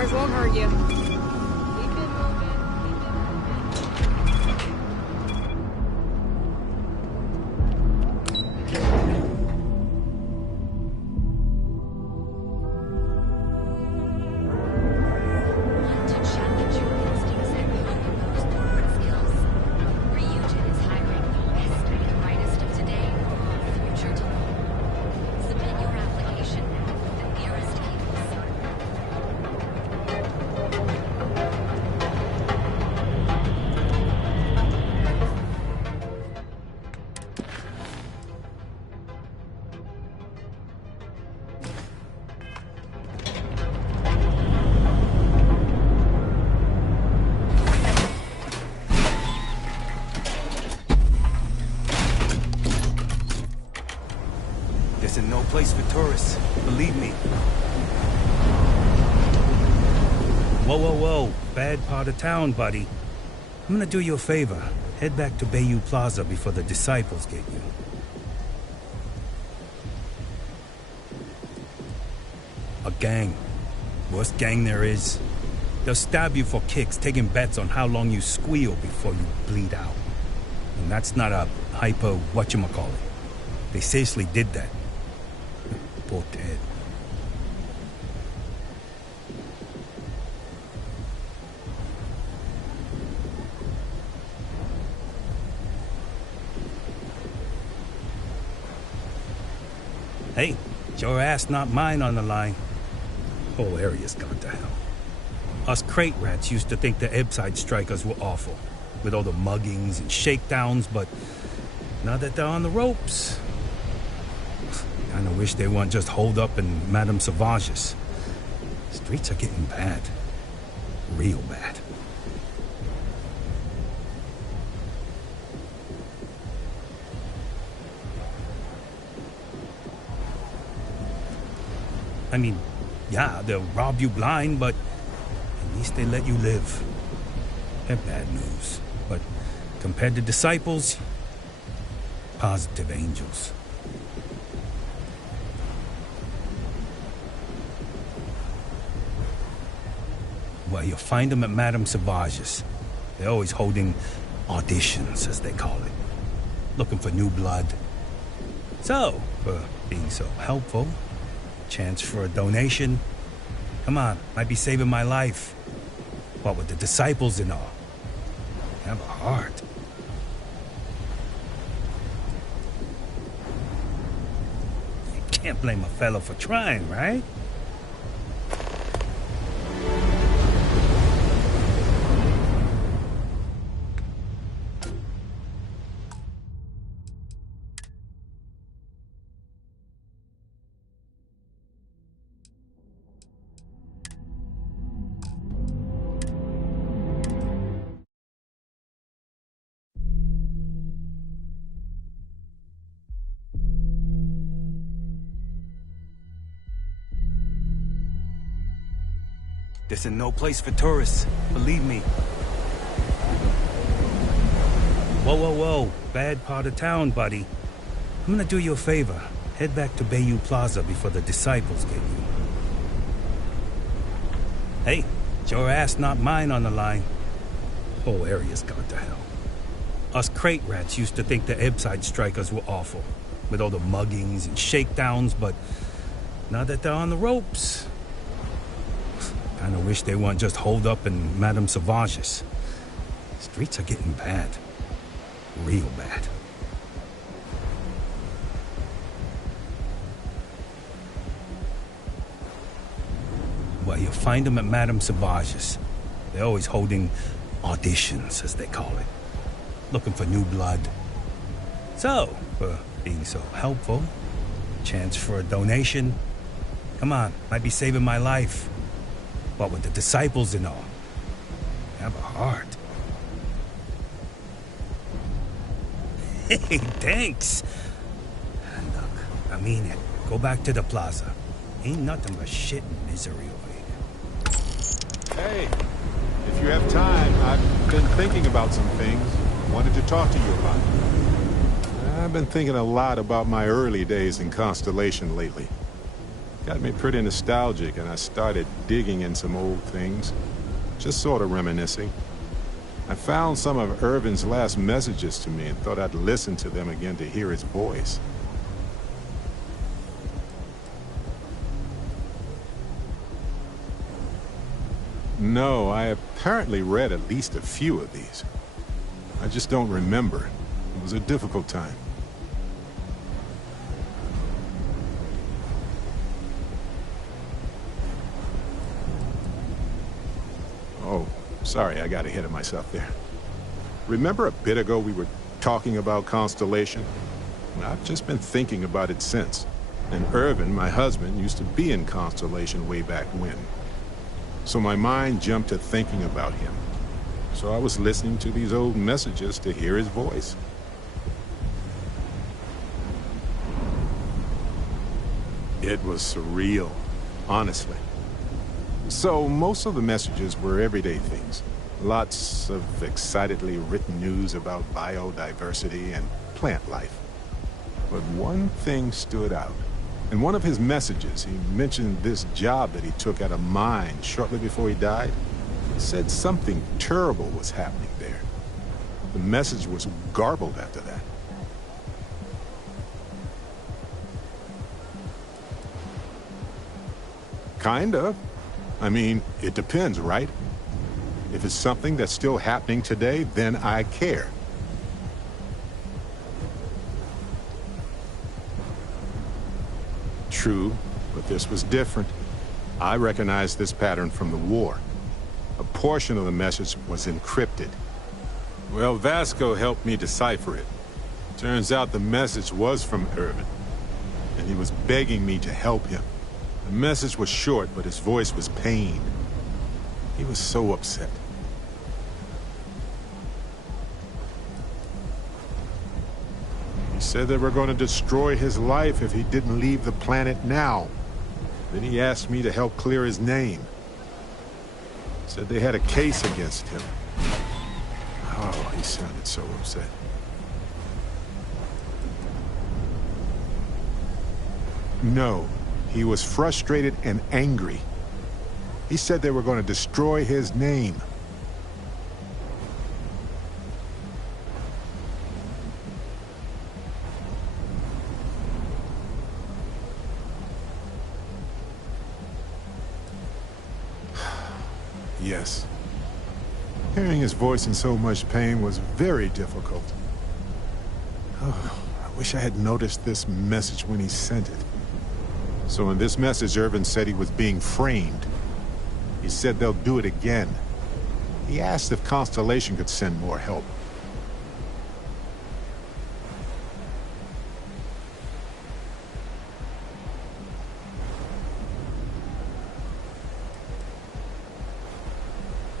Runners won't hurt you. This is no place for tourists, believe me. Whoa, whoa, whoa. Bad part of town, buddy. I'm gonna do you a favor. Head back to Bayou Plaza before the disciples get you. A gang. Worst gang there is. They'll stab you for kicks, taking bets on how long you squeal before you bleed out. And that's not a hyper whatchamacallit. They seriously did that. Poor Ted. Hey, it's your ass, not mine on the line. Whole area's gone to hell. Us crate rats used to think the Ebbside strikers were awful, with all the muggings and shakedowns, but now that they're on the ropes, kinda wish they weren't just holed up in Madame Sauvage's. Streets are getting bad. Real bad. I mean, yeah, they'll rob you blind, but at least they let you live. They're bad news, but compared to disciples, positive angels. Well, you'll find them at Madame Sauvage's. They're always holding auditions, as they call it. Looking for new blood. So, for being so helpful, chance for a donation. Come on, might be saving my life. What with the disciples and all. Have a heart. You can't blame a fellow for trying, right? This is no place for tourists, believe me. Whoa, whoa, whoa. Bad part of town, buddy. I'm gonna do you a favor. Head back to Bayou Plaza before the disciples get you. Hey, it's your ass, not mine on the line. Whole area's gone to hell. Us crate rats used to think the Ebbside strikers were awful, with all the muggings and shakedowns, but now that they're on the ropes, kinda wish they weren't just holed up in Madame Sauvage's. Streets are getting bad. Real bad. Well, you'll find them at Madame Sauvage's. They're always holding auditions, as they call it. Looking for new blood. So, for being so helpful, chance for a donation. Come on, might be saving my life. What with the disciples and all. Have a heart. Hey, thanks. Look, I mean it. Go back to the plaza. Ain't nothing but shit and misery over here. Hey, if you have time, I've been thinking about some things. Wanted to talk to you about it. I've been thinking a lot about my early days in Constellation lately. Got me pretty nostalgic, and I started digging in some old things, just sort of reminiscing. I found some of Irvin's last messages to me and thought I'd listen to them again to hear his voice. No, I apparently read at least a few of these. I just don't remember. It was a difficult time. Oh, sorry, I got ahead of myself there. Remember a bit ago we were talking about Constellation? Well, I've just been thinking about it since. And Irvin, my husband, used to be in Constellation way back when. So my mind jumped to thinking about him. So I was listening to these old messages to hear his voice. It was surreal, honestly. So most of the messages were everyday things. Lots of excitedly written news about biodiversity and plant life. But one thing stood out. In one of his messages, he mentioned this job that he took at a mine shortly before he died. He said something terrible was happening there. The message was garbled after that. Kind of. I mean, it depends, right? If it's something that's still happening today, then I care. True, but this was different. I recognized this pattern from the war. A portion of the message was encrypted. Well, Vasco helped me decipher it. Turns out the message was from Irvin, and he was begging me to help him. The message was short, but his voice was pained. He was so upset. He said they were going to destroy his life if he didn't leave the planet now. Then he asked me to help clear his name. Said they had a case against him. Oh, he sounded so upset. No, he was frustrated and angry. He said they were going to destroy his name. Yes. Hearing his voice in so much pain was very difficult. Oh, I wish I had noticed this message when he sent it. So in this message, Irvin said he was being framed. He said they'll do it again. He asked if Constellation could send more help.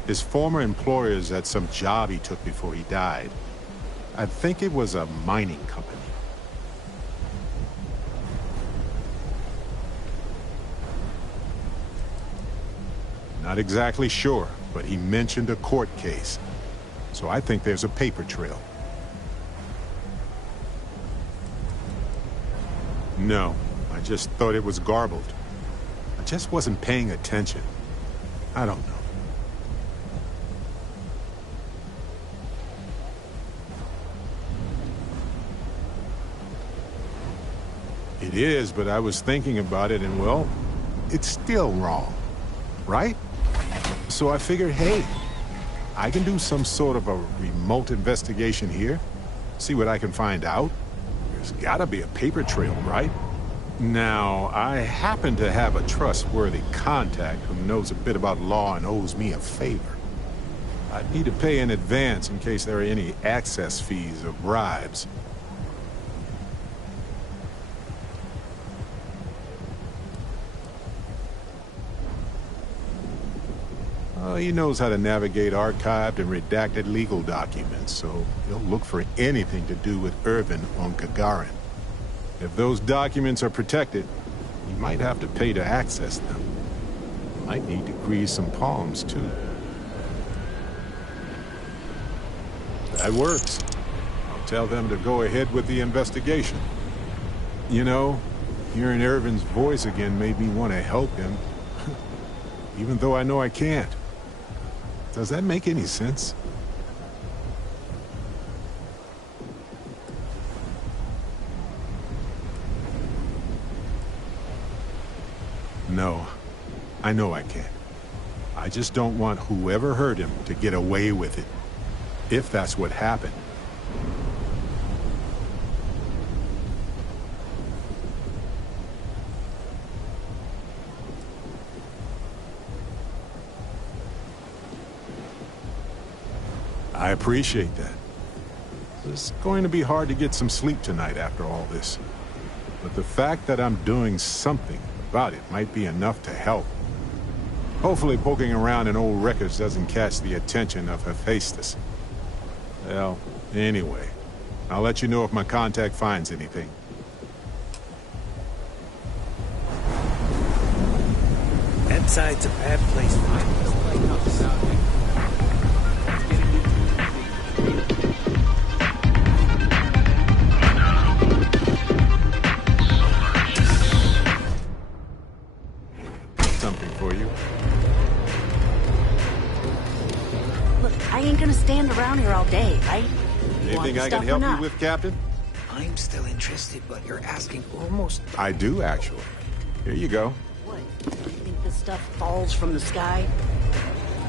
His former employers had some job he took before he died. I think it was a mining company. Not exactly sure, but he mentioned a court case. So I think there's a paper trail. No, I just thought it was garbled. I just wasn't paying attention. I don't know. It is, but I was thinking about it and, well, it's still wrong, right? So I figured, hey, I can do some sort of a remote investigation here, see what I can find out. There's gotta be a paper trail, right? Now, I happen to have a trustworthy contact who knows a bit about law and owes me a favor. I'd need to pay in advance in case there are any access fees or bribes. He knows how to navigate archived and redacted legal documents, so he'll look for anything to do with Irvin on Gagarin. If those documents are protected, he might have to pay to access them. Might need to grease some palms, too. That works. I'll tell them to go ahead with the investigation. You know, Hearing Irvin's voice again made me want to help him, even though I know I can't. Does that make any sense? No, I know I can't. I just don't want whoever hurt him to get away with it, if that's what happened. I appreciate that. It's going to be hard to get some sleep tonight after all this. But the fact that I'm doing something about it might be enough to help. Hopefully poking around in old records doesn't catch the attention of Hephaestus. Well, anyway, I'll let you know if my contact finds anything. Epside's a bad place for me. Something for you. Look, I ain't gonna stand around here all day, right? Anything I can help you with, Captain? I'm still interested, but you're asking almost... I do, actually. Here you go. What? You think this stuff falls from the sky?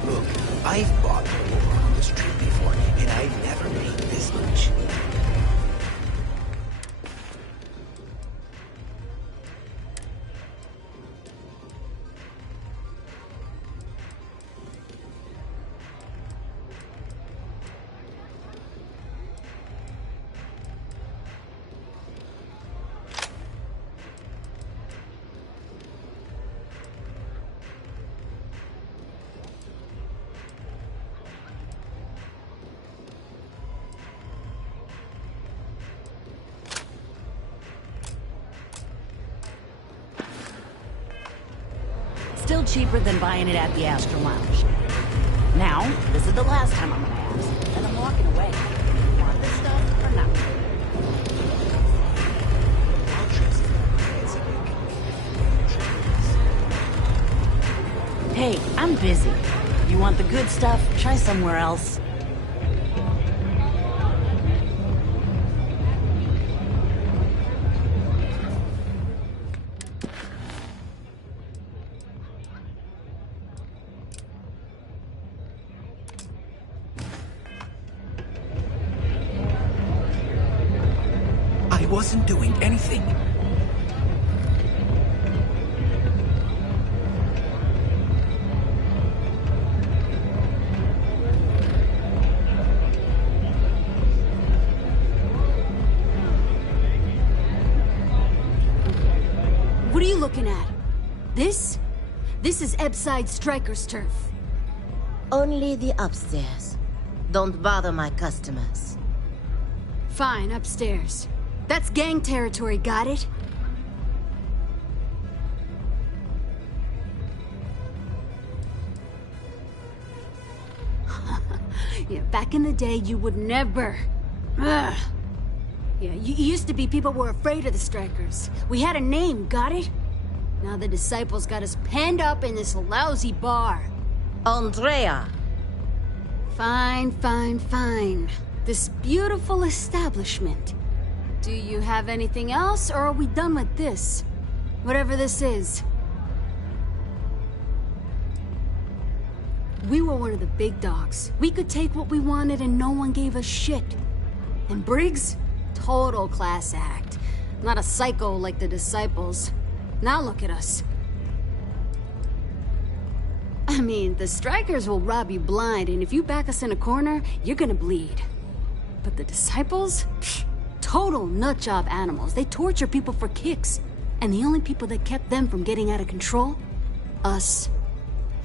Look, I've bought ore on the street before, and I've never paid this much. Still cheaper than buying it at the Astor Lounge. Now, this is the last time I'm gonna ask, and I'm walking away. You want this stuff or not? Hey, I'm busy. You want the good stuff? Try somewhere else. I wasn't doing anything. What are you looking at? This? This is Ebside Striker's turf. Only the upstairs. Don't bother my customers. Fine, upstairs. That's gang territory, got it? Yeah, back in the day, you would never. Ugh. Yeah, you used to be people were afraid of the Strikers. We had a name, got it? Now the disciples got us penned up in this lousy bar. Andrea! Fine, fine, fine. This beautiful establishment. Do you have anything else, or are we done with this? Whatever this is. We were one of the big dogs. We could take what we wanted and no one gave us shit. And Briggs? Total class act. Not a psycho like the disciples. Now look at us. I mean, the Strikers will rob you blind, and if you back us in a corner, you're gonna bleed. But the disciples? Pfft, total nutjob animals. They torture people for kicks. And the only people that kept them from getting out of control? Us.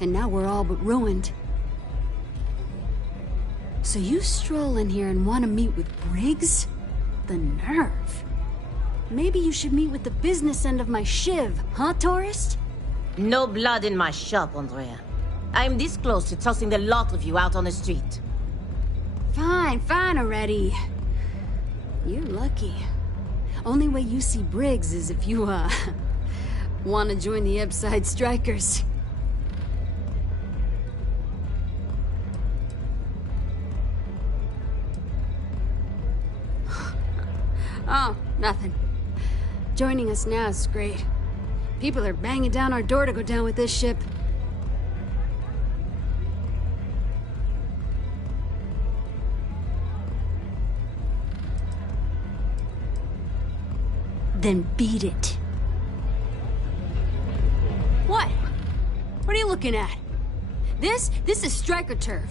And now we're all but ruined. So you stroll in here and want to meet with Briggs? The nerve. Maybe you should meet with the business end of my shiv, huh, tourist? No blood in my shop, Andrea. I'm this close to tossing the lot of you out on the street. Fine, fine already. You're lucky. Only way you see Briggs is if you, want to join the Ebside Strikers. Oh, nothing. Joining us now is great. People are banging down our door to go down with this ship. Then beat it. What? What are you looking at? This is striker turf.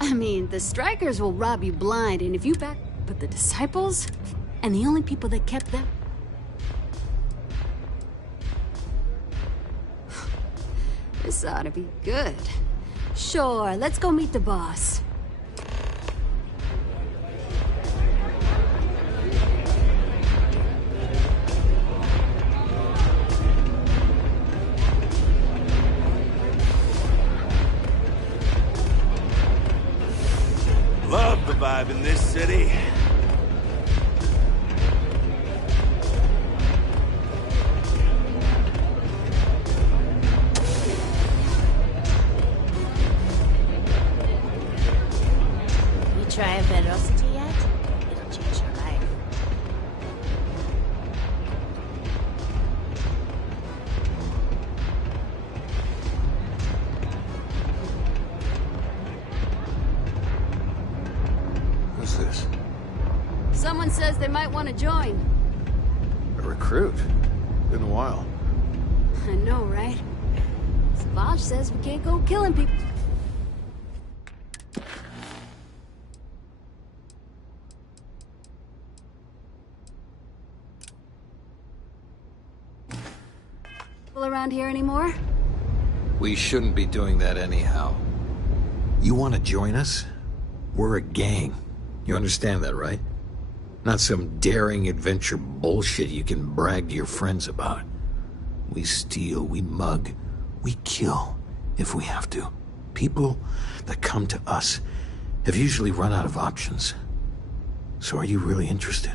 I mean, the strikers will rob you blind, and if you back... But the disciples? And the only people that kept them... This ought to be good. Sure, let's go meet the boss. Love the vibe in this city. You try a velocity yet? It'll change your life. Who's this? Someone says they might want to join. A recruit? Been a while. I know, right? Savage says we can't go killing people. Around here anymore? We shouldn't be doing that anyhow. You want to join us? We're a gang. You understand that, right? Not some daring adventure bullshit you can brag to your friends about. We steal, we mug, we kill, if we have to. People that come to us have usually run out of options. So are you really interested?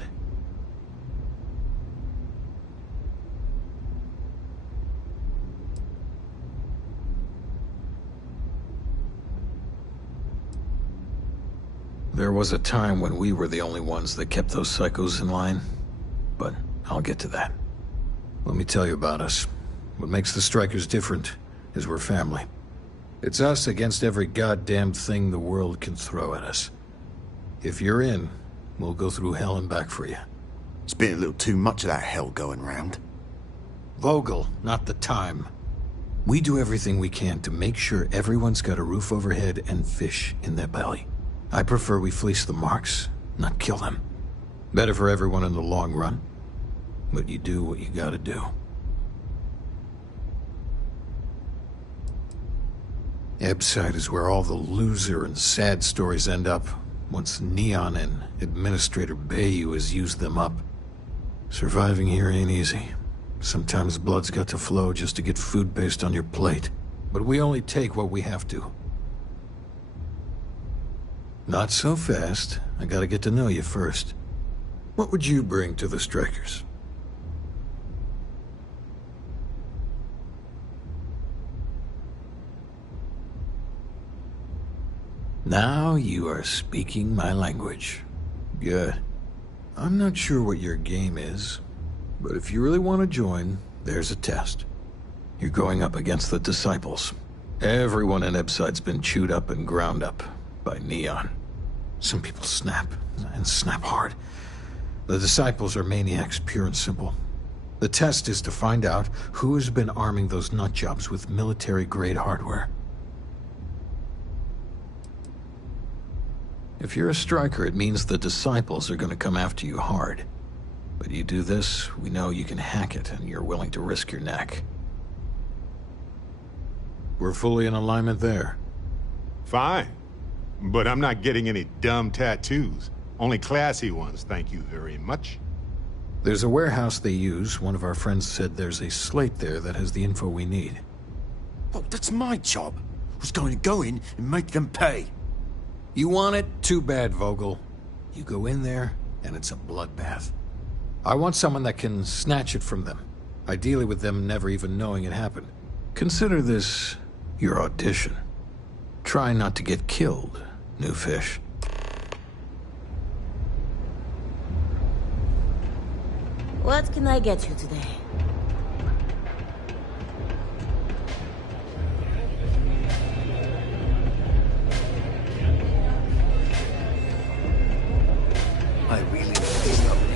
There was a time when we were the only ones that kept those psychos in line, but I'll get to that. Let me tell you about us. What makes the Strikers different is we're family. It's us against every goddamn thing the world can throw at us. If you're in, we'll go through hell and back for you. It's been a little too much of that hell going round. Vogel, not the time. We do everything we can to make sure everyone's got a roof overhead and fish in their belly. I prefer we fleece the marks, not kill them. Better for everyone in the long run. But you do what you gotta do. Ebside is where all the loser and sad stories end up, once Neon and Administrator Bayou has used them up. Surviving here ain't easy. Sometimes blood's got to flow just to get food based on your plate. But we only take what we have to. Not so fast. I gotta get to know you first. What would you bring to the Strikers? Now you are speaking my language. Good. I'm not sure what your game is, but if you really want to join, there's a test. You're going up against the Disciples. Everyone in Ebside's been chewed up and ground up by Neon. Some people snap, and snap hard. The Disciples are maniacs, pure and simple. The test is to find out who has been arming those nutjobs with military-grade hardware. If you're a striker, it means the Disciples are going to come after you hard. But you do this, we know you can hack it, and you're willing to risk your neck. We're fully in alignment there. Fine. But I'm not getting any dumb tattoos. Only classy ones, thank you very much. There's a warehouse they use. One of our friends said there's a slate there that has the info we need. Oh, that's my job. I was going to go in and make them pay. You want it? Too bad, Vogel. You go in there, and it's a bloodbath. I want someone that can snatch it from them, ideally with them never even knowing it happened. Consider this your audition. Try not to get killed, new fish. What can I get you today? I really need something.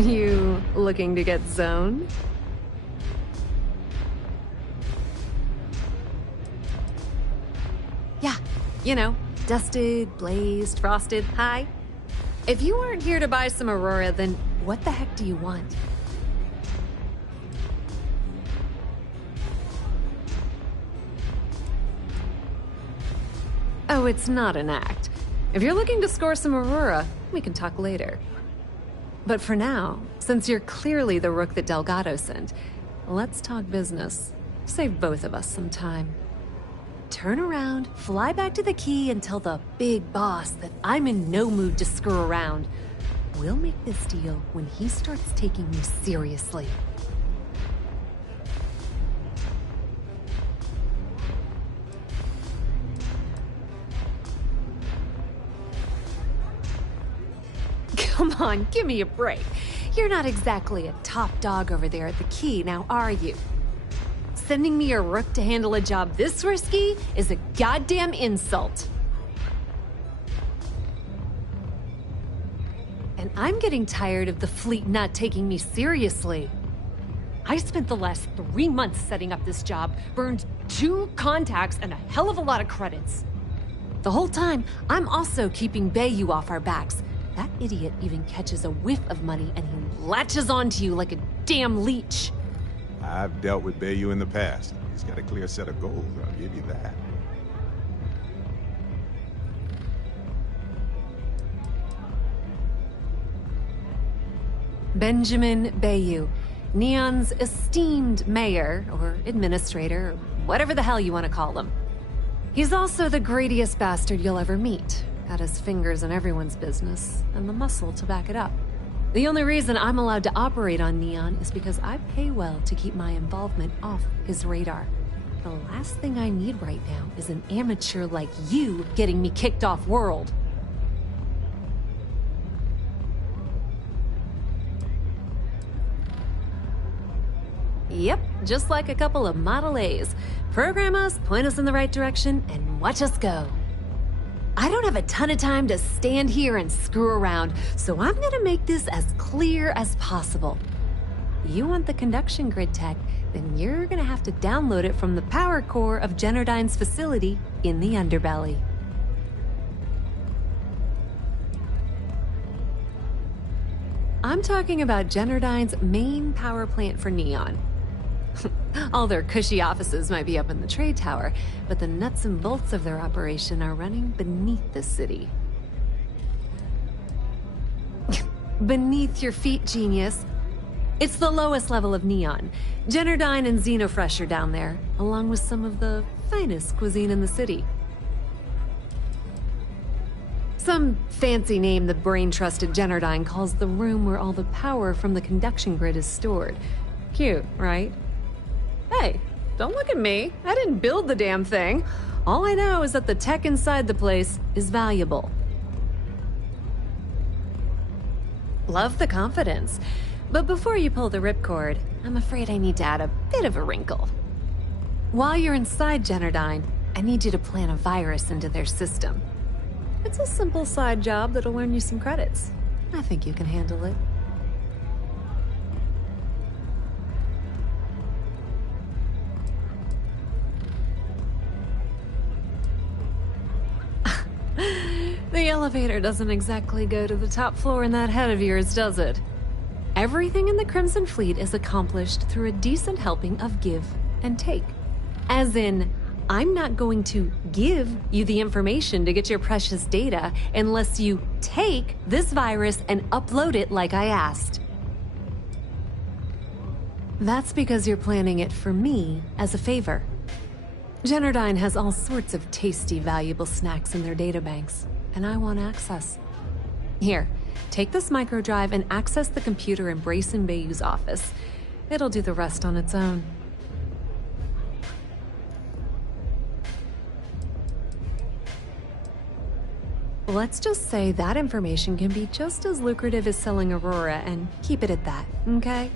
You looking to get zoned? Yeah, you know, dusted, blazed, frosted, high. If you aren't here to buy some Aurora, then what the heck do you want? Oh, it's not an act. If you're looking to score some Aurora, we can talk later. But for now, since you're clearly the rook that Delgado sent, let's talk business. Save both of us some time. Turn around, fly back to the key, and tell the big boss that I'm in no mood to screw around. We'll make this deal when he starts taking me seriously. Come on, give me a break. You're not exactly a top dog over there at the key, now are you? Sending me a rook to handle a job this risky is a goddamn insult. And I'm getting tired of the fleet not taking me seriously. I spent the last 3 months setting up this job, burned 2 contacts and a hell of a lot of credits. The whole time, I'm also keeping Bayou off our backs. That idiot even catches a whiff of money and he latches onto you like a damn leech. I've dealt with Bayou in the past. He's got a clear set of goals, I'll give you that. Benjamin Bayou, Neon's esteemed mayor, or administrator, or whatever the hell you want to call him. He's also the greediest bastard you'll ever meet. Got his fingers in everyone's business, and the muscle to back it up. The only reason I'm allowed to operate on Neon is because I pay well to keep my involvement off his radar. The last thing I need right now is an amateur like you getting me kicked off world. Yep, just like a couple of Model A's. Program us, point us in the right direction, and watch us go. I don't have a ton of time to stand here and screw around, so I'm gonna make this as clear as possible. You want the conduction grid tech, then you're gonna have to download it from the power core of Generdyne's facility in the underbelly. I'm talking about Generdyne's main power plant for Neon. All their cushy offices might be up in the trade tower, but the nuts and bolts of their operation are running beneath the city. Beneath your feet, genius. It's the lowest level of Neon. Generdyne and Xenofresh are down there, along with some of the finest cuisine in the city. Some fancy name the brain-trusted Generdyne calls the room where all the power from the conduction grid is stored. Cute, right? Hey, don't look at me. I didn't build the damn thing. All I know is that the tech inside the place is valuable. Love the confidence. But before you pull the ripcord, I'm afraid I need to add a bit of a wrinkle. While you're inside Generdyne, I need you to plant a virus into their system. It's a simple side job that'll earn you some credits. I think you can handle it. The elevator doesn't exactly go to the top floor in that head of yours, does it? Everything in the Crimson Fleet is accomplished through a decent helping of give and take. As in, I'm not going to give you the information to get your precious data unless you take this virus and upload it like I asked. That's because you're planning it for me as a favor. Generdyne has all sorts of tasty, valuable snacks in their databanks, and I want access. Here, take this microdrive and access the computer in Brayson Bayou's office. It'll do the rest on its own. Let's just say that information can be just as lucrative as selling Aurora, and keep it at that, okay?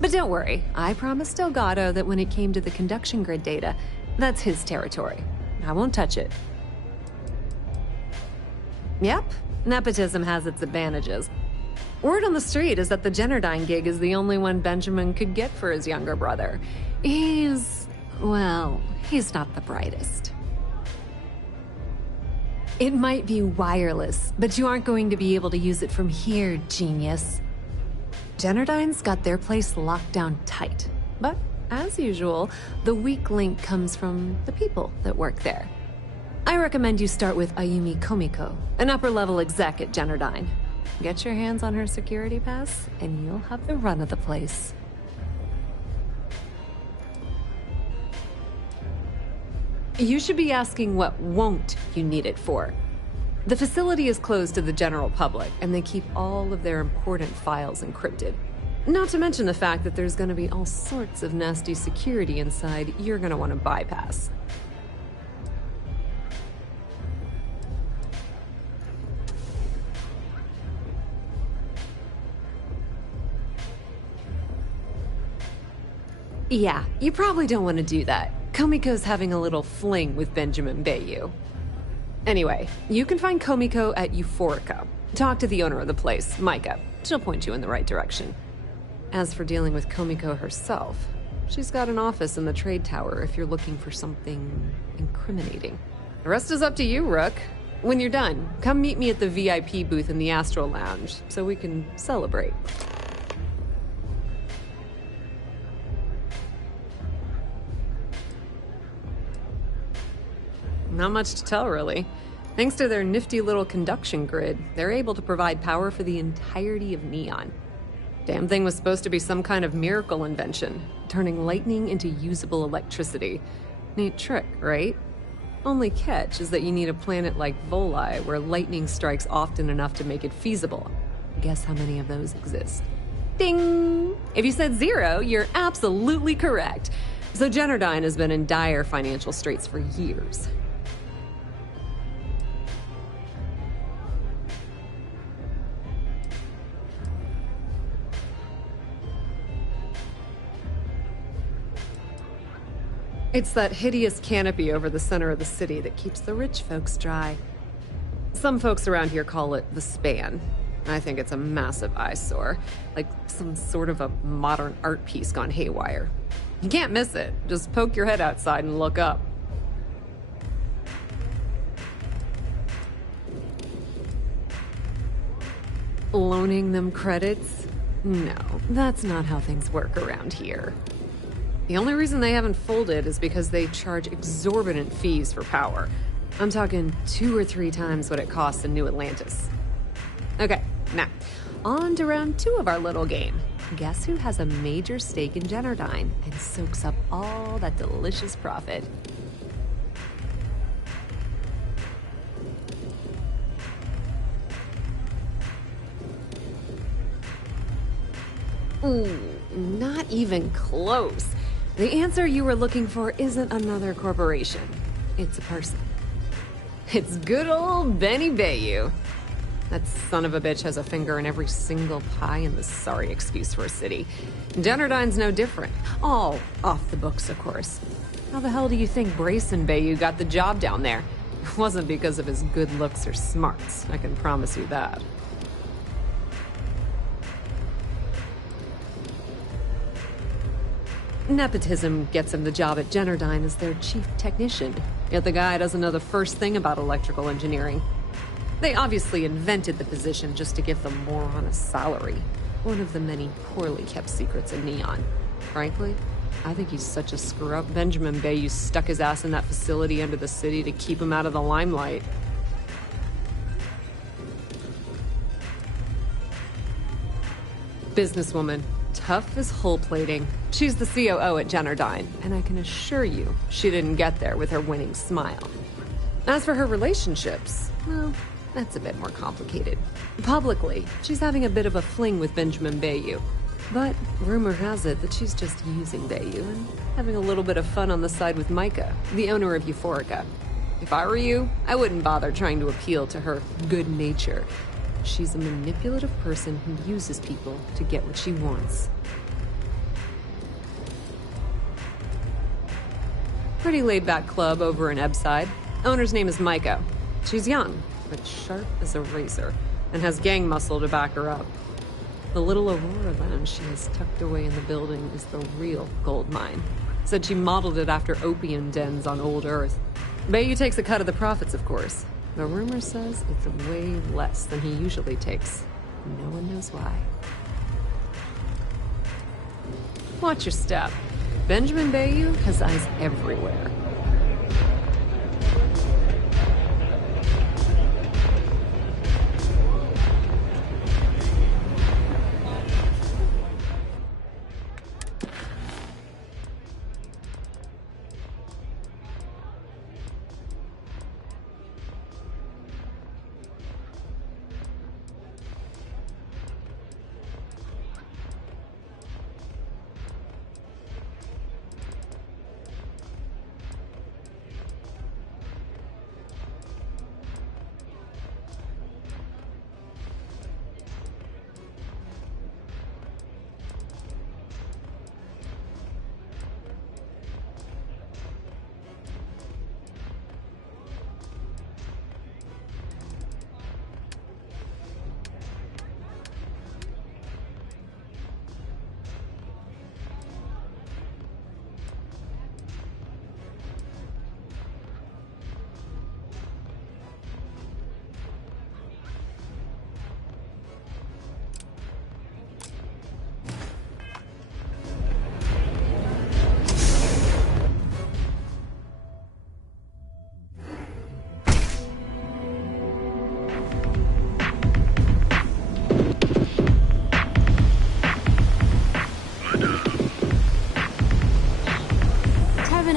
But don't worry, I promised Delgado that when it came to the conduction grid data, that's his territory. I won't touch it. Yep, nepotism has its advantages. Word on the street is that the Generdyne gig is the only one Benjamin could get for his younger brother. Well, he's not the brightest. It might be wireless, but you aren't going to be able to use it from here, genius. Generdyne's got their place locked down tight. But, as usual, the weak link comes from the people that work there. I recommend you start with Ayumi Komiko, an upper-level exec at Generdyne. Get your hands on her security pass, and you'll have the run of the place. You should be asking what won't you need it for. The facility is closed to the general public, and they keep all of their important files encrypted. Not to mention the fact that there's going to be all sorts of nasty security inside you're going to want to bypass. Yeah, you probably don't want to do that. Komiko's having a little fling with Benjamin Bayou. Anyway, you can find Komiko at Euphorica. Talk to the owner of the place, Micah. She'll point you in the right direction. As for dealing with Komiko herself, she's got an office in the trade tower if you're looking for something incriminating. The rest is up to you, Rook. When you're done, come meet me at the VIP booth in the Astral Lounge so we can celebrate. Not much to tell, really. Thanks to their nifty little conduction grid, they're able to provide power for the entirety of Neon. Damn thing was supposed to be some kind of miracle invention, turning lightning into usable electricity. Neat trick, right? Only catch is that you need a planet like Voli, where lightning strikes often enough to make it feasible. Guess how many of those exist? Ding! If you said 0, you're absolutely correct. So Generdyne has been in dire financial straits for years. It's that hideous canopy over the center of the city that keeps the rich folks dry. Some folks around here call it the span. I think it's a massive eyesore, like some sort of a modern art piece gone haywire. You can't miss it. Just poke your head outside and look up. Loaning them credits? No, that's not how things work around here. The only reason they haven't folded is because they charge exorbitant fees for power. I'm talking 2 or 3 times what it costs in New Atlantis. Okay, now, on to round 2 of our little game. Guess who has a major stake in Generdyne and soaks up all that delicious profit? Ooh, not even close. The answer you were looking for isn't another corporation. It's a person. It's good old Benny Bayou. That son of a bitch has a finger in every single pie in the sorry excuse for a city. Generdyne's no different. All off the books, of course. How the hell do you think Brayson Bayou got the job down there? It wasn't because of his good looks or smarts, I can promise you that. Nepotism gets him the job at Generdyne as their chief technician, yet the guy doesn't know the first thing about electrical engineering. They obviously invented the position just to give the moron a salary. One of the many poorly kept secrets in Neon. Frankly, I think he's such a screw-up Benjamin Bayou stuck his ass in that facility under the city to keep him out of the limelight. Businesswoman. Tough as hull plating. She's the COO at Generdyne, and I can assure you she didn't get there with her winning smile. As for her relationships, well, that's a bit more complicated. Publicly, she's having a bit of a fling with Benjamin Bayou. But rumor has it that she's just using Bayou and having a little bit of fun on the side with Micah, the owner of Euphorica. If I were you, I wouldn't bother trying to appeal to her good nature. She's a manipulative person who uses people to get what she wants. Pretty laid-back club over in Ebbside. Owner's name is Micah. She's young, but sharp as a razor, and has gang muscle to back her up. The little Aurora lounge she has tucked away in the building is the real gold mine. Said she modeled it after opium dens on old Earth. Bayou takes a cut of the profits, of course. The rumor says it's way less than he usually takes. No one knows why. Watch your step. Benjamin Bayou has eyes everywhere.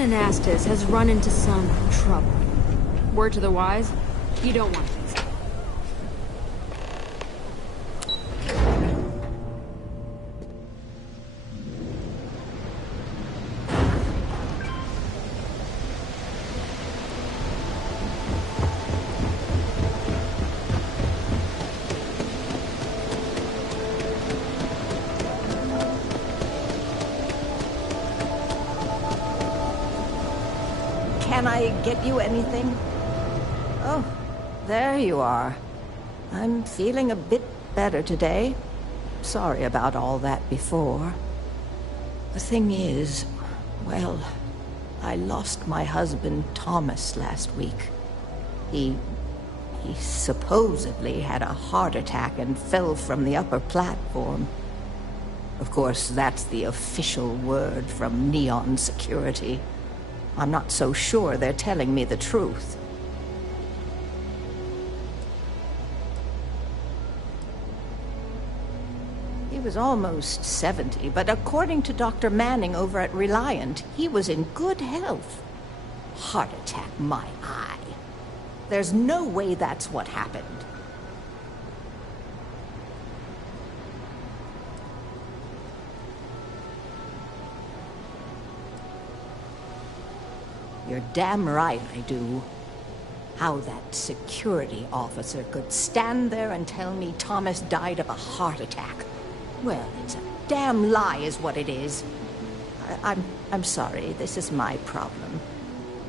Anastas has run into some trouble. Word to the wise, you don't want this. Can I get you anything? Oh, there you are. I'm feeling a bit better today. Sorry about all that before. The thing is, well, I lost my husband Thomas last week. He supposedly had a heart attack and fell from the upper platform. Of course, that's the official word from Neon Security. I'm not so sure they're telling me the truth. He was almost 70, but according to Dr. Manning over at Reliant, he was in good health. Heart attack, my eye. There's no way that's what happened. You're damn right I do. How that security officer could stand there and tell me Thomas died of a heart attack. Well, it's a damn lie is what it is. I'm sorry, this is my problem.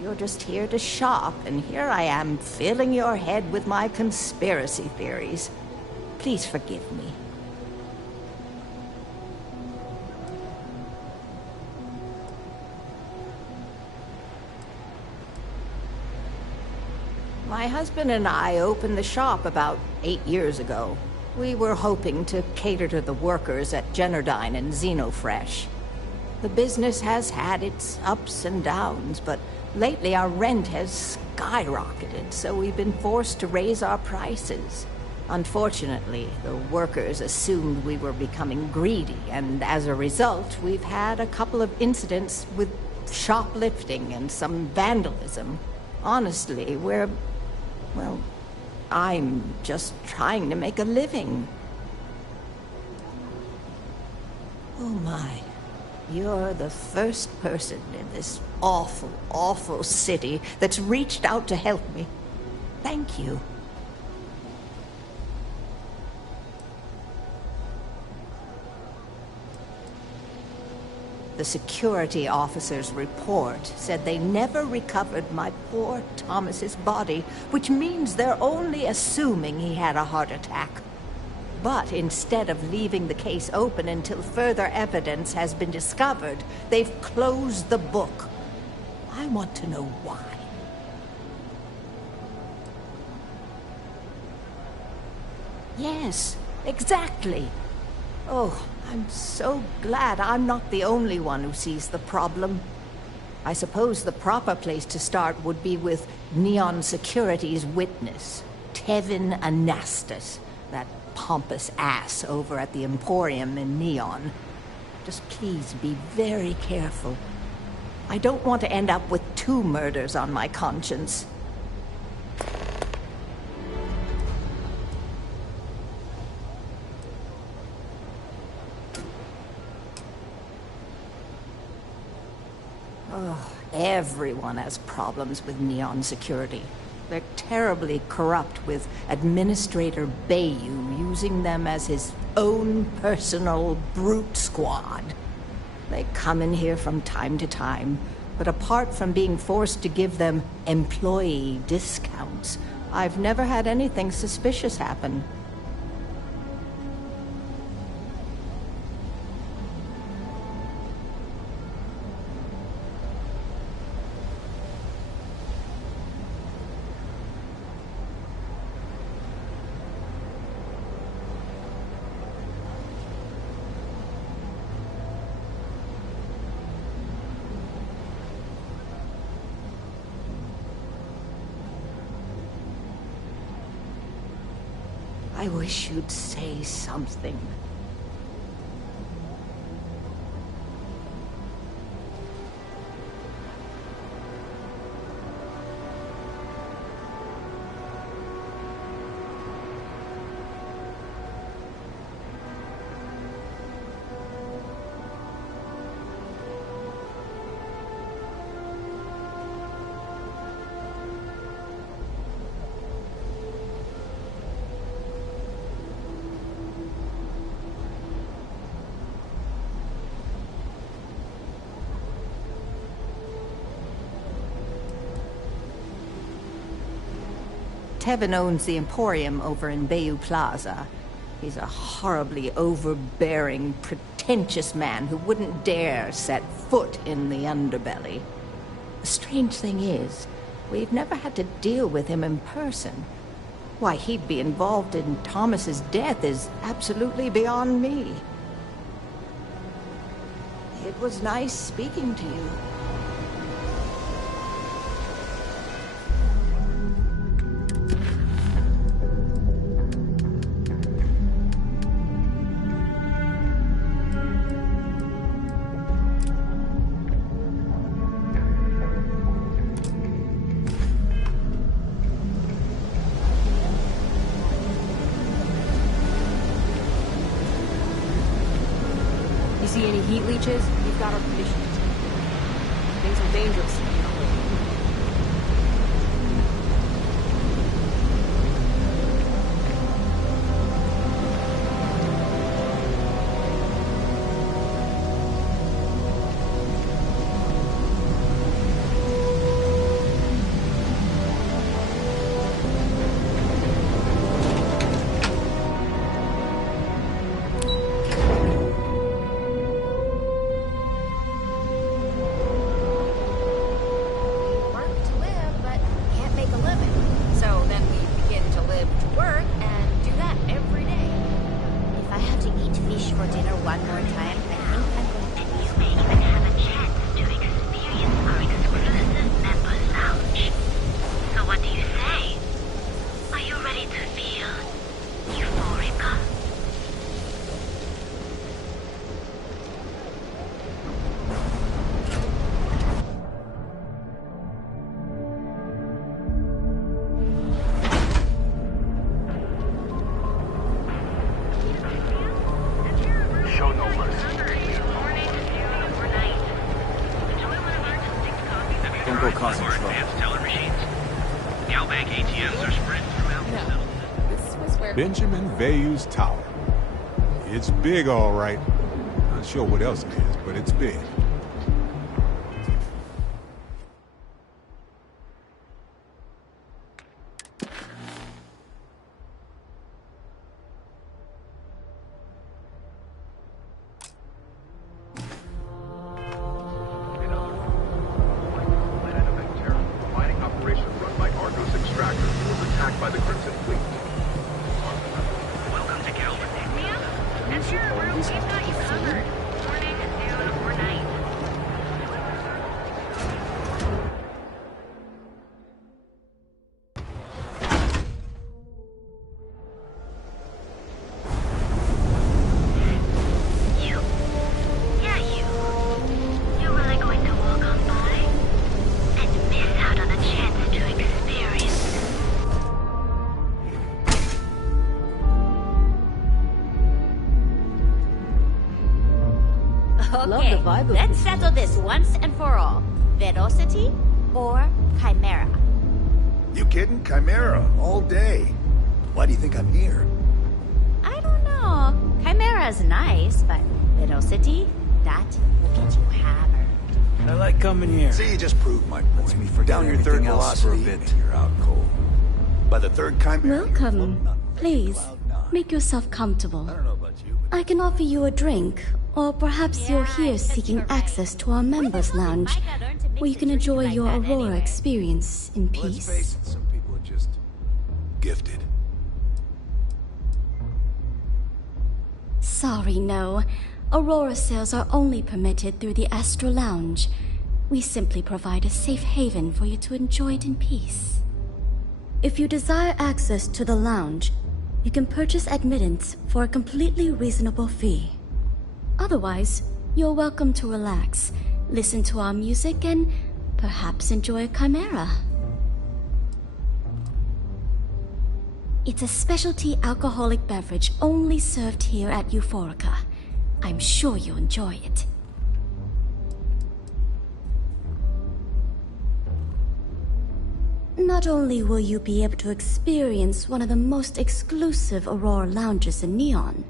You're just here to shop, and here I am filling your head with my conspiracy theories. Please forgive me. My husband and I opened the shop about 8 years ago. We were hoping to cater to the workers at Generdyne and Xenofresh. The business has had its ups and downs, but lately our rent has skyrocketed, so we've been forced to raise our prices. Unfortunately, the workers assumed we were becoming greedy, and as a result, we've had a couple of incidents with shoplifting and some vandalism. Honestly, well, I'm just trying to make a living. Oh my. You're the first person in this awful, awful city that's reached out to help me. Thank you. The security officer's report said they never recovered my poor Thomas's body, which means they're only assuming he had a heart attack. But instead of leaving the case open until further evidence has been discovered, they've closed the book. I want to know why. Yes, exactly. Oh, I'm so glad I'm not the only one who sees the problem. I suppose the proper place to start would be with Neon Security's witness, Tevin Anastas, that pompous ass over at the Emporium in Neon. Just please be very careful. I don't want to end up with 2 murders on my conscience. Oh, everyone has problems with Neon Security. They're terribly corrupt, with Administrator Bayou using them as his own personal brute squad. They come in here from time to time, but apart from being forced to give them employee discounts, I've never had anything suspicious happen. I wish you'd say something. Tevin owns the Emporium over in Bayou Plaza. He's a horribly overbearing, pretentious man who wouldn't dare set foot in the underbelly. The strange thing is, we've never had to deal with him in person. Why he'd be involved in Thomas's death is absolutely beyond me. It was nice speaking to you. You see any heat leeches? We've got our conditions. Things are dangerous. Benjamin Bayou's Tower. It's big, all right. Not sure what else it is, but it's big. Okay, let's settle this once and for all. Velocity or Chimera? You kidding? Chimera, all day. Why do you think I'm here? I don't know. Chimera's nice, but Velocity, that will get you hammered. I like coming here. See, you just proved my point. Lets me forget Down your third everything else for a velocity, bit. and you're out cold. By the third Chimera, you're floating Welcome. on Please, cloud nine. make yourself comfortable. I don't know about you, but I can offer you a drink, or perhaps you're here seeking access to our members' lounge, where you can enjoy your Aurora experience in let's face peace. it, some people are just gifted. Sorry, no. Aurora sales are only permitted through the Astro Lounge. We simply provide a safe haven for you to enjoy it in peace. If you desire access to the lounge, you can purchase admittance for a completely reasonable fee. Otherwise, you're welcome to relax, listen to our music, and perhaps enjoy a chimera. It's a specialty alcoholic beverage only served here at Euphorica. I'm sure you'll enjoy it. Not only will you be able to experience one of the most exclusive Aurora lounges in Neon,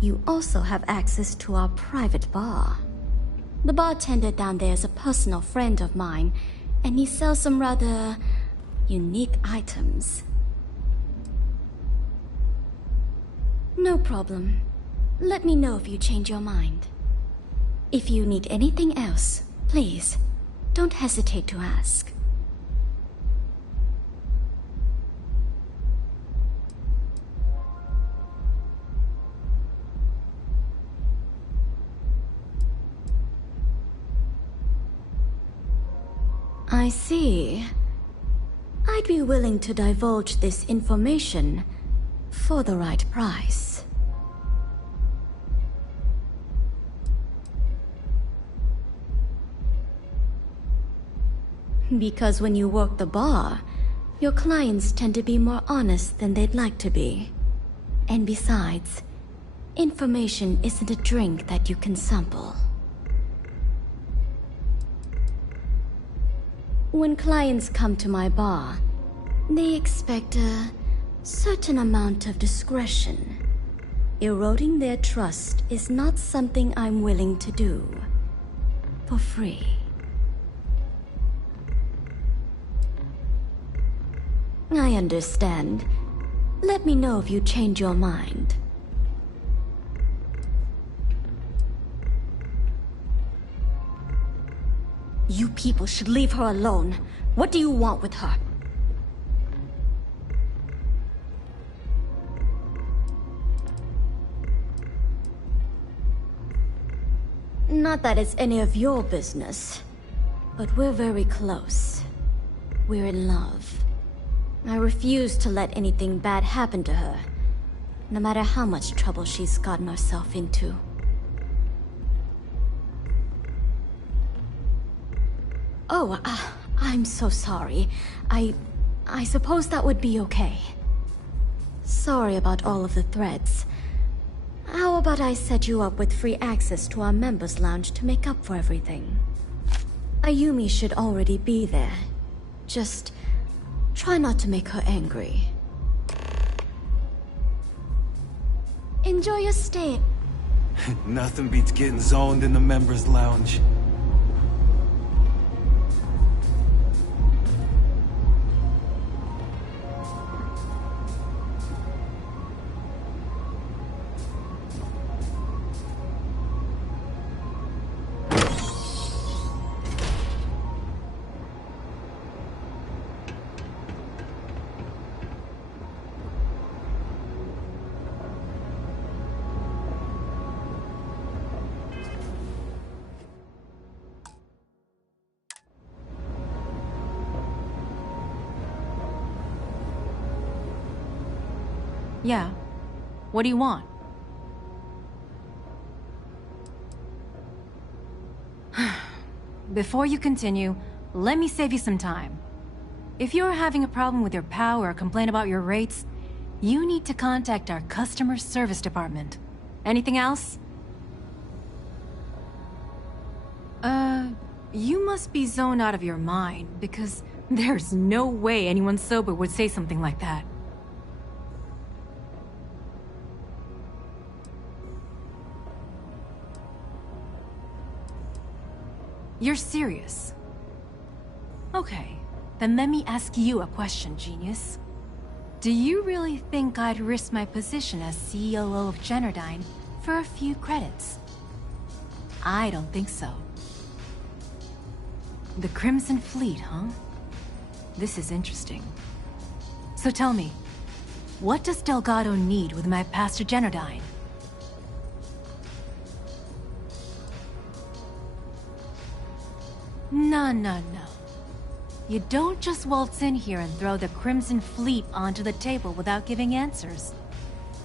you also have access to our private bar. The bartender down there is a personal friend of mine, and he sells some rather unique items. No problem. Let me know if you change your mind. If you need anything else, please, don't hesitate to ask. I see. I'd be willing to divulge this information for the right price. Because when you work the bar, your clients tend to be more honest than they'd like to be. And besides, information isn't a drink that you can sample. When clients come to my bar, they expect a certain amount of discretion. Eroding their trust is not something I'm willing to do for free. I understand. Let me know if you change your mind. You people should leave her alone. What do you want with her? Not that it's any of your business, but we're very close. We're in love. I refuse to let anything bad happen to her, no matter how much trouble she's gotten herself into. Oh, I'm so sorry. I suppose that would be okay. Sorry about all of the threats. How about I set you up with free access to our members' lounge to make up for everything? Ayumi should already be there. Just try not to make her angry. Enjoy your stay. Nothing beats getting zoned in the members' lounge. Yeah. What do you want? Before you continue, let me save you some time. If you're having a problem with your POW or a complaint about your rates, you need to contact our customer service department. Anything else? You must be zoned out of your mind, because there's no way anyone sober would say something like that. You're serious? Okay, then let me ask you a question, genius. Do you really think I'd risk my position as COO of Generdyne for a few credits? I don't think so. The Crimson Fleet, huh? This is interesting. So tell me, what does Delgado need with my past to Generdyne? No. You don't just waltz in here and throw the Crimson Fleet onto the table without giving answers.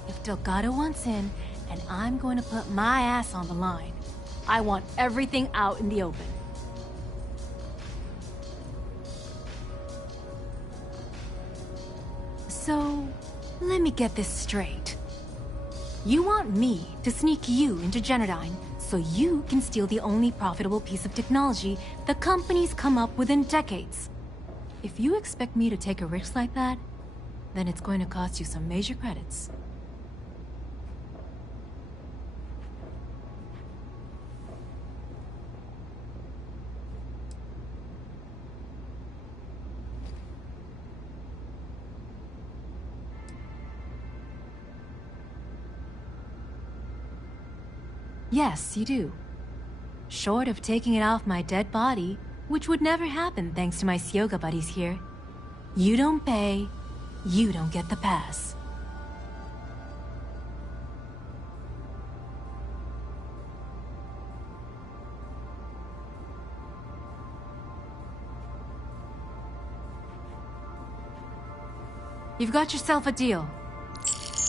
If Delgado wants in, and I'm going to put my ass on the line, I want everything out in the open. So, let me get this straight. You want me to sneak you into Generdyne so you can steal the only profitable piece of technology the company's come up with in decades. If you expect me to take a risk like that, then it's going to cost you some major credits. Yes, you do. Short of taking it off my dead body, which would never happen thanks to my Syoga buddies here. You don't pay, you don't get the pass. You've got yourself a deal.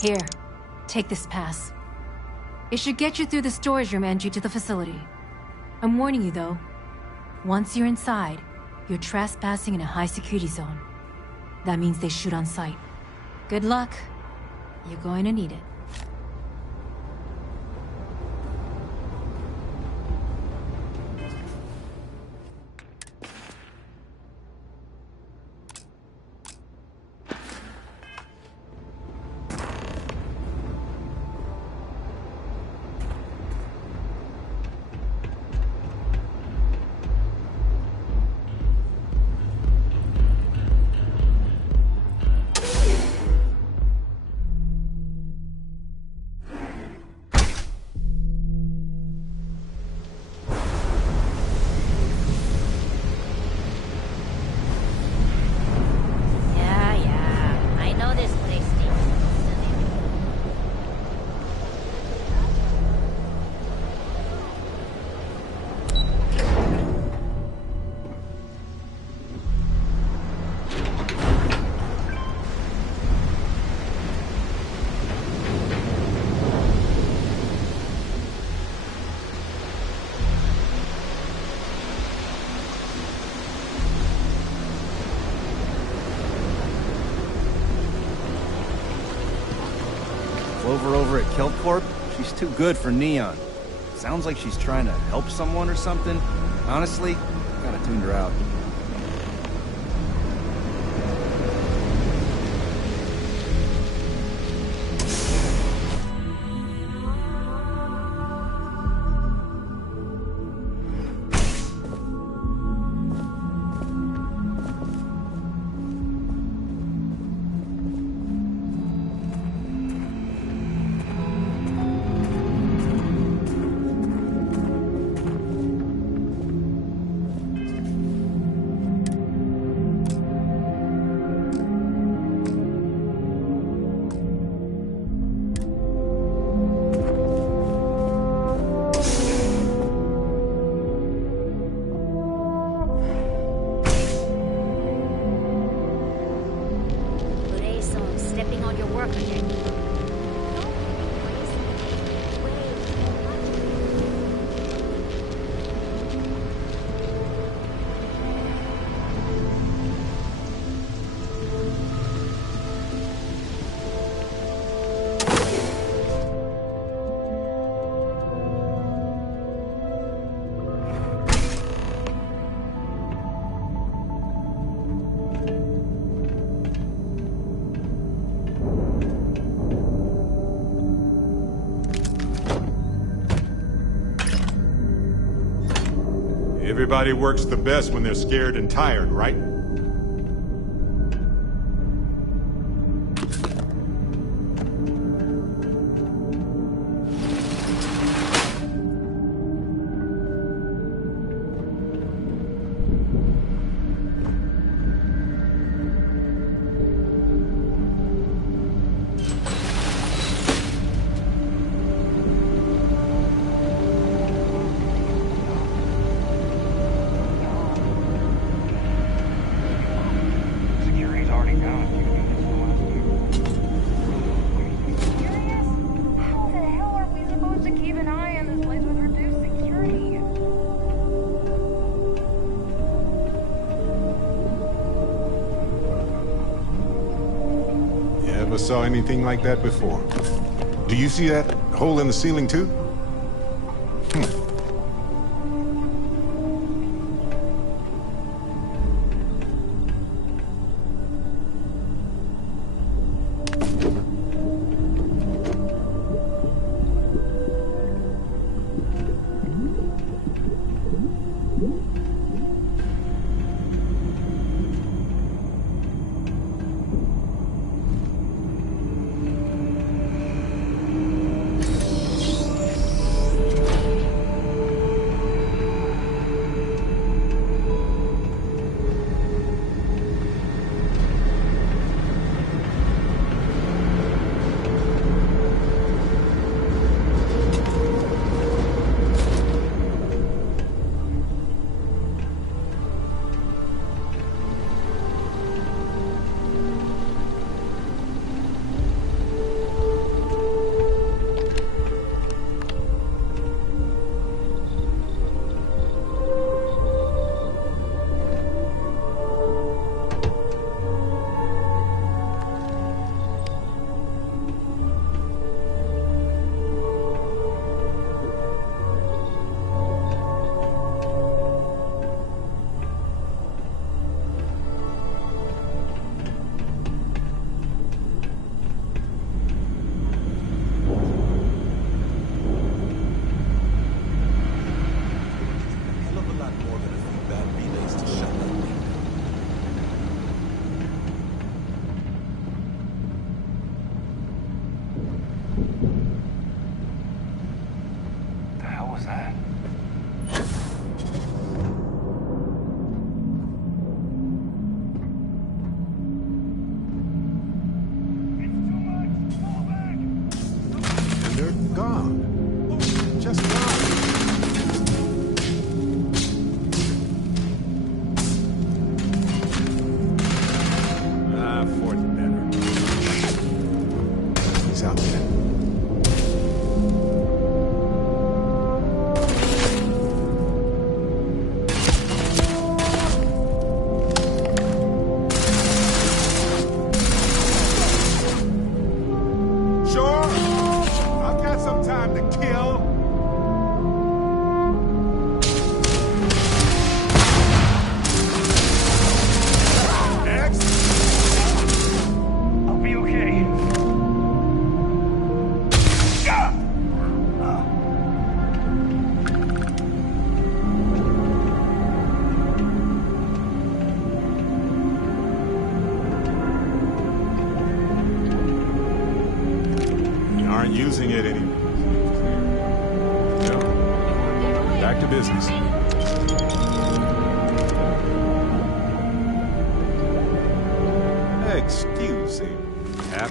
Here, take this pass. It should get you through the storage room entry to the facility. I'm warning you though, once you're inside, you're trespassing in a high security zone. That means they shoot on sight. Good luck. You're going to need it. Yeah, I know this place stinks. Clover over at Kelp Corp? She's too good for Neon. Sounds like she's trying to help someone or something. Honestly, kinda tuned her out. Stepping on your work again. Everybody works the best when they're scared and tired, right? Ever saw anything like that before? Do you see that hole in the ceiling too? get any... Well, back to business. Excuse me, Cap.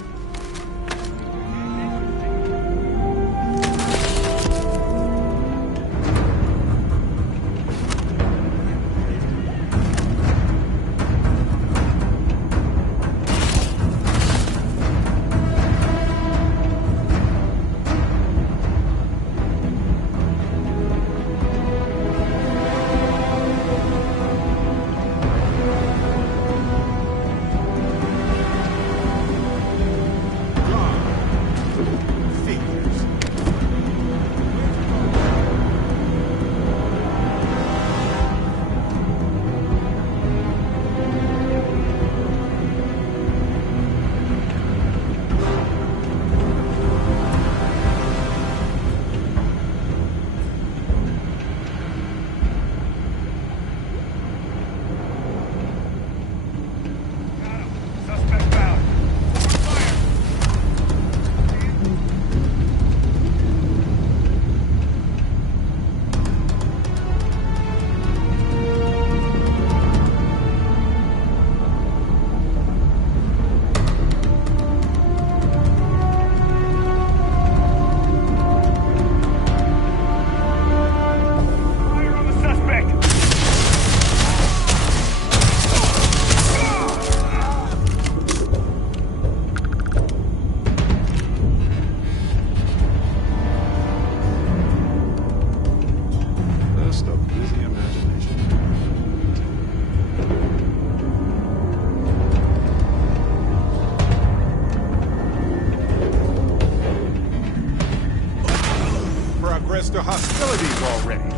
To hostilities already.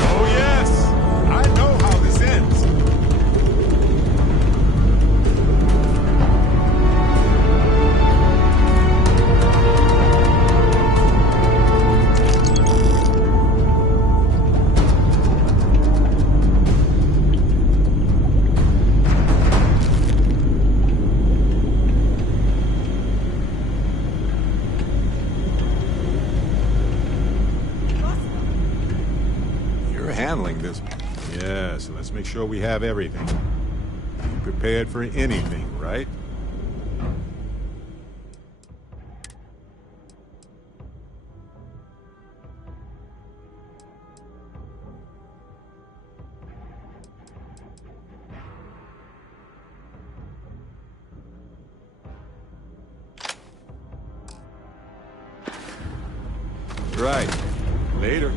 Oh yes, I know how this ends. Handling this. Yeah, so let's make sure we have everything. Be prepared for anything, right? Right. Later.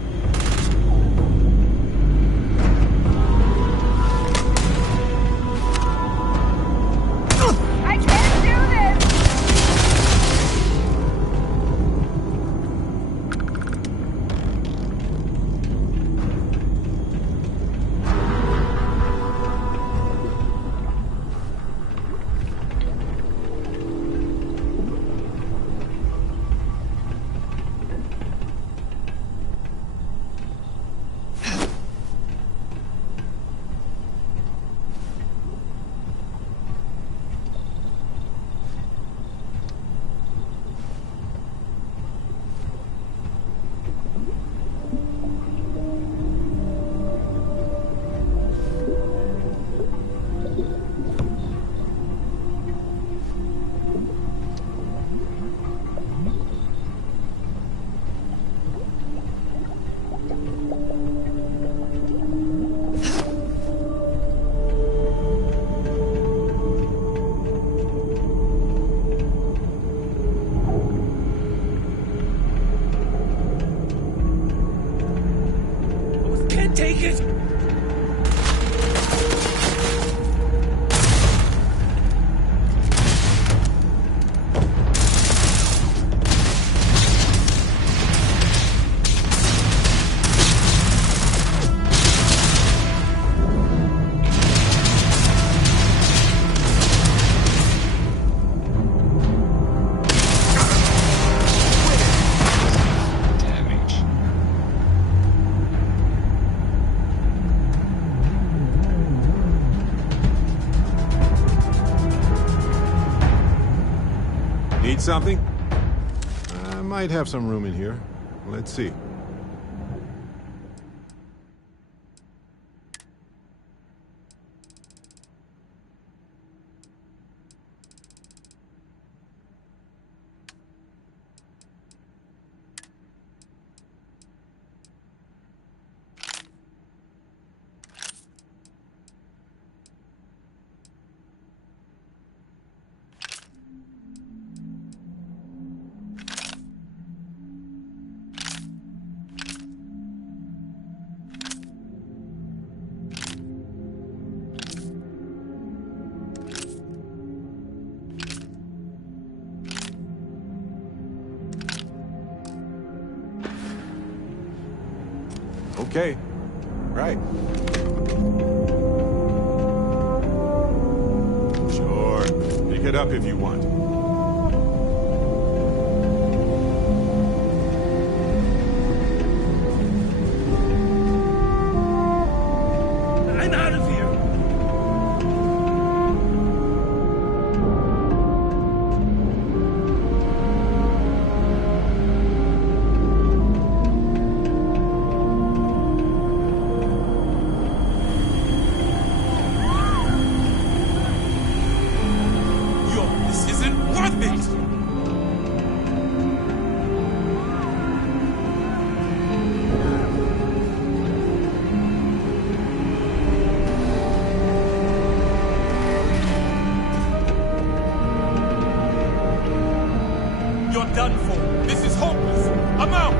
Need something? I might have some room in here. Let's see. Okay. Right. Sure. Pick it up if you want. I'm out of here. Done for. This is hopeless. I'm out.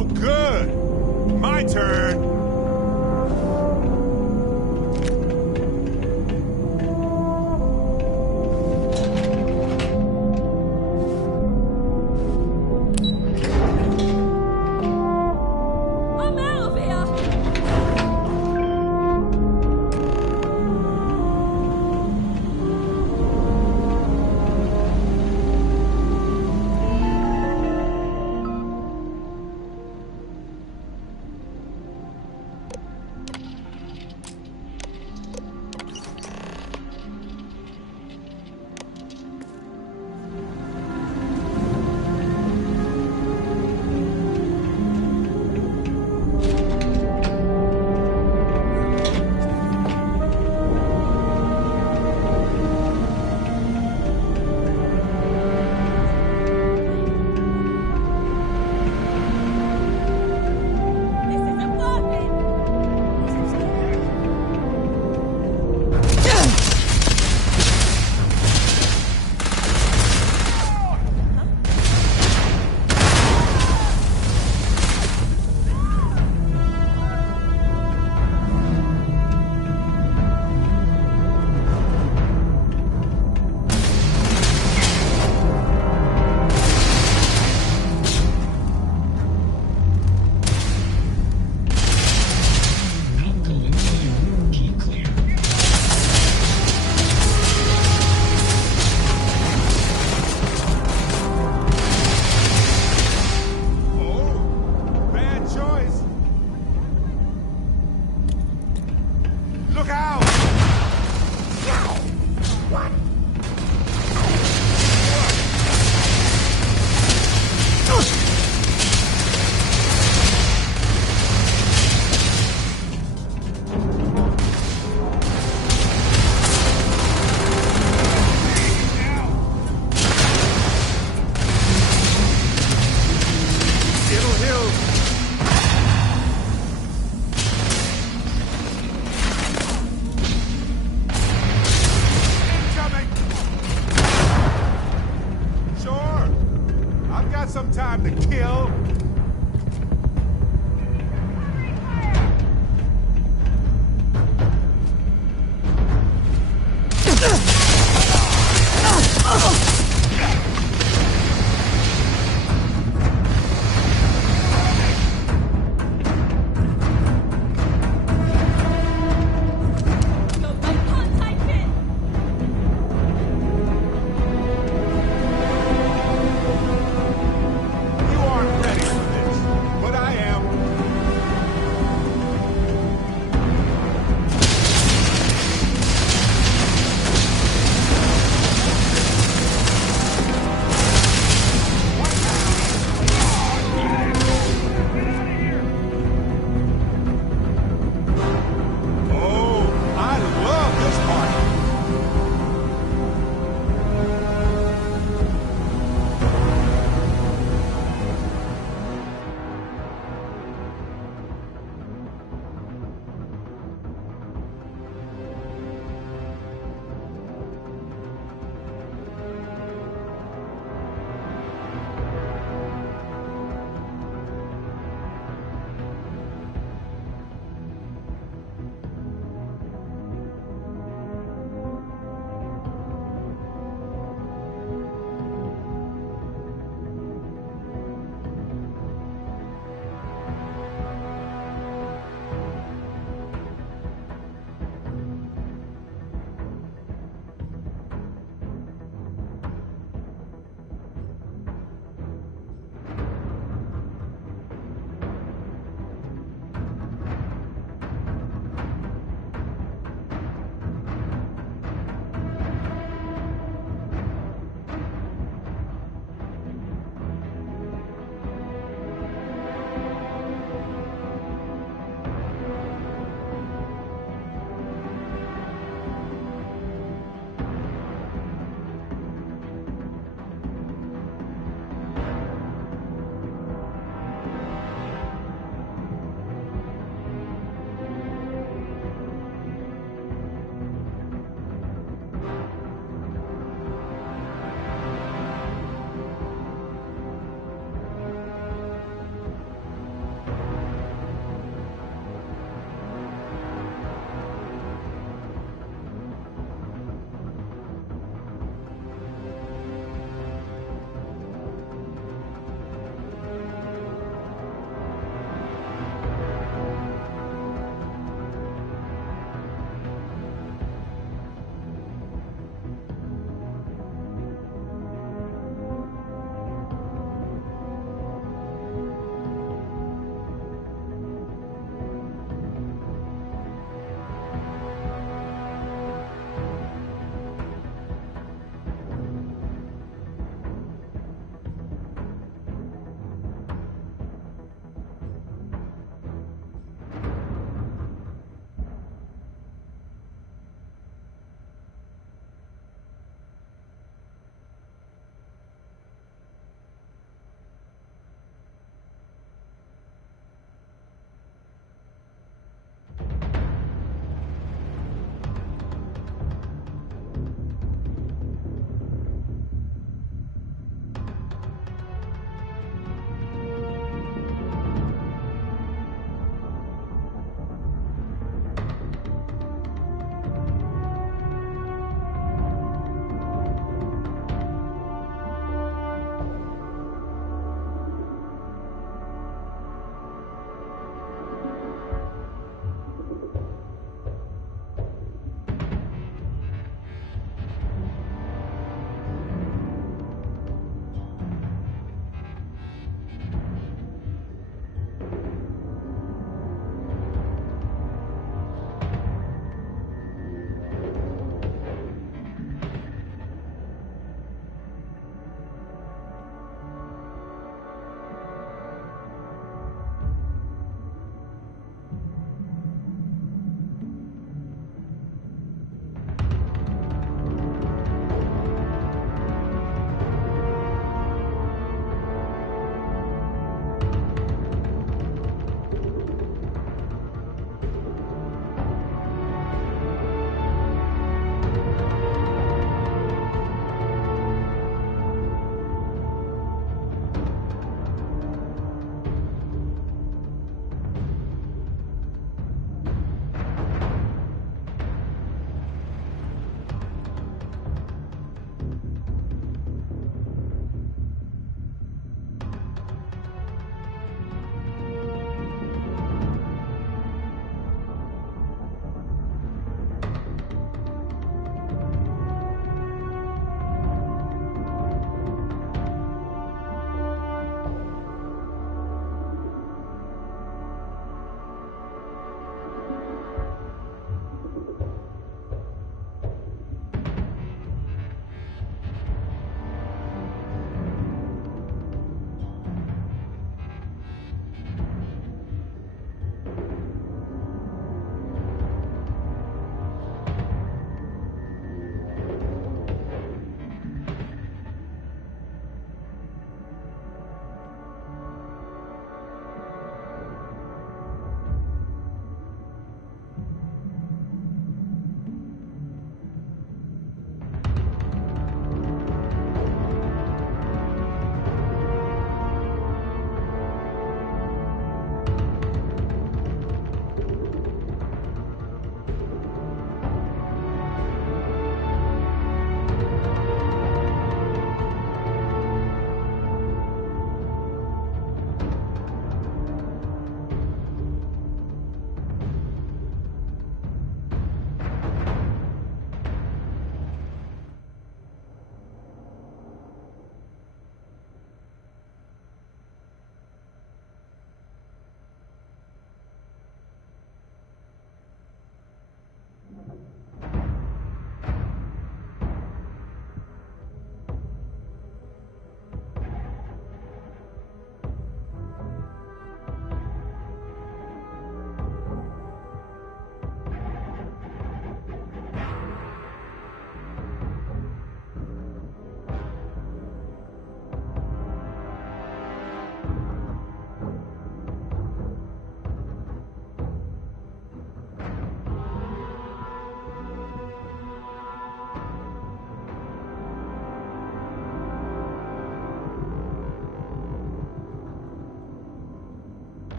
no good. My turn. I'm out of here! some time to kill. You aren't ready.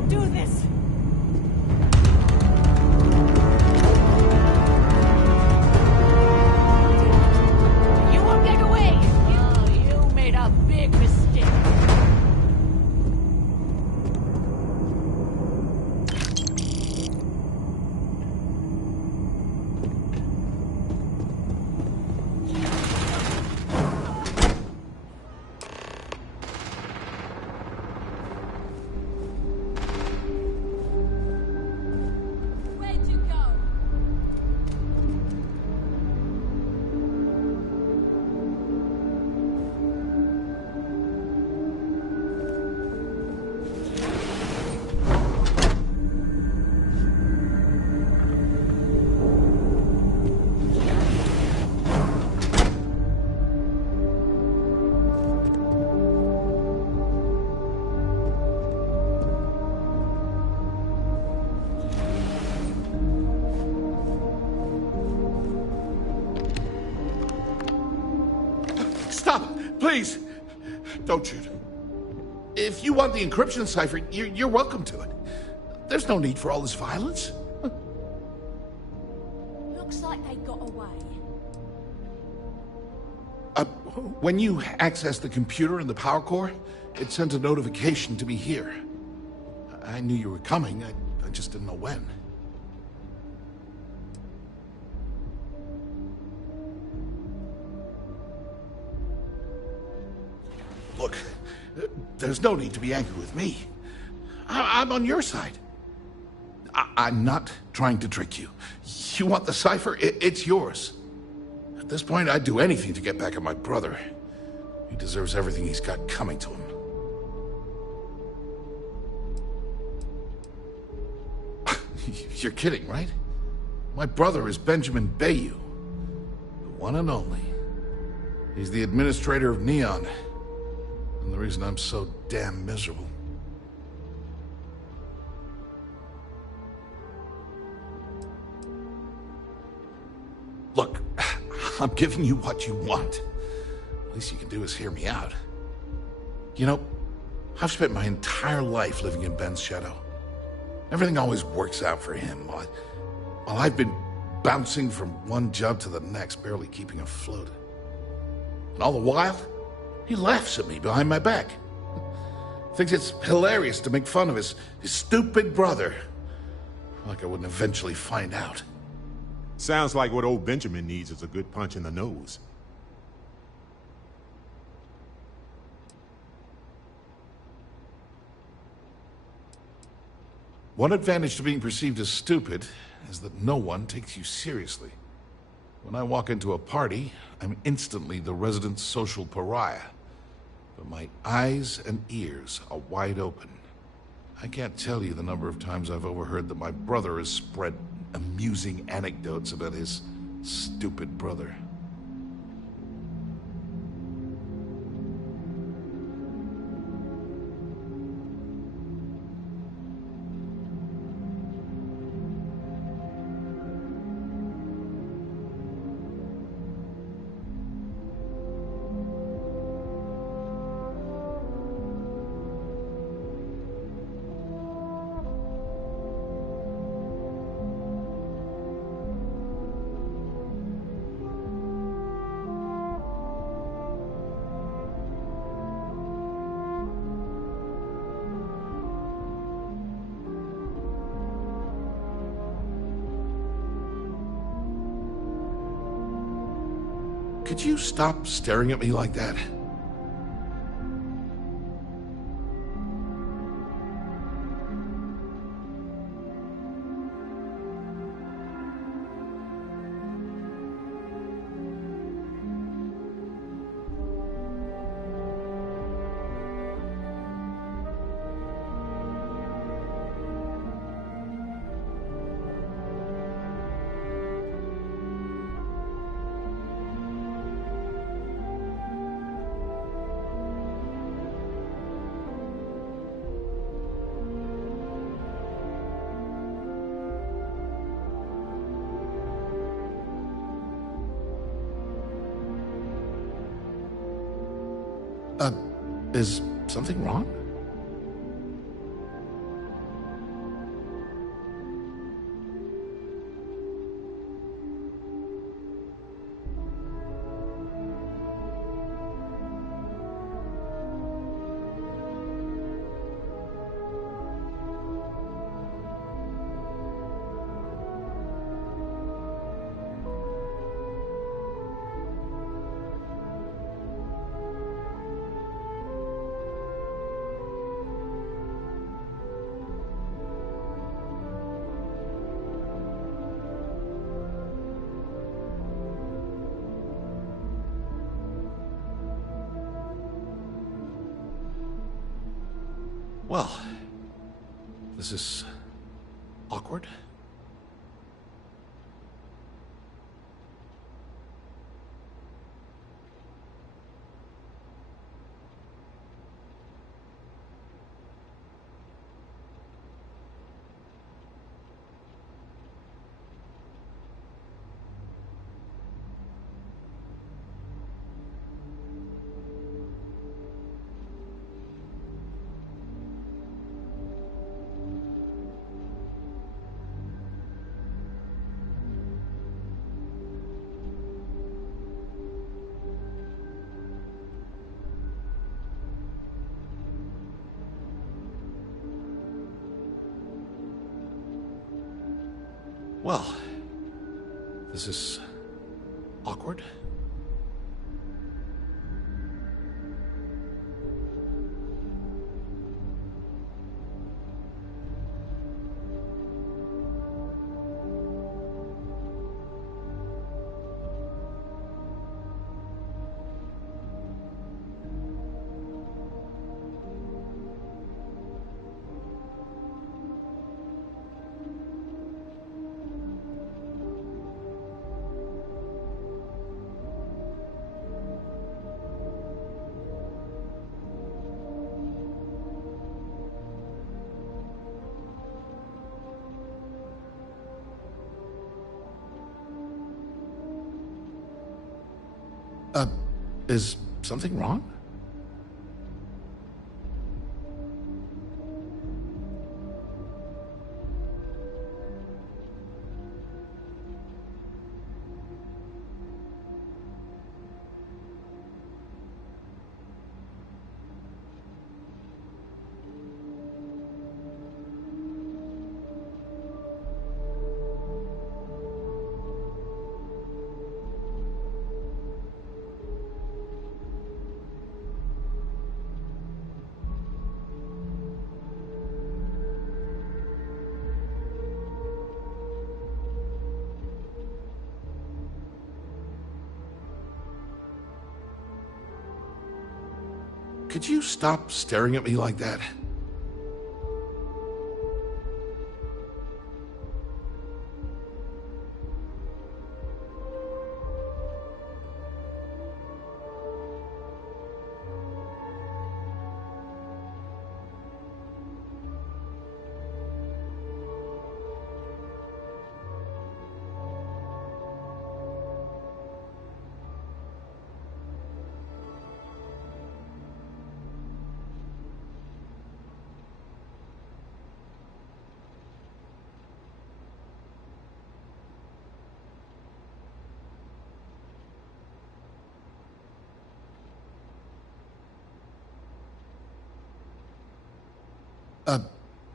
won't do this! You won't get away! You made a big mistake. Stop! Please! Don't shoot. If you want the encryption cipher, you're welcome to it. There's no need for all this violence. Looks like they got away. When you access the computer in the power core, it sent a notification to me here. I knew you were coming, I just didn't know when. Look, there's no need to be angry with me. I'm on your side. I'm not trying to trick you. You want the cipher? It's yours. At this point, I'd do anything to get back at my brother. He deserves everything he's got coming to him. You're kidding, right? My brother is Benjamin Bayou, the one and only. He's the administrator of Neon, and the reason I'm so damn miserable. Look, I'm giving you what you want. The least you can do is hear me out. You know, I've spent my entire life living in Ben's shadow. Everything always works out for him, while I've been bouncing from one job to the next, barely keeping afloat. And all the while, he laughs at me behind my back. Thinks it's hilarious to make fun of his stupid brother. Like I wouldn't eventually find out. Sounds like what old Benjamin needs is a good punch in the nose. One advantage to being perceived as stupid is that no one takes you seriously. When I walk into a party, I'm instantly the resident social pariah. But my eyes and ears are wide open. I can't tell you the number of times I've overheard that my brother has spread amusing anecdotes about his stupid brother. Could you stop staring at me like that? Is something wrong? Well, this is awkward. Well, this is awkward. Is something wrong? Could you stop staring at me like that?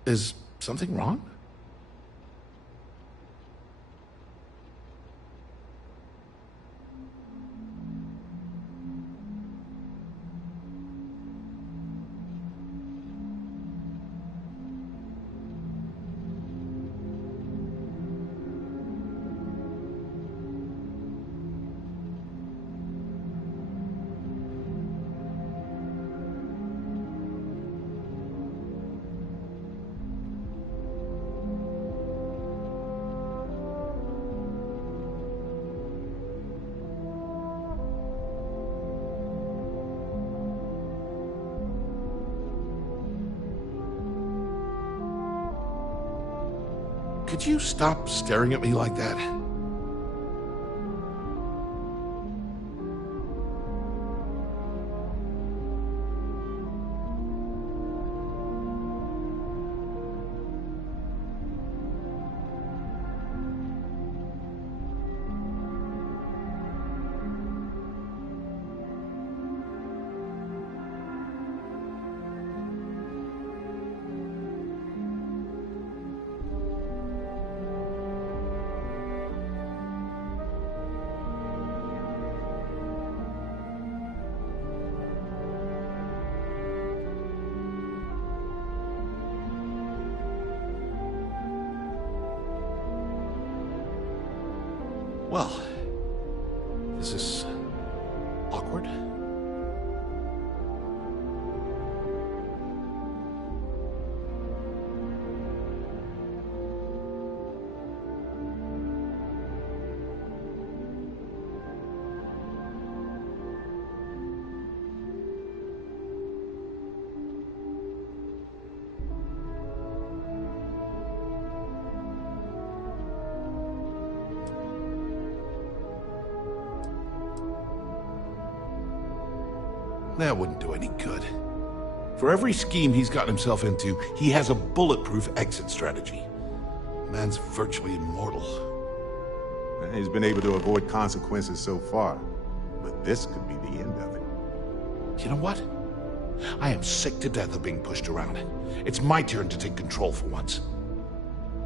Is something wrong? Could you stop staring at me like that? Well, this is awkward. That wouldn't do any good. For every scheme he's gotten himself into, he has a bulletproof exit strategy. The man's virtually immortal. He's been able to avoid consequences so far, but this could be the end of it. You know what? I am sick to death of being pushed around. It's my turn to take control for once.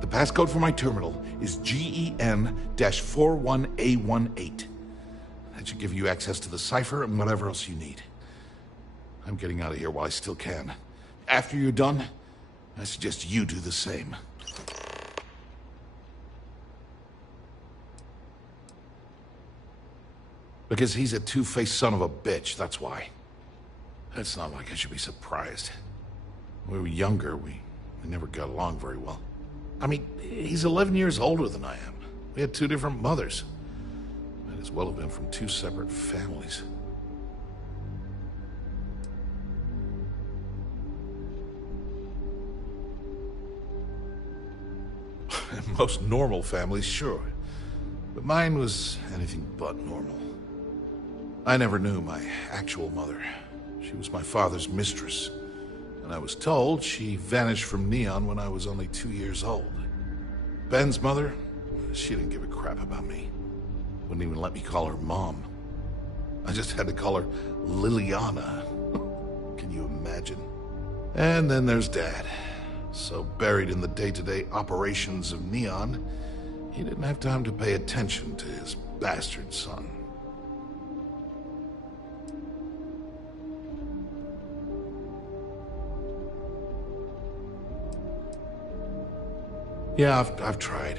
The passcode for my terminal is GEN-41A18. That should give you access to the cipher and whatever else you need. I'm getting out of here while I still can. After you're done, I suggest you do the same. Because he's a two-faced son of a bitch, that's why. It's not like I should be surprised. When we were younger, we never got along very well. I mean, he's 11 years older than I am. We had two different mothers. Might as well have been from two separate families. Most normal families, sure. But mine was anything but normal. I never knew my actual mother. She was my father's mistress. And I was told she vanished from Neon when I was only 2 years old. Ben's mother, she didn't give a crap about me. Wouldn't even let me call her Mom. I just had to call her Liliana. Can you imagine? And then there's Dad. So buried in the day-to-day operations of Neon, he didn't have time to pay attention to his bastard son. Yeah, I've tried,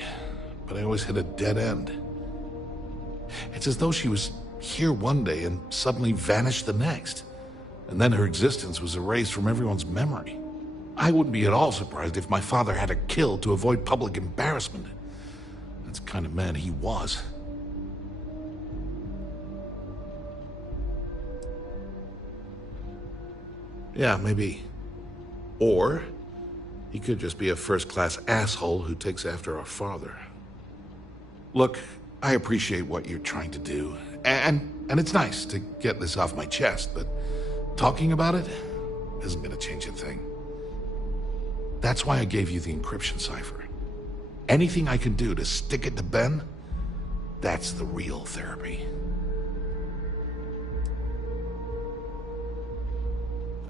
but I always hit a dead end. It's as though she was here one day and suddenly vanished the next. And then her existence was erased from everyone's memory. I wouldn't be at all surprised if my father had her killed to avoid public embarrassment. That's the kind of man he was. Yeah, maybe. Or he could just be a first-class asshole who takes after our father. Look, I appreciate what you're trying to do, and it's nice to get this off my chest, but talking about it isn't gonna change a thing. That's why I gave you the encryption cipher. Anything I can do to stick it to Ben, that's the real therapy.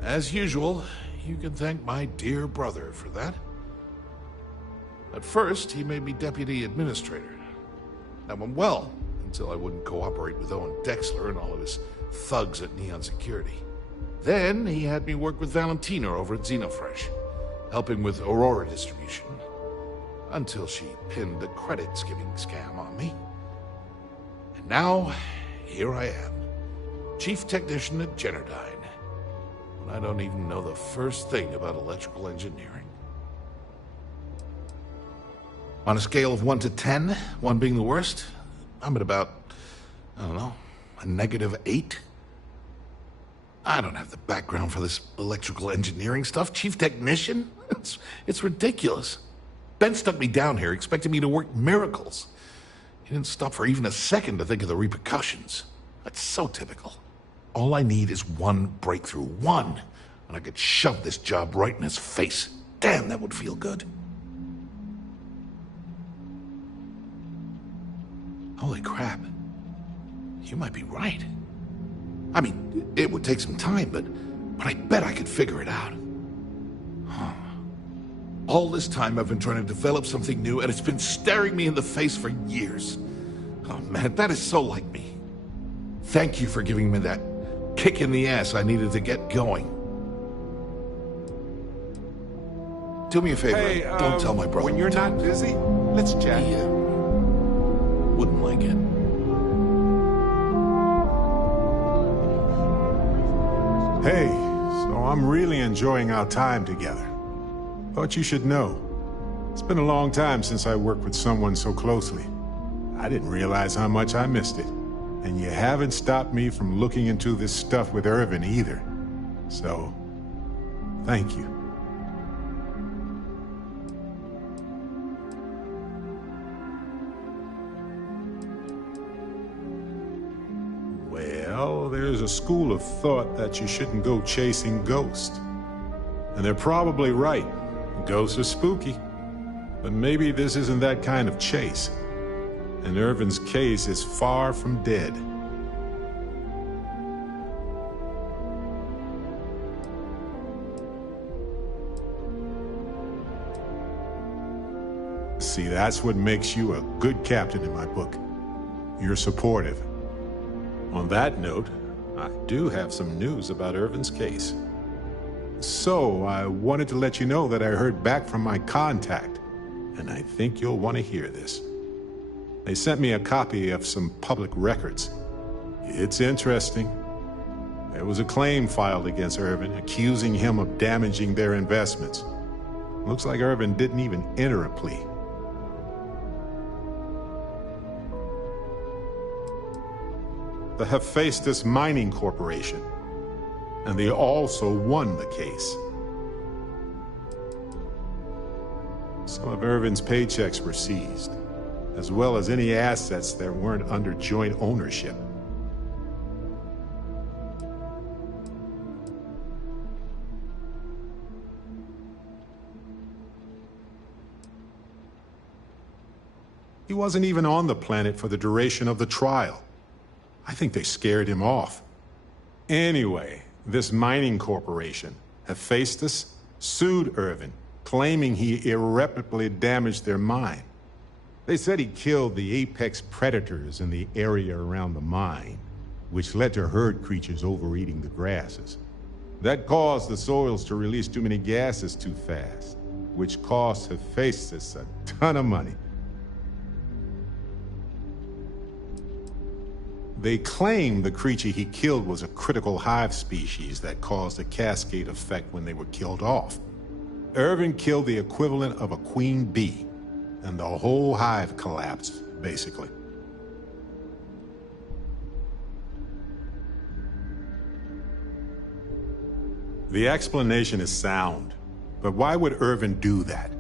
As usual, you can thank my dear brother for that. At first, he made me deputy administrator. That went well, until I wouldn't cooperate with Owen Dexler and all of his thugs at Neon Security. Then, he had me work with Valentina over at Xenofresh, helping with Aurora distribution, until she pinned the credit skimming scam on me. And now, here I am, chief technician at Generdyne, when I don't even know the first thing about electrical engineering. On a scale of 1 to 10, 1 being the worst, I'm at about, I don't know, a -8. I don't have the background for this electrical engineering stuff. Chief technician? It's ridiculous. Ben stuck me down here expecting me to work miracles. He didn't stop for even a second to think of the repercussions. That's so typical. All I need is one breakthrough. One. And I could shove this job right in his face. Damn, that would feel good. Holy crap. You might be right. I mean, it would take some time, but I bet I could figure it out. Huh. All this time I've been trying to develop something new, and it's been staring me in the face for years. Oh man, that is so like me. Thank you for giving me that kick in the ass I needed to get going. Do me a favor, Hey, don't tell my brother. when you're not busy, let's chat. Yeah. Wouldn't like it. Hey, so I'm really enjoying our time together. Thought you should know. It's been a long time since I worked with someone so closely. I didn't realize how much I missed it. And you haven't stopped me from looking into this stuff with Irvin either. So, thank you. Well, there's a school of thought that you shouldn't go chasing ghosts. And they're probably right. Ghosts are spooky. But maybe this isn't that kind of chase. And Irvin's case is far from dead. See, that's what makes you a good captain in my book. You're supportive. On that note, I do have some news about Irvin's case. So, I wanted to let you know that I heard back from my contact, and I think you'll want to hear this. They sent me a copy of some public records. It's interesting. There was a claim filed against Irvin, accusing him of damaging their investments. Looks like Irvin didn't even enter a plea. The Hephaestus Mining Corporation, and they also won the case. Some of Irvin's paychecks were seized, as well as any assets that weren't under joint ownership. He wasn't even on the planet for the duration of the trial. I think they scared him off. Anyway, this mining corporation, Hephaestus, sued Irvin, claiming he irreparably damaged their mine. They said he killed the apex predators in the area around the mine, which led to herd creatures overeating the grasses. That caused the soils to release too many gases too fast, which cost Hephaestus a ton of money. They claim the creature he killed was a critical hive species that caused a cascade effect when they were killed off. Irvin killed the equivalent of a queen bee, and the whole hive collapsed, basically. The explanation is sound, but why would Irvin do that?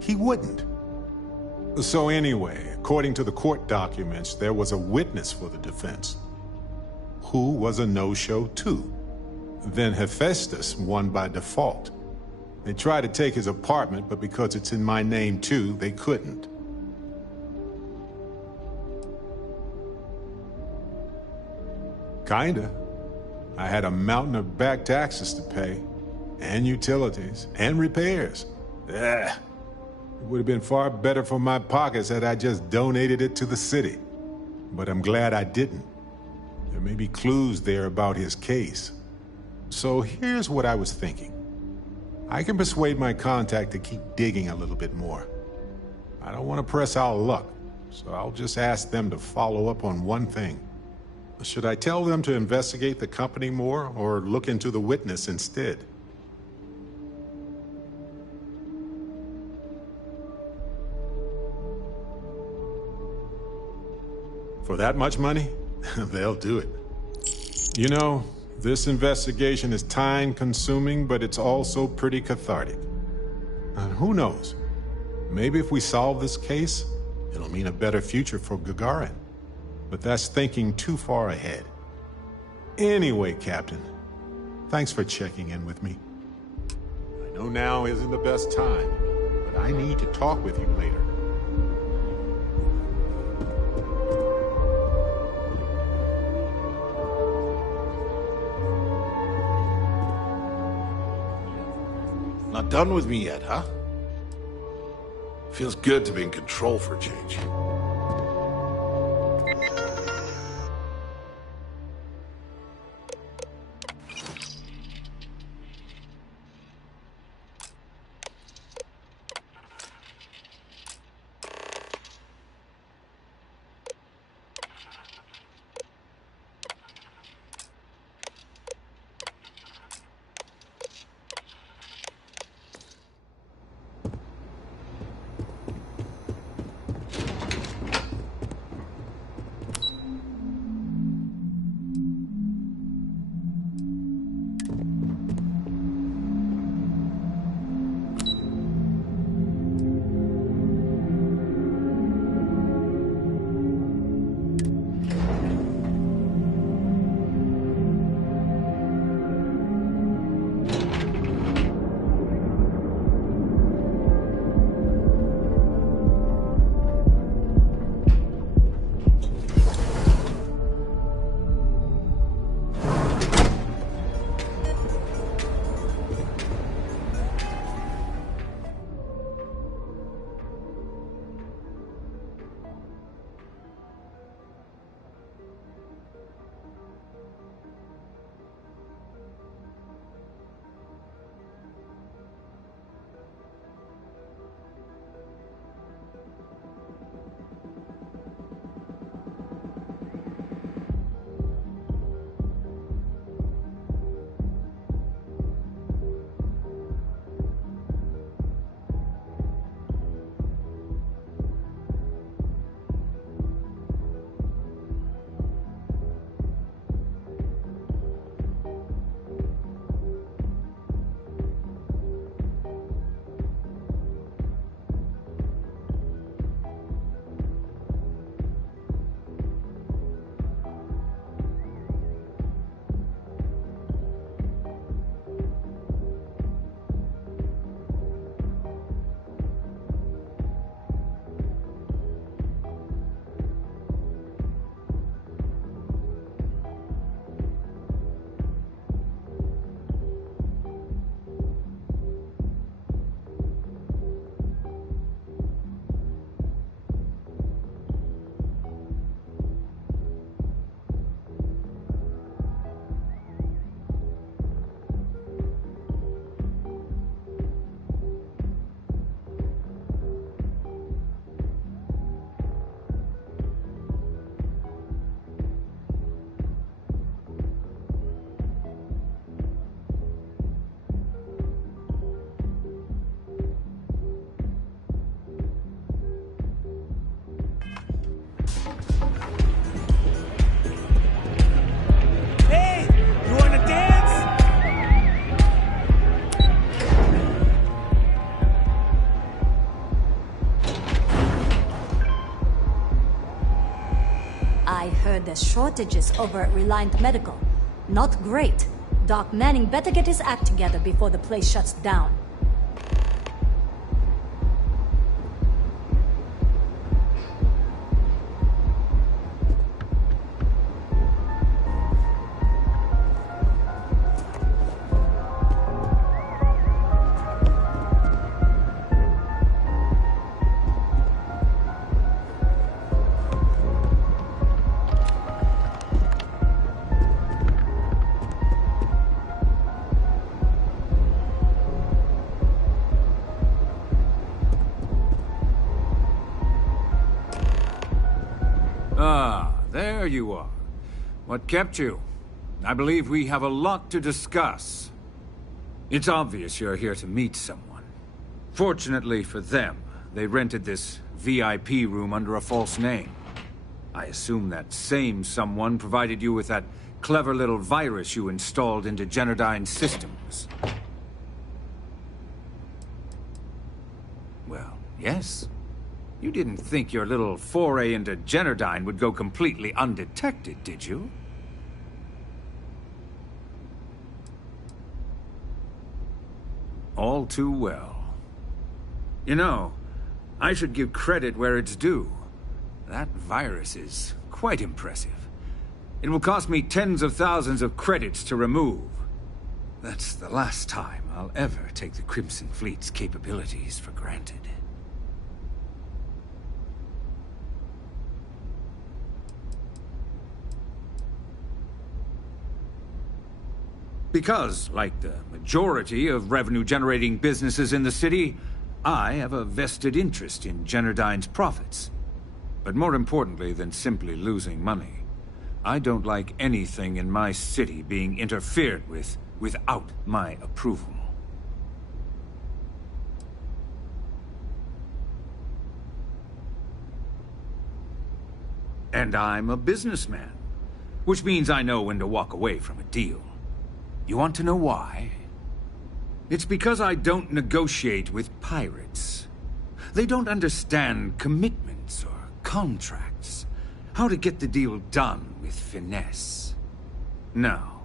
He wouldn't. So anyway, according to the court documents, there was a witness for the defense, who was a no-show too. Then Hephaestus won by default. They tried to take his apartment, but because it's in my name too, they couldn't. Kinda. I had a mountain of back taxes to pay, and utilities, and repairs. Ugh. It would have been far better for my pockets had I just donated it to the city. But I'm glad I didn't. There may be clues there about his case. So here's what I was thinking. I can persuade my contact to keep digging a little bit more. I don't want to press our luck, so I'll just ask them to follow up on one thing. Should I tell them to investigate the company more, or look into the witness instead? For that much money? They'll do it. You know, this investigation is time-consuming, but it's also pretty cathartic. And who knows? Maybe if we solve this case, it'll mean a better future for Gagarin. But that's thinking too far ahead. Anyway, Captain, thanks for checking in with me. I know now isn't the best time, but I need to talk with you later. Not done with me yet, huh? Feels good to be in control for a change. I heard there's shortages over at Reliant Medical. Not great. Doc Manning better get his act together before the place shuts down. Ah, there you are. What kept you? I believe we have a lot to discuss. It's obvious you're here to meet someone. Fortunately for them, they rented this VIP room under a false name. I assume that same someone provided you with that clever little virus you installed into Generdyne's systems. Well, yes. You didn't think your little foray into Generdyne would go completely undetected, did you? All too well. You know, I should give credit where it's due. That virus is quite impressive. It will cost me tens of thousands of credits to remove. That's the last time I'll ever take the Crimson Fleet's capabilities for granted. Because, like the majority of revenue-generating businesses in the city, I have a vested interest in Generdyne's profits. But more importantly than simply losing money, I don't like anything in my city being interfered with without my approval. And I'm a businessman, which means I know when to walk away from a deal. You want to know why? It's because I don't negotiate with pirates. They don't understand commitments or contracts. How to get the deal done with finesse. No.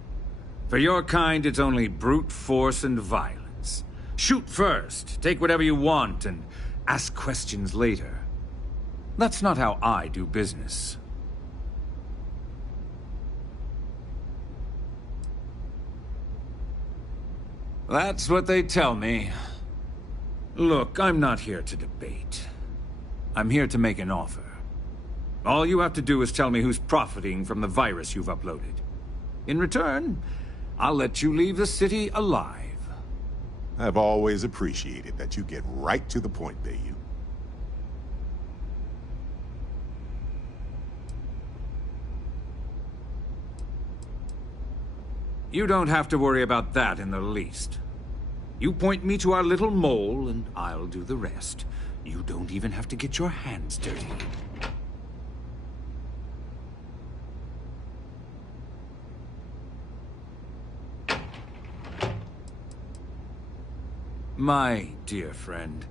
For your kind, it's only brute force and violence. Shoot first, take whatever you want, and ask questions later. That's not how I do business. That's what they tell me. Look, I'm not here to debate. I'm here to make an offer. All you have to do is tell me who's profiting from the virus you've uploaded. In return, I'll let you leave the city alive. I've always appreciated that you get right to the point, Bayou. You don't have to worry about that in the least. You point me to our little mole, and I'll do the rest. You don't even have to get your hands dirty. My dear friend,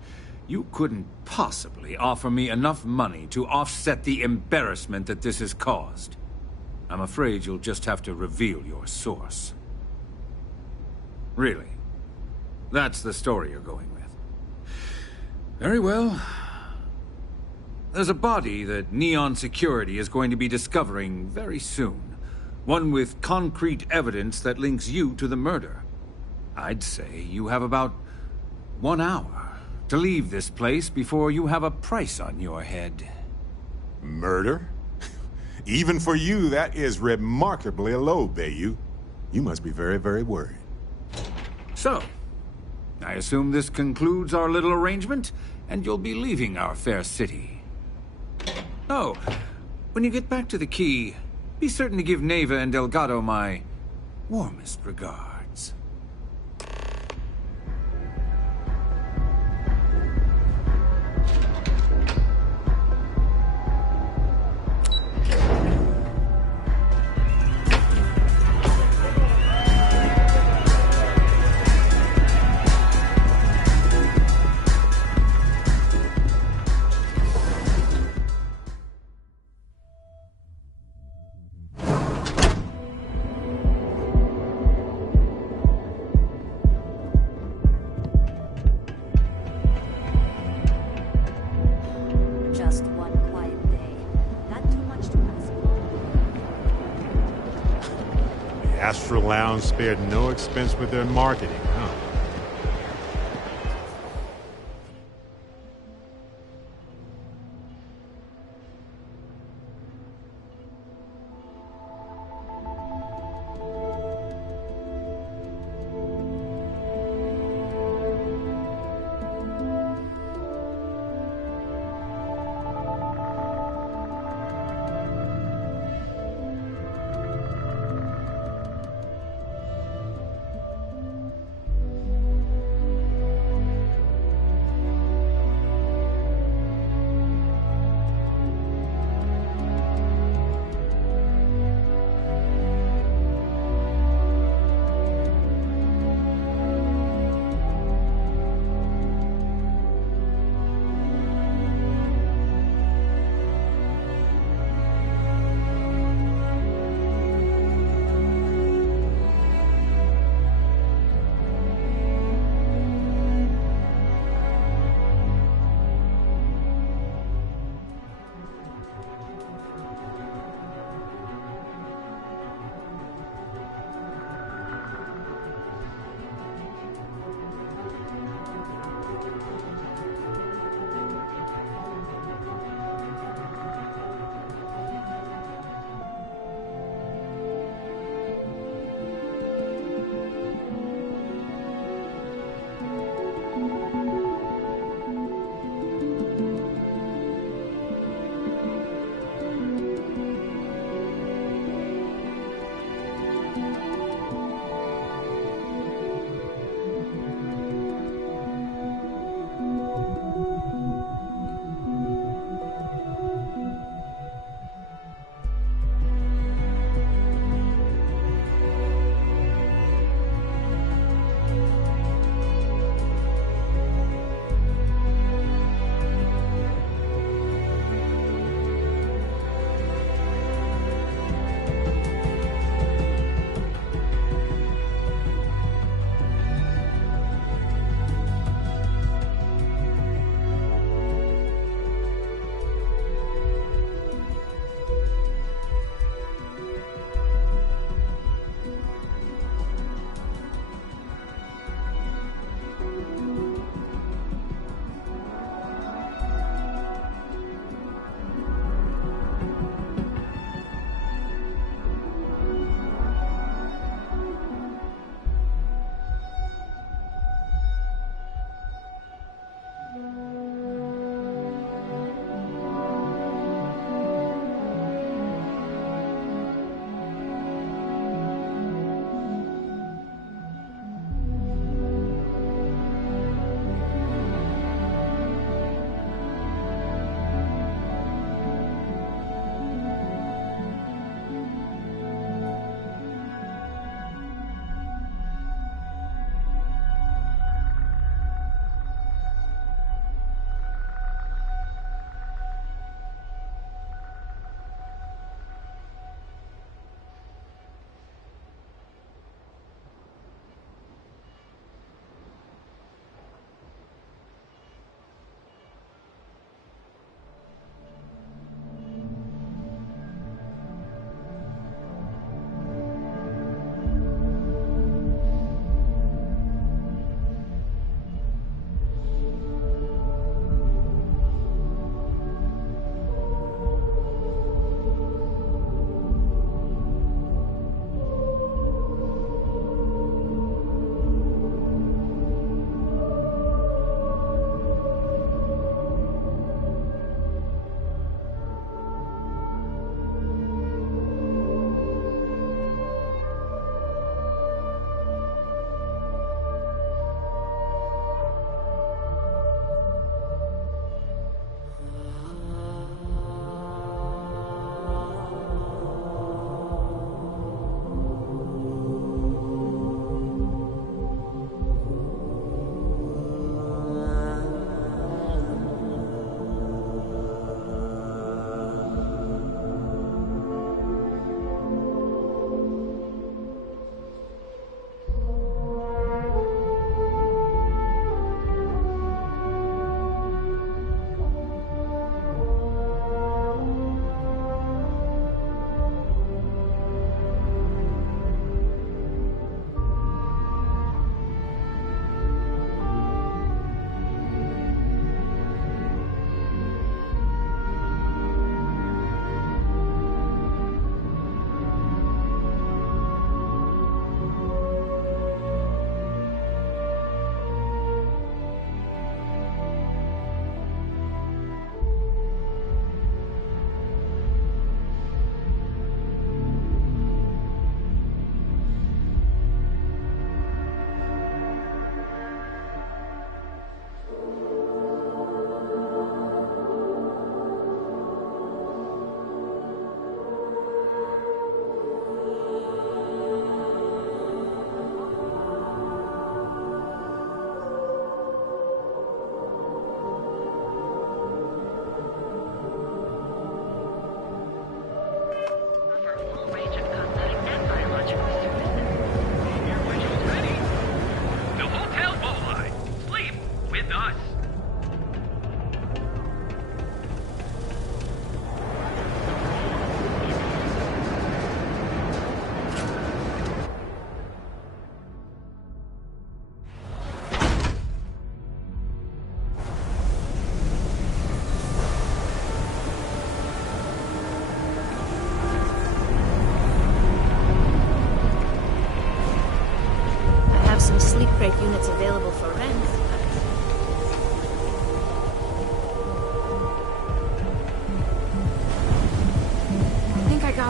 you couldn't possibly offer me enough money to offset the embarrassment that this has caused. I'm afraid you'll just have to reveal your source. Really? That's the story you're going with. Very well. There's a body that Neon Security is going to be discovering very soon. One with concrete evidence that links you to the murder. I'd say you have about 1 hour to leave this place before you have a price on your head. Murder? Even for you, that is remarkably low, Bayou. You must be very, very worried. So, I assume this concludes our little arrangement, and you'll be leaving our fair city. Oh, when you get back to the Key, be certain to give Neva and Delgado my warmest regards. Astral Lounge spared no expense with their marketing, huh?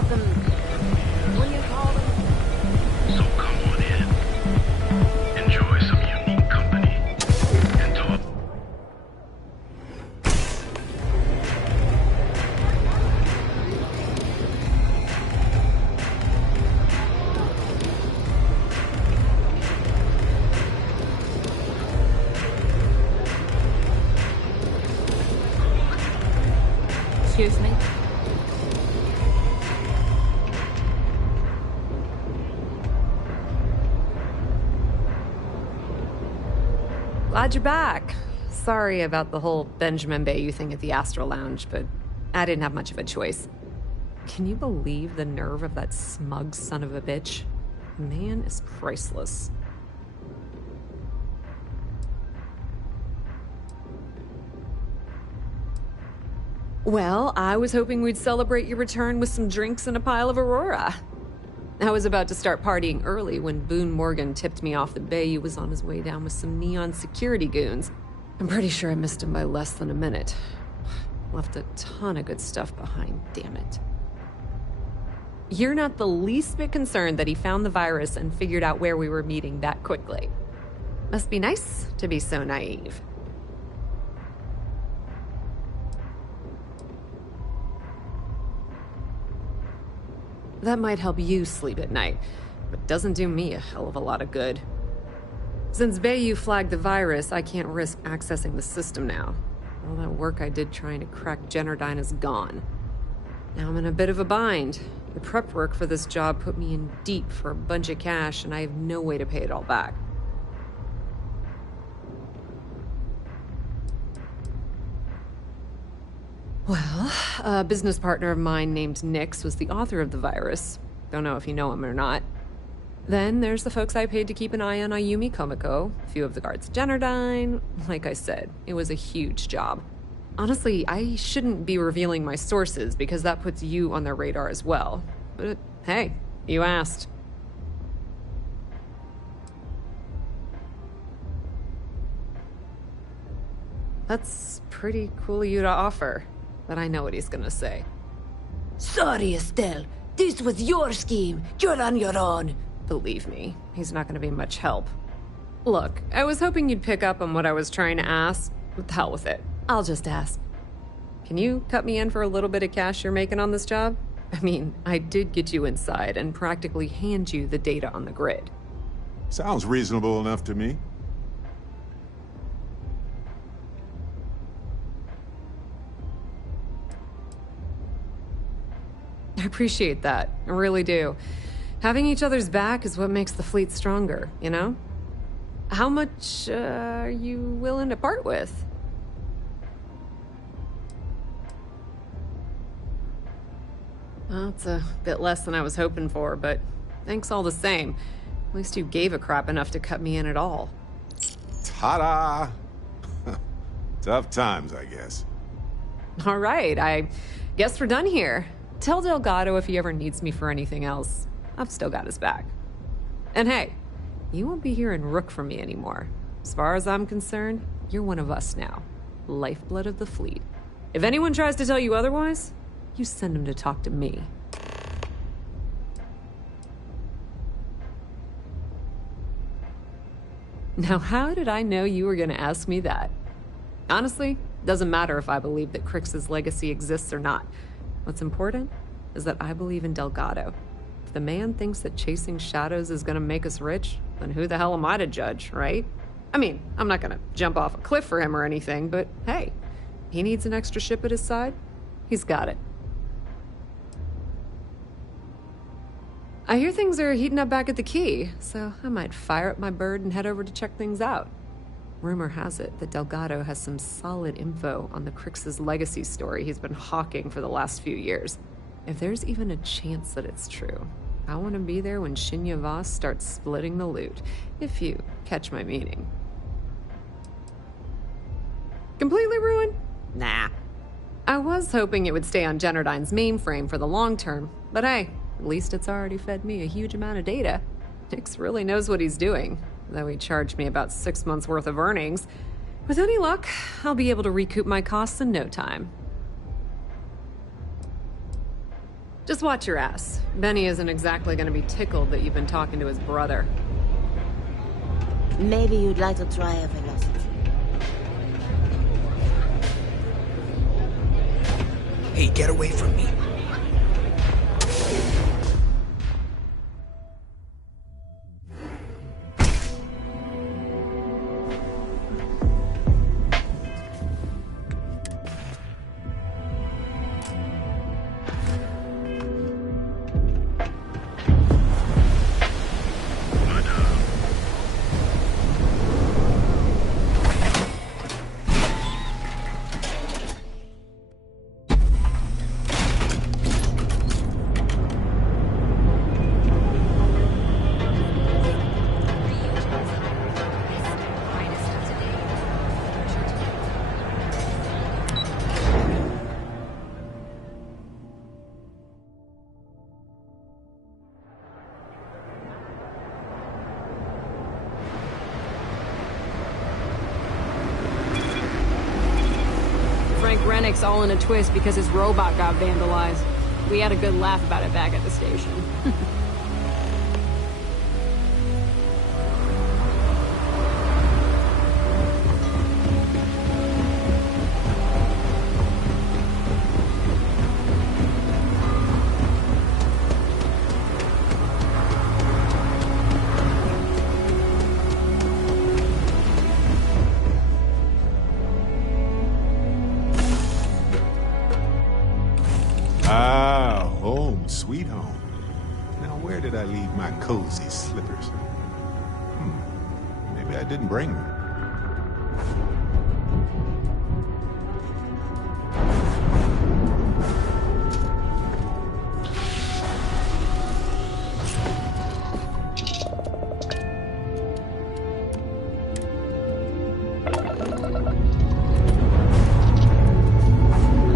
nothing... What do you call them? So come on in. Enjoy some unique company. And talk. Excuse me? Glad you're back. Sorry about the whole Benjamin Bayou thing at the Astral Lounge, but I didn't have much of a choice. Can you believe the nerve of that smug son of a bitch? The man is priceless. Well, I was hoping we'd celebrate your return with some drinks and a pile of Aurora. I was about to start partying early when Boone Morgan tipped me off that Bayou was on his way down with some neon security goons. I'm pretty sure I missed him by less than a minute. Left a ton of good stuff behind, damn it. You're not the least bit concerned that he found the virus and figured out where we were meeting that quickly. Must be nice to be so naive. That might help you sleep at night, but doesn't do me a hell of a lot of good. Since Bayou flagged the virus, I can't risk accessing the system now. All that work I did trying to crack Generdyne is gone. Now I'm in a bit of a bind. The prep work for this job put me in deep for a bunch of cash, and I have no way to pay it all back. Well, a business partner of mine named Nix was the author of the virus. Don't know if you know him or not. Then there's the folks I paid to keep an eye on Ayumi Komiko, a few of the guards at Generdyne. Like I said, it was a huge job. Honestly, I shouldn't be revealing my sources because that puts you on their radar as well. But hey, you asked. That's pretty cool of you to offer. But I know what he's gonna say. Sorry, Estelle. This was your scheme. You're on your own. Believe me, he's not gonna be much help. Look, I was hoping you'd pick up on what I was trying to ask. What the hell with it? I'll just ask. Can you cut me in for a little bit of cash you're making on this job? I mean, I did get you inside and practically hand you the data on the grid. Sounds reasonable enough to me. I appreciate that. I really do. Having each other's back is what makes the fleet stronger, you know? How much are you willing to part with? Well, it's a bit less than I was hoping for, but thanks all the same. At least you gave a crap enough to cut me in at all. Ta-da! Tough times, I guess. All right, I guess we're done here. Tell Delgado if he ever needs me for anything else. I've still got his back. And hey, you won't be hearing Rook from me anymore. As far as I'm concerned, you're one of us now. Lifeblood of the fleet. If anyone tries to tell you otherwise, you send them to talk to me. Now, how did I know you were going to ask me that? Honestly, doesn't matter if I believe that Crix's legacy exists or not. What's important is that I believe in Delgado. If the man thinks that chasing shadows is gonna make us rich, then who the hell am I to judge, right? I mean, I'm not gonna jump off a cliff for him or anything, but hey, he needs an extra ship at his side, he's got it. I hear things are heating up back at the Key, so I might fire up my bird and head over to check things out. Rumor has it that Delgado has some solid info on the Crix's legacy story he's been hawking for the last few years. If there's even a chance that it's true, I want to be there when Shinya Voss starts splitting the loot, if you catch my meaning. Completely ruined? Nah. I was hoping it would stay on Generdyne's mainframe for the long term, but hey, at least it's already fed me a huge amount of data. Nix really knows what he's doing. Though he charged me about 6 months' worth of earnings. With any luck, I'll be able to recoup my costs in no time. Just watch your ass. Benny isn't exactly gonna be tickled that you've been talking to his brother. Maybe you'd like to try a velocity. Hey, get away from me. Rennick's all in a twist because his robot got vandalized. We had a good laugh about it back at the station. Ah, home, sweet home. Now, where did I leave my cozy slippers? Maybe I didn't bring them.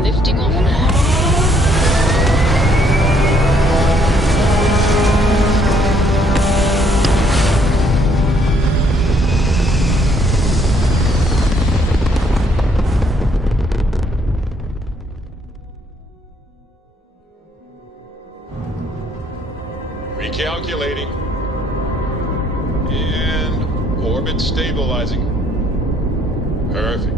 Lifting off now. Recalculating. And orbit stabilizing. Perfect.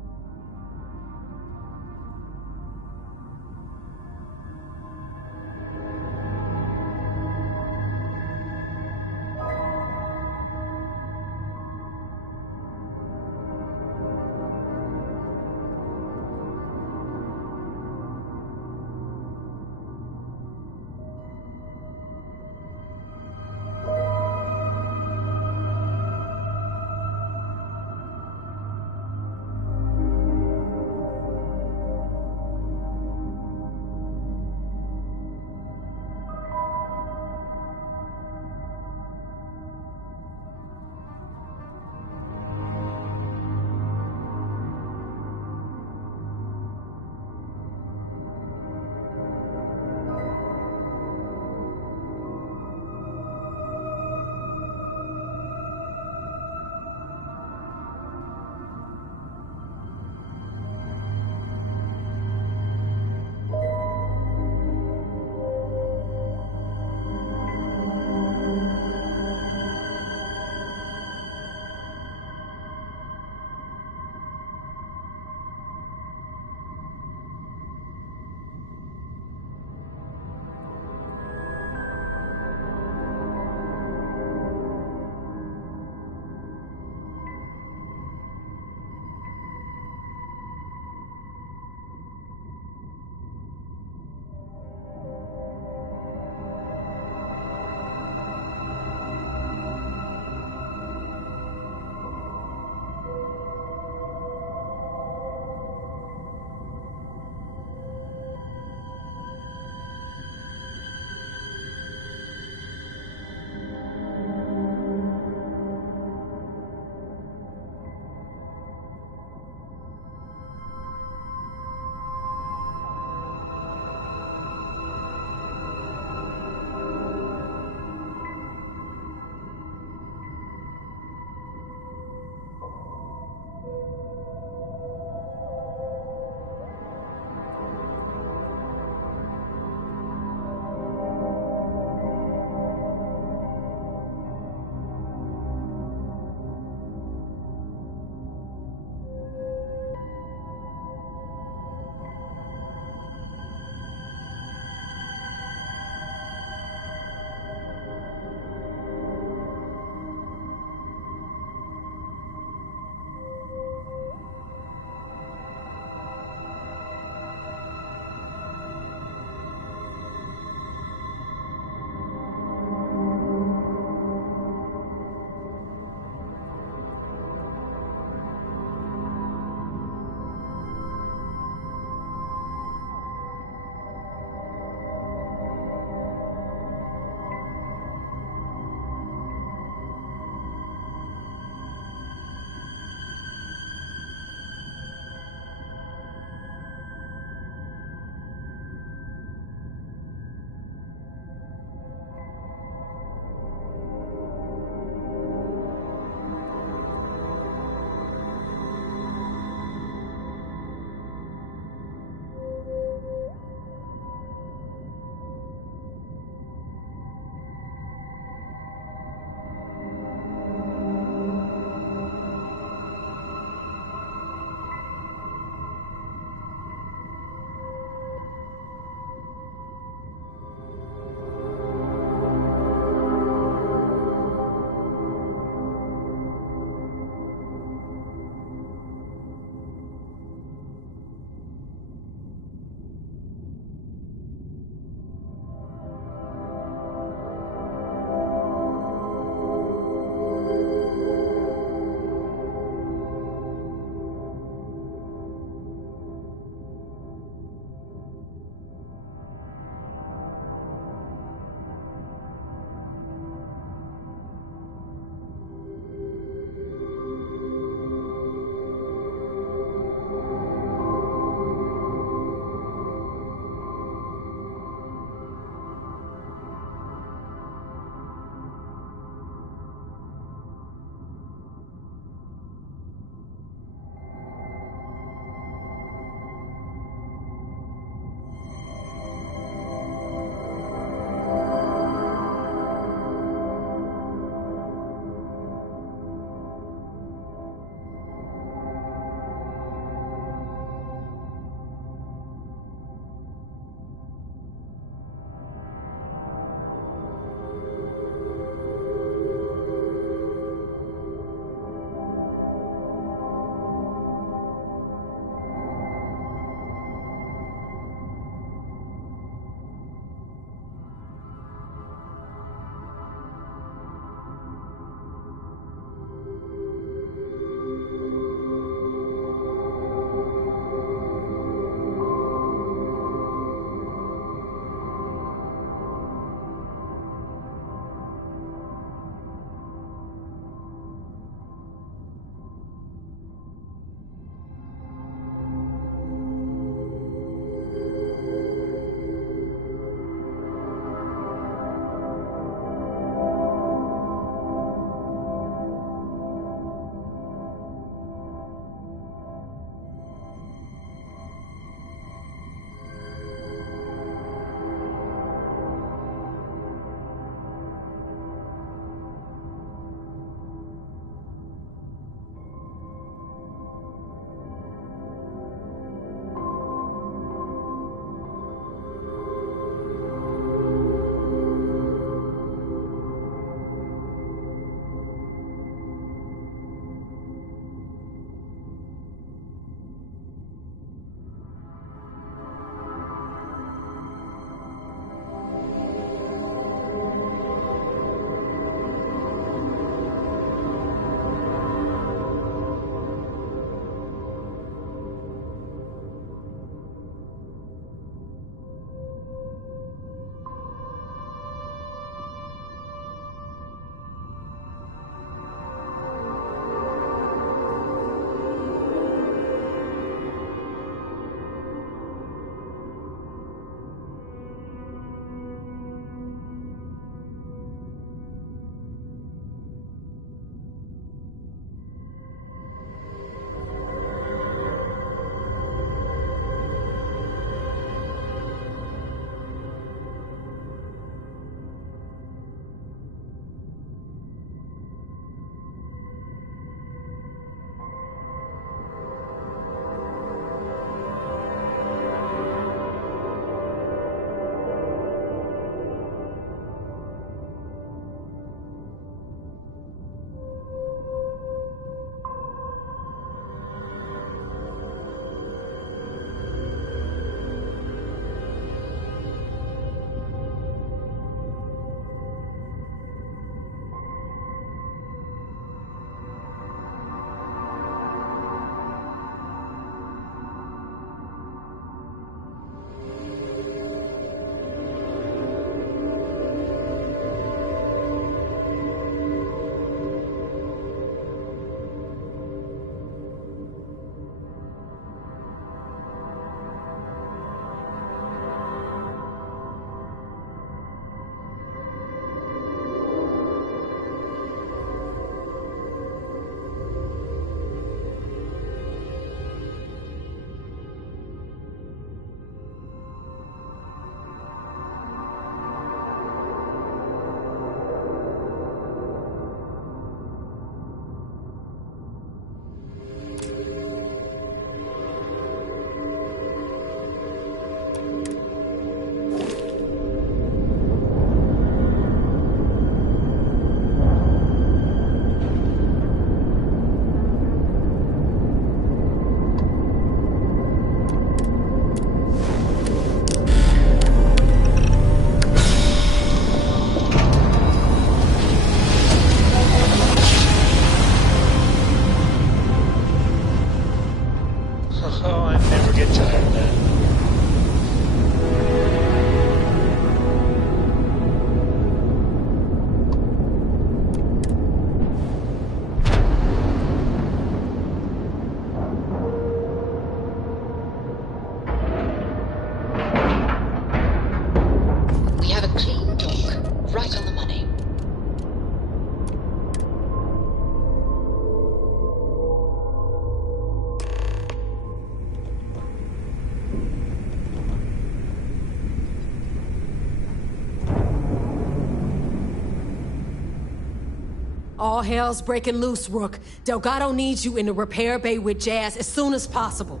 All hell's breaking loose, Rook. Delgado needs you in the repair bay with Jazz as soon as possible.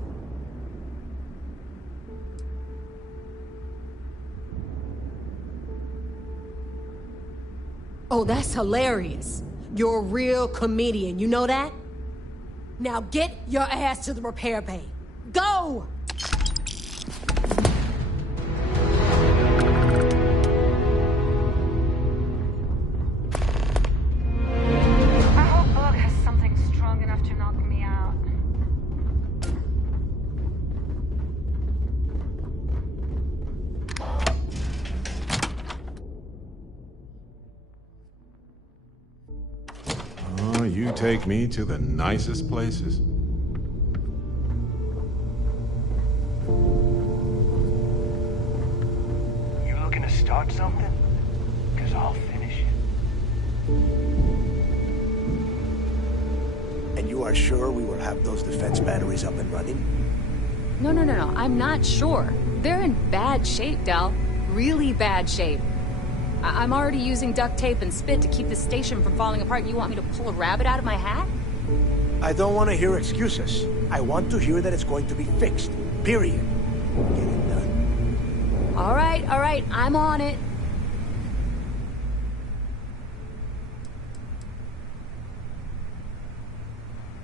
Oh, that's hilarious. You're a real comedian, you know that? Now get your ass to the repair bay. Go! I hope Bug has something strong enough to knock me out. Oh, you take me to the nicest places. You looking to start something? Because I'll finish it. And you are sure we will have those defense batteries up and running? No, I'm not sure. They're in bad shape, Del. Really bad shape. I'm already using duct tape and spit to keep the station from falling apart. You want me to pull a rabbit out of my hat? I don't want to hear excuses. I want to hear that it's going to be fixed. Period. Get it done. All right, I'm on it.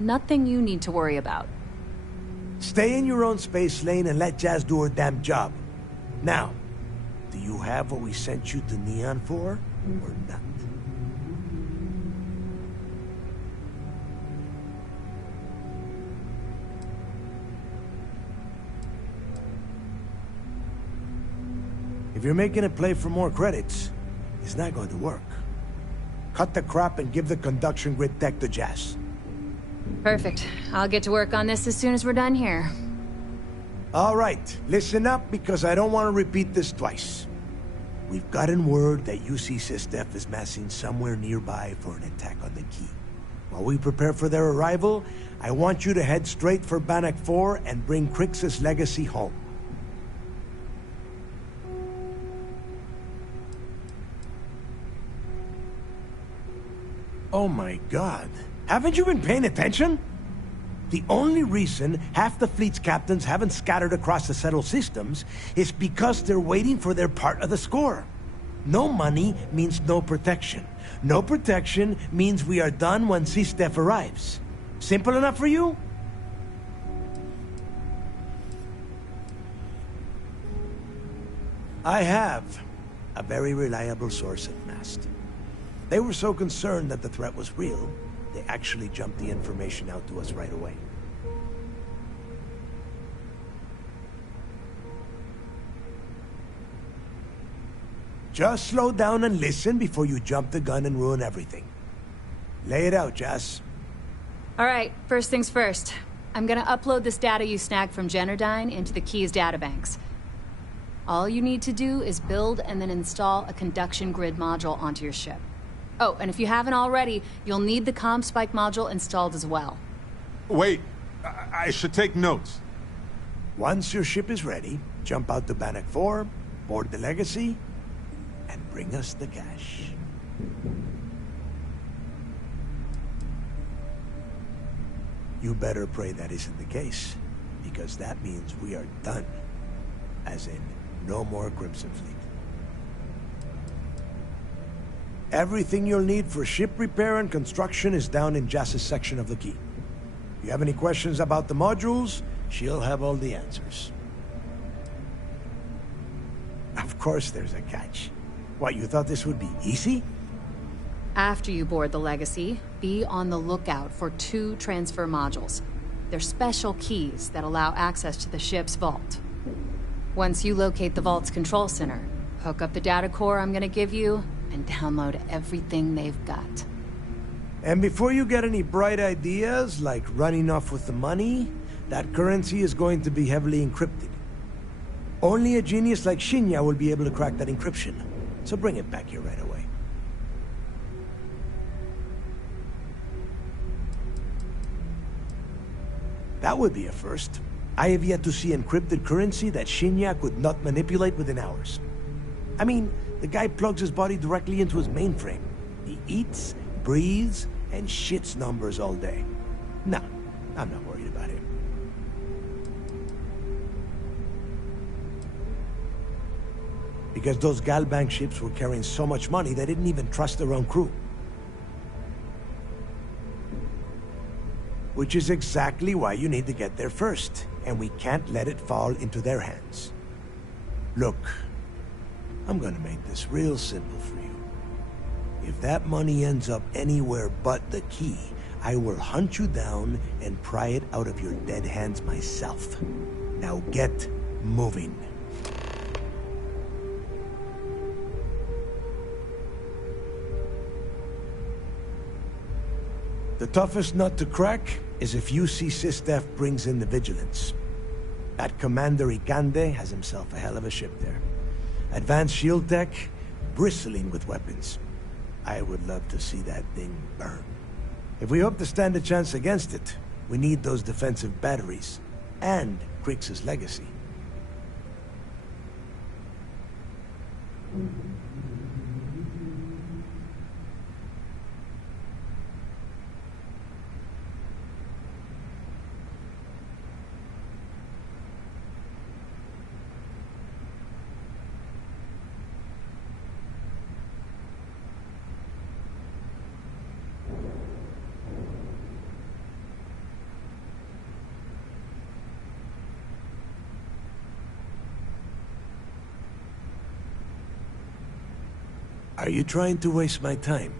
Nothing you need to worry about. Stay in your own space lane and let Jazz do her damn job. Now, do you have what we sent you to Neon for, or not? If you're making a play for more credits, it's not going to work. Cut the crap and give the conduction grid tech to Jazz. Perfect. I'll get to work on this as soon as we're done here. All right, listen up because I don't want to repeat this twice. We've gotten word that UC Systef is massing somewhere nearby for an attack on the key. While we prepare for their arrival, I want you to head straight for Bannock 4 and bring Crix's legacy home. Oh my God. Haven't you been paying attention? The only reason half the fleet's captains haven't scattered across the settled systems is because they're waiting for their part of the score. No money means no protection. No protection means we are done when Systef arrives. Simple enough for you? I have a very reliable source at Mast. They were so concerned that the threat was real, they actually jumped the information out to us right away. Just slow down and listen before you jump the gun and ruin everything. Lay it out, Jess. All right, first things first. I'm gonna upload this data you snagged from Generdyne into the Keys databanks. All you need to do is build and then install a conduction grid module onto your ship. Oh, and if you haven't already, you'll need the comm spike module installed as well. Wait, I should take notes. Once your ship is ready, jump out to Bannock 4, board the Legacy, and bring us the cash. You better pray that isn't the case, because that means we are done. As in, no more Crimson Fleet. Everything you'll need for ship repair and construction is down in Jass's section of the key. If you have any questions about the modules, she'll have all the answers. Of course there's a catch. What, you thought this would be easy? After you board the Legacy, be on the lookout for 2 transfer modules. They're special keys that allow access to the ship's vault. Once you locate the vault's control center, hook up the data core I'm gonna give you, and download everything they've got. And before you get any bright ideas, like running off with the money, that currency is going to be heavily encrypted. Only a genius like Shinya will be able to crack that encryption. So bring it back here right away. That would be a first. I have yet to see encrypted currency that Shinya could not manipulate within hours. I mean, the guy plugs his body directly into his mainframe. He eats, breathes and shits numbers all day. Nah, I'm not worried about him. Because those Galbank ships were carrying so much money, they didn't even trust their own crew. Which is exactly why you need to get there first, and we can't let it fall into their hands. Look, I'm gonna make this real simple for you. If that money ends up anywhere but the key, I will hunt you down and pry it out of your dead hands myself. Now get moving. The toughest nut to crack is if UC Sistef brings in the Vigilance. That Commander Ikande has himself a hell of a ship there. Advanced shield tech, bristling with weapons. I would love to see that thing burn. If we hope to stand a chance against it, we need those defensive batteries, and Crix's legacy. Are you trying to waste my time?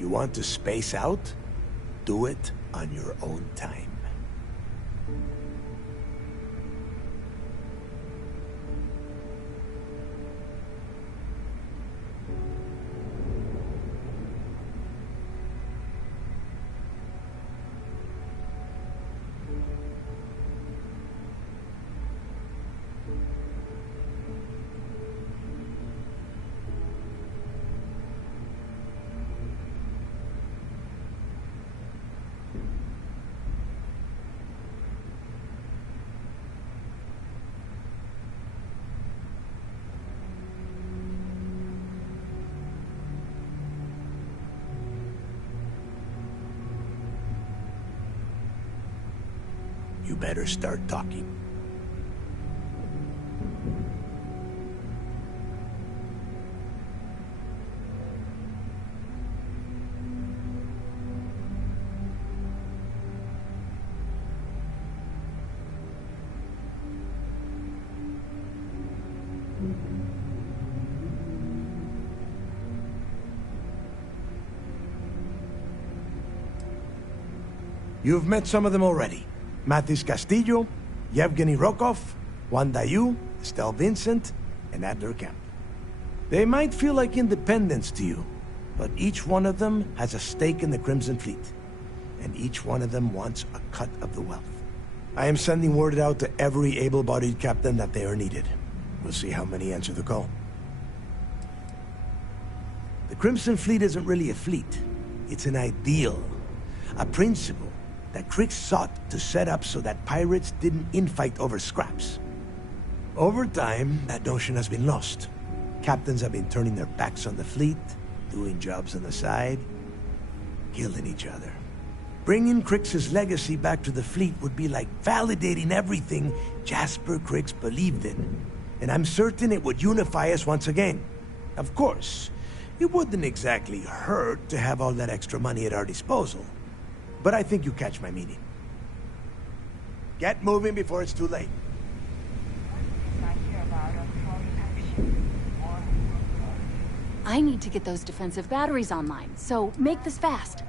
You want to space out? Do it on your own time. You better start talking. You've met some of them already. Mathis Castillo, Yevgeny Rokov, Juan Dayu, Estelle Vincent, and Adler Kemp. They might feel like independents to you, but each one of them has a stake in the Crimson Fleet, and each one of them wants a cut of the wealth. I am sending word out to every able-bodied captain that they are needed. We'll see how many answer the call. The Crimson Fleet isn't really a fleet. It's an ideal, a principle that Crix sought to set up so that pirates didn't infight over scraps. Over time, that notion has been lost. Captains have been turning their backs on the fleet, doing jobs on the side, killing each other. Bringing Crix's legacy back to the fleet would be like validating everything Jasper Crix believed in. And I'm certain it would unify us once again. Of course, it wouldn't exactly hurt to have all that extra money at our disposal. But I think you catch my meaning. Get moving before it's too late. I need to get those defensive batteries online, so make this fast.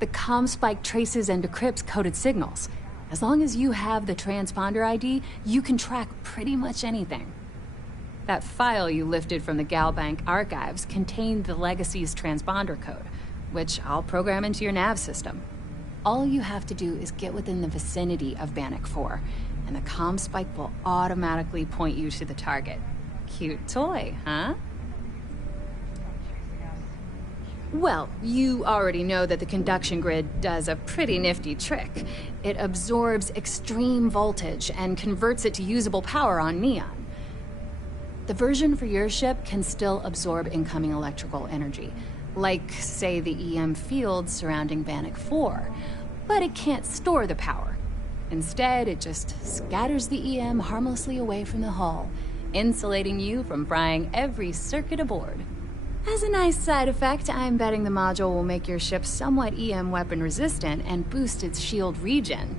The comm spike traces and decrypts coded signals. As long as you have the transponder ID, you can track pretty much anything. That file you lifted from the Galbank archives contained the Legacy's transponder code, which I'll program into your nav system. All you have to do is get within the vicinity of Bannock 4, and the comm spike will automatically point you to the target. Cute toy, huh? Well, you already know that the conduction grid does a pretty nifty trick. It absorbs extreme voltage and converts it to usable power on Neon. The version for your ship can still absorb incoming electrical energy, like, say, the EM field surrounding Bannock 4, but it can't store the power. Instead, it just scatters the EM harmlessly away from the hull, insulating you from frying every circuit aboard. As a nice side effect, I'm betting the module will make your ship somewhat EM weapon resistant and boost its shield regen.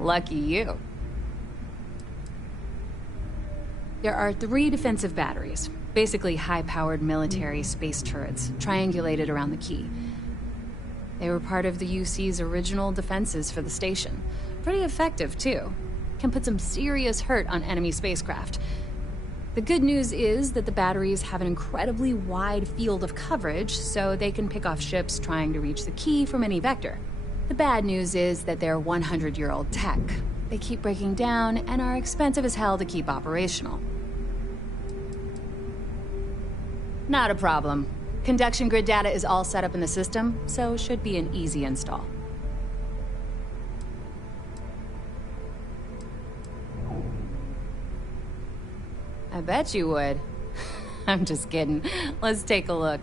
Lucky you. There are 3 defensive batteries, basically high-powered military space turrets, triangulated around the key. They were part of the UC's original defenses for the station. Pretty effective, too. Can put some serious hurt on enemy spacecraft. The good news is that the batteries have an incredibly wide field of coverage, so they can pick off ships trying to reach the key from any vector. The bad news is that they're 100-year-old tech. They keep breaking down and are expensive as hell to keep operational. Not a problem. Conduction grid data is all set up in the system, so should be an easy install. I bet you would. I'm just kidding. Let's take a look.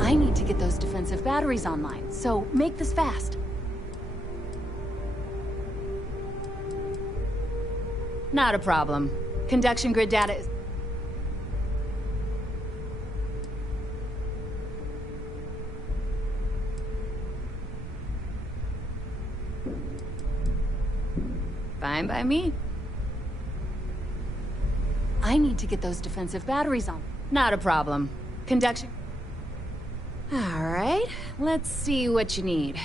I need to get those defensive batteries online, so make this fast. Not a problem. Conduction grid data is... Fine by me. I need to get those defensive batteries on. Not a problem. Conduction... All right, let's see what you need.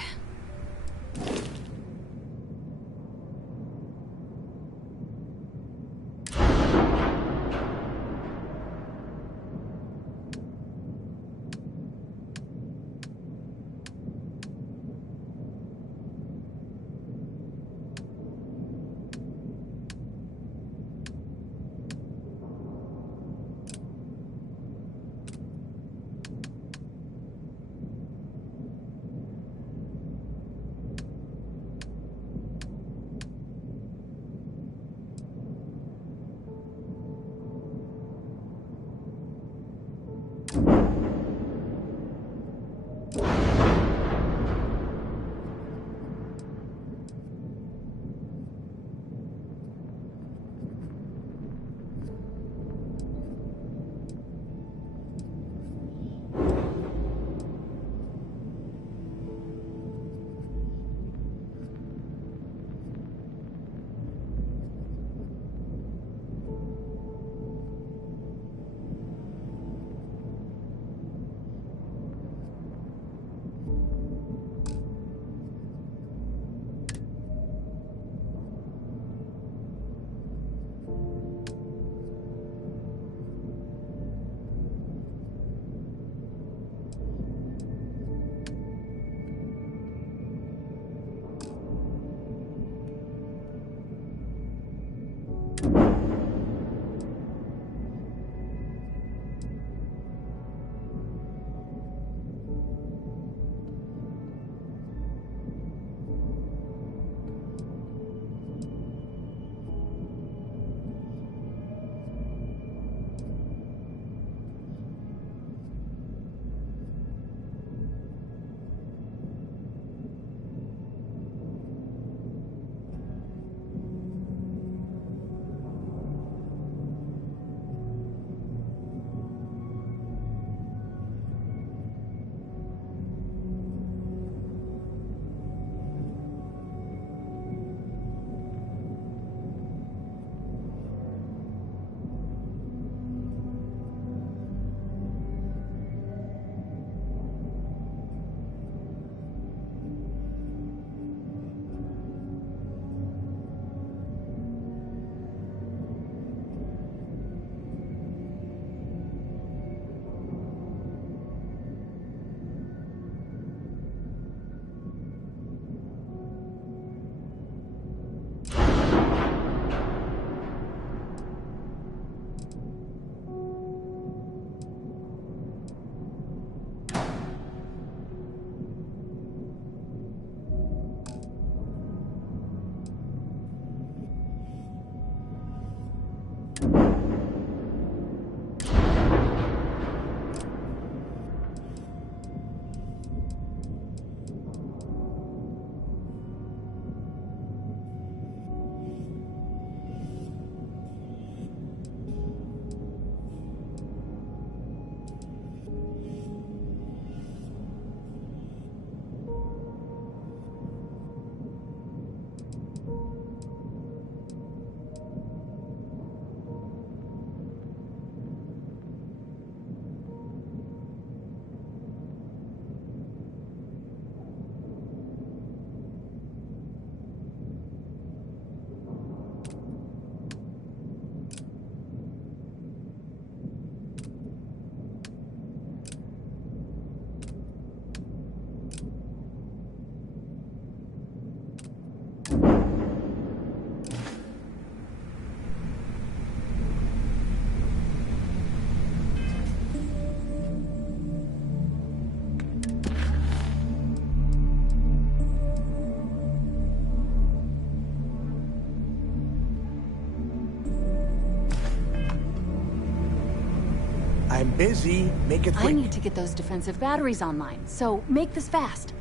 I'm busy. Make it quick. I need to get those defensive batteries online, so make this fast.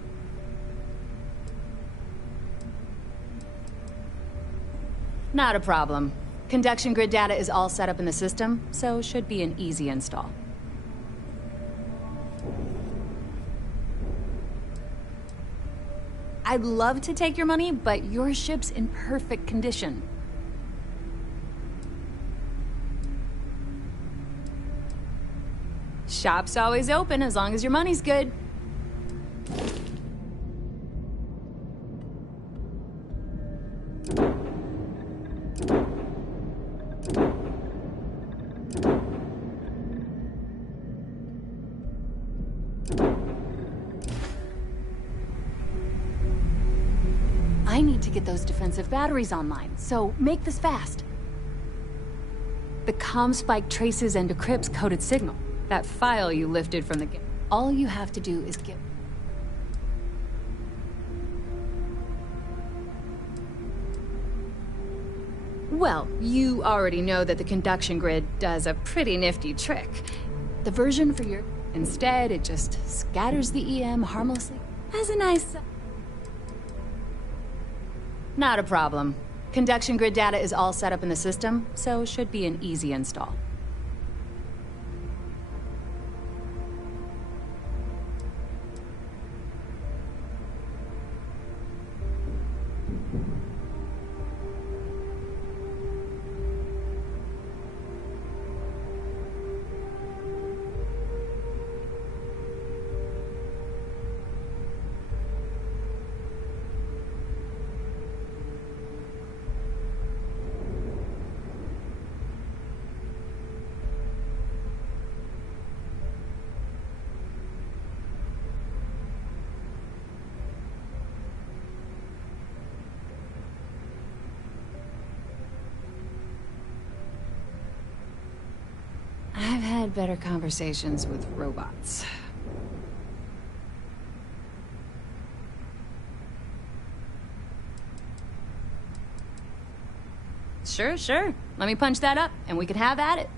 Not a problem. Conduction grid data is all set up in the system, so should be an easy install. I'd love to take your money, but your ship's in perfect condition. Shop's always open as long as your money's good. I need to get those defensive batteries online, so make this fast. The comm spike traces and decrypts coded signal. That file you lifted from the game. All you have to do is get... Well, you already know that the conduction grid does a pretty nifty trick. The version for your... Instead, it just scatters the EM harmlessly as a nice... Not a problem. Conduction grid data is all set up in the system, so should be an easy install. I've had better conversations with robots. Sure. Let me punch that up, and we can have at it.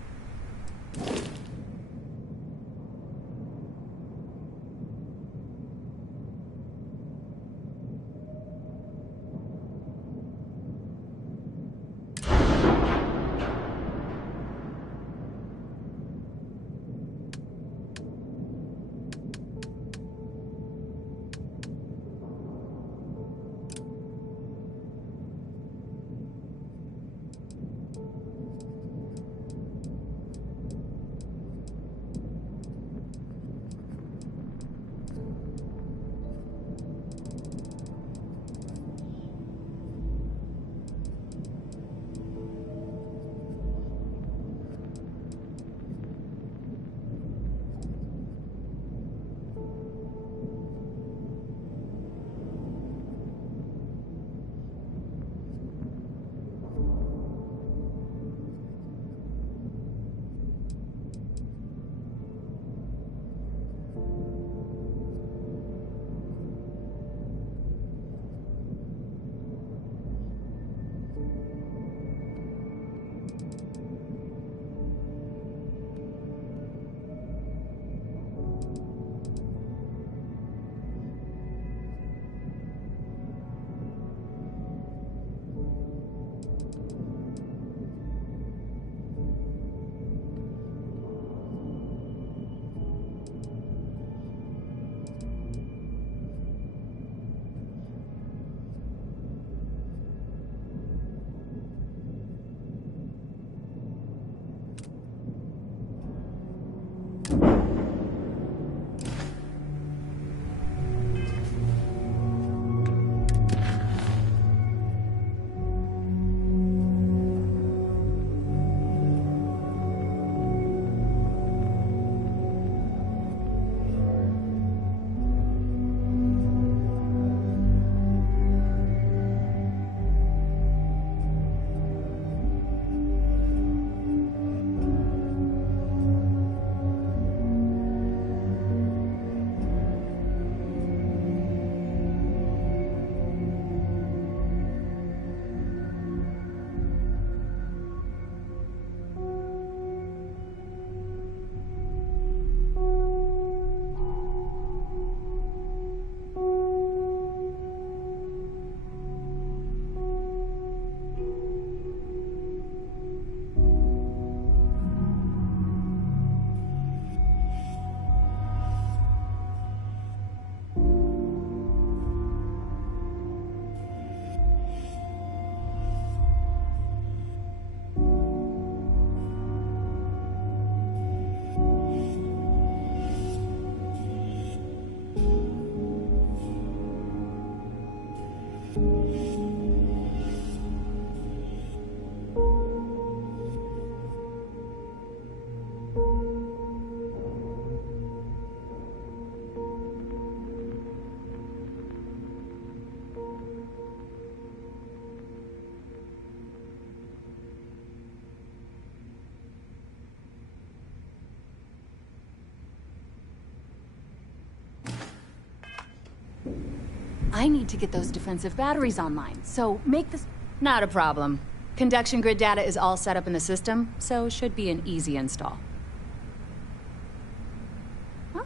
I need to get those defensive batteries online, so make this... Not a problem. Conduction grid data is all set up in the system, so should be an easy install.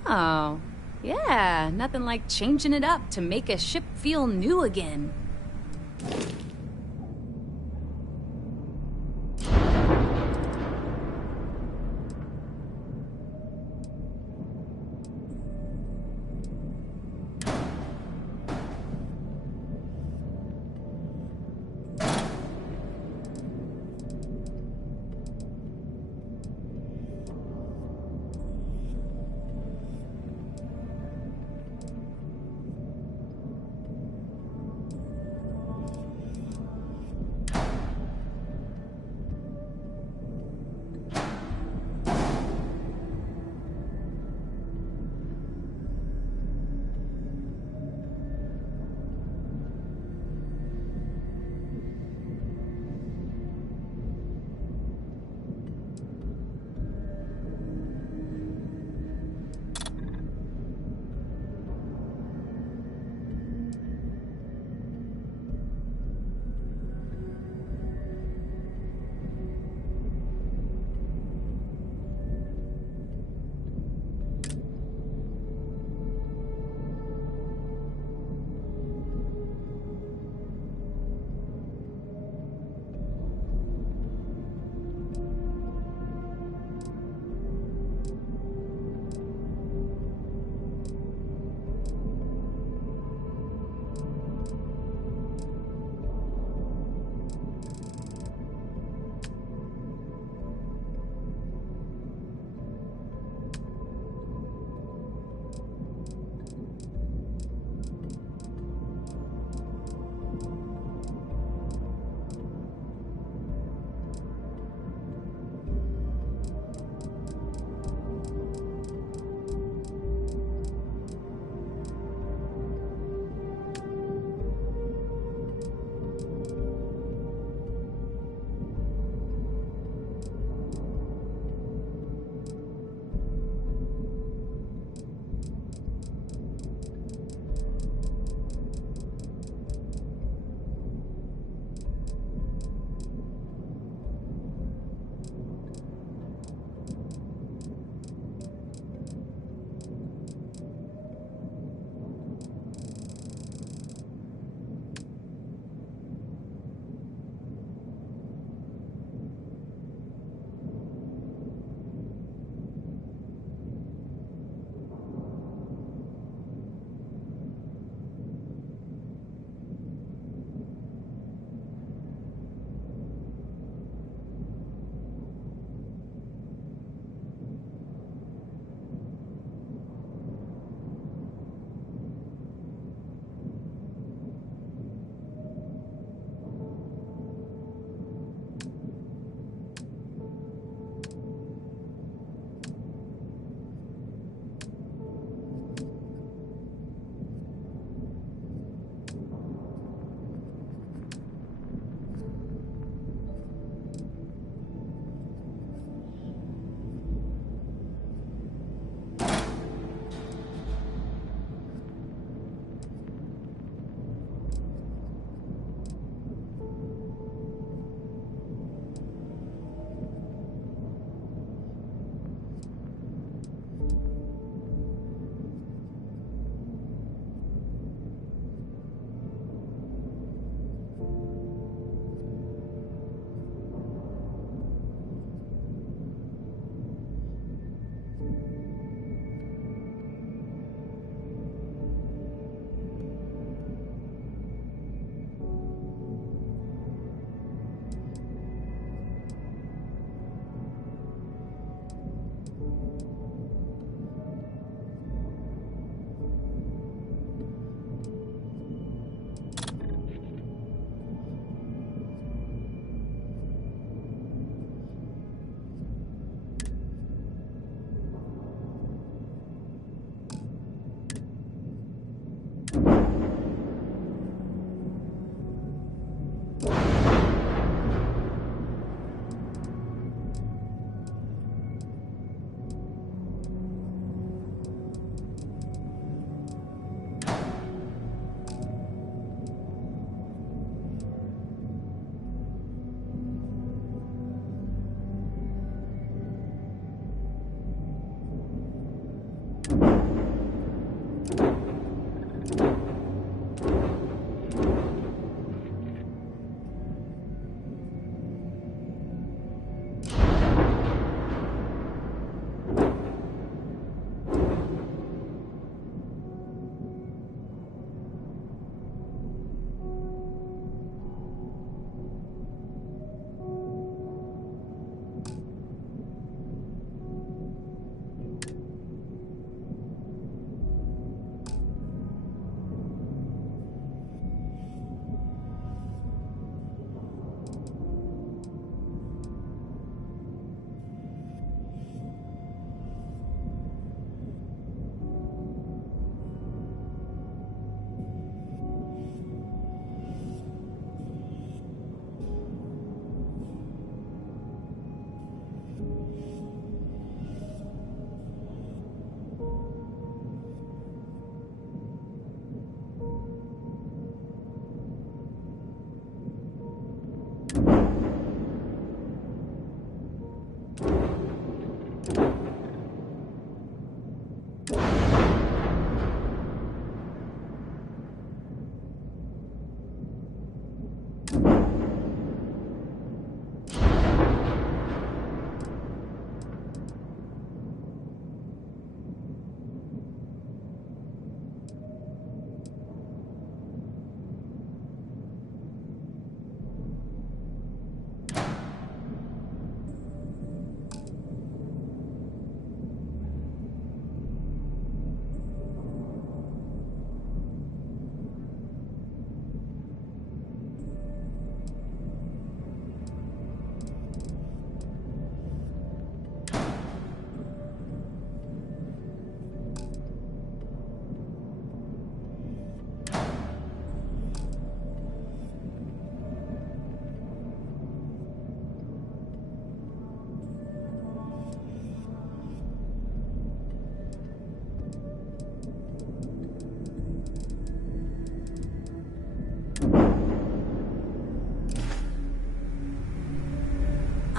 Oh, yeah, nothing like changing it up to make a ship feel new again.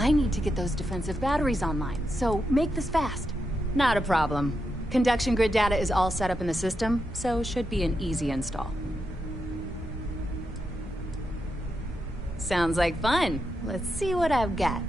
I need to get those defensive batteries online, so make this fast. Not a problem. Conduction grid data is all set up in the system, so should be an easy install. Sounds like fun. Let's see what I've got.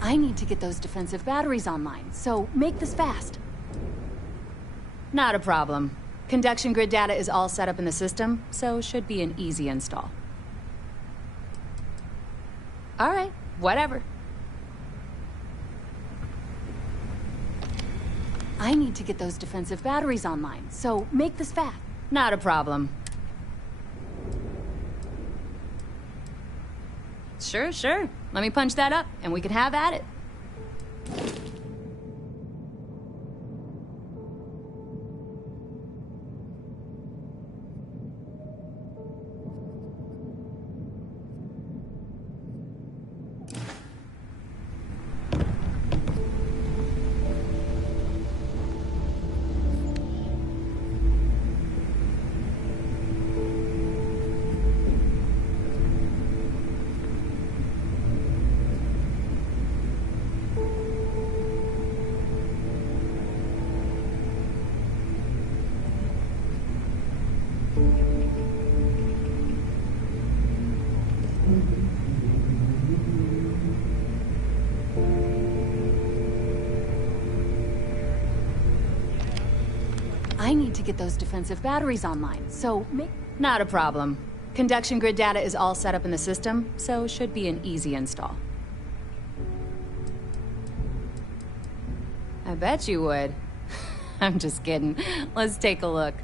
I need to get those defensive batteries online, so make this fast. Not a problem. Conduction grid data is all set up in the system, so should be an easy install. All right, whatever. I need to get those defensive batteries online, so make this fast. Not a problem. Sure. Let me punch that up, and we can have at it. I need to get those defensive batteries online, so make... Not a problem. Conduction grid data is all set up in the system, so should be an easy install. I bet you would. I'm just kidding. Let's take a look.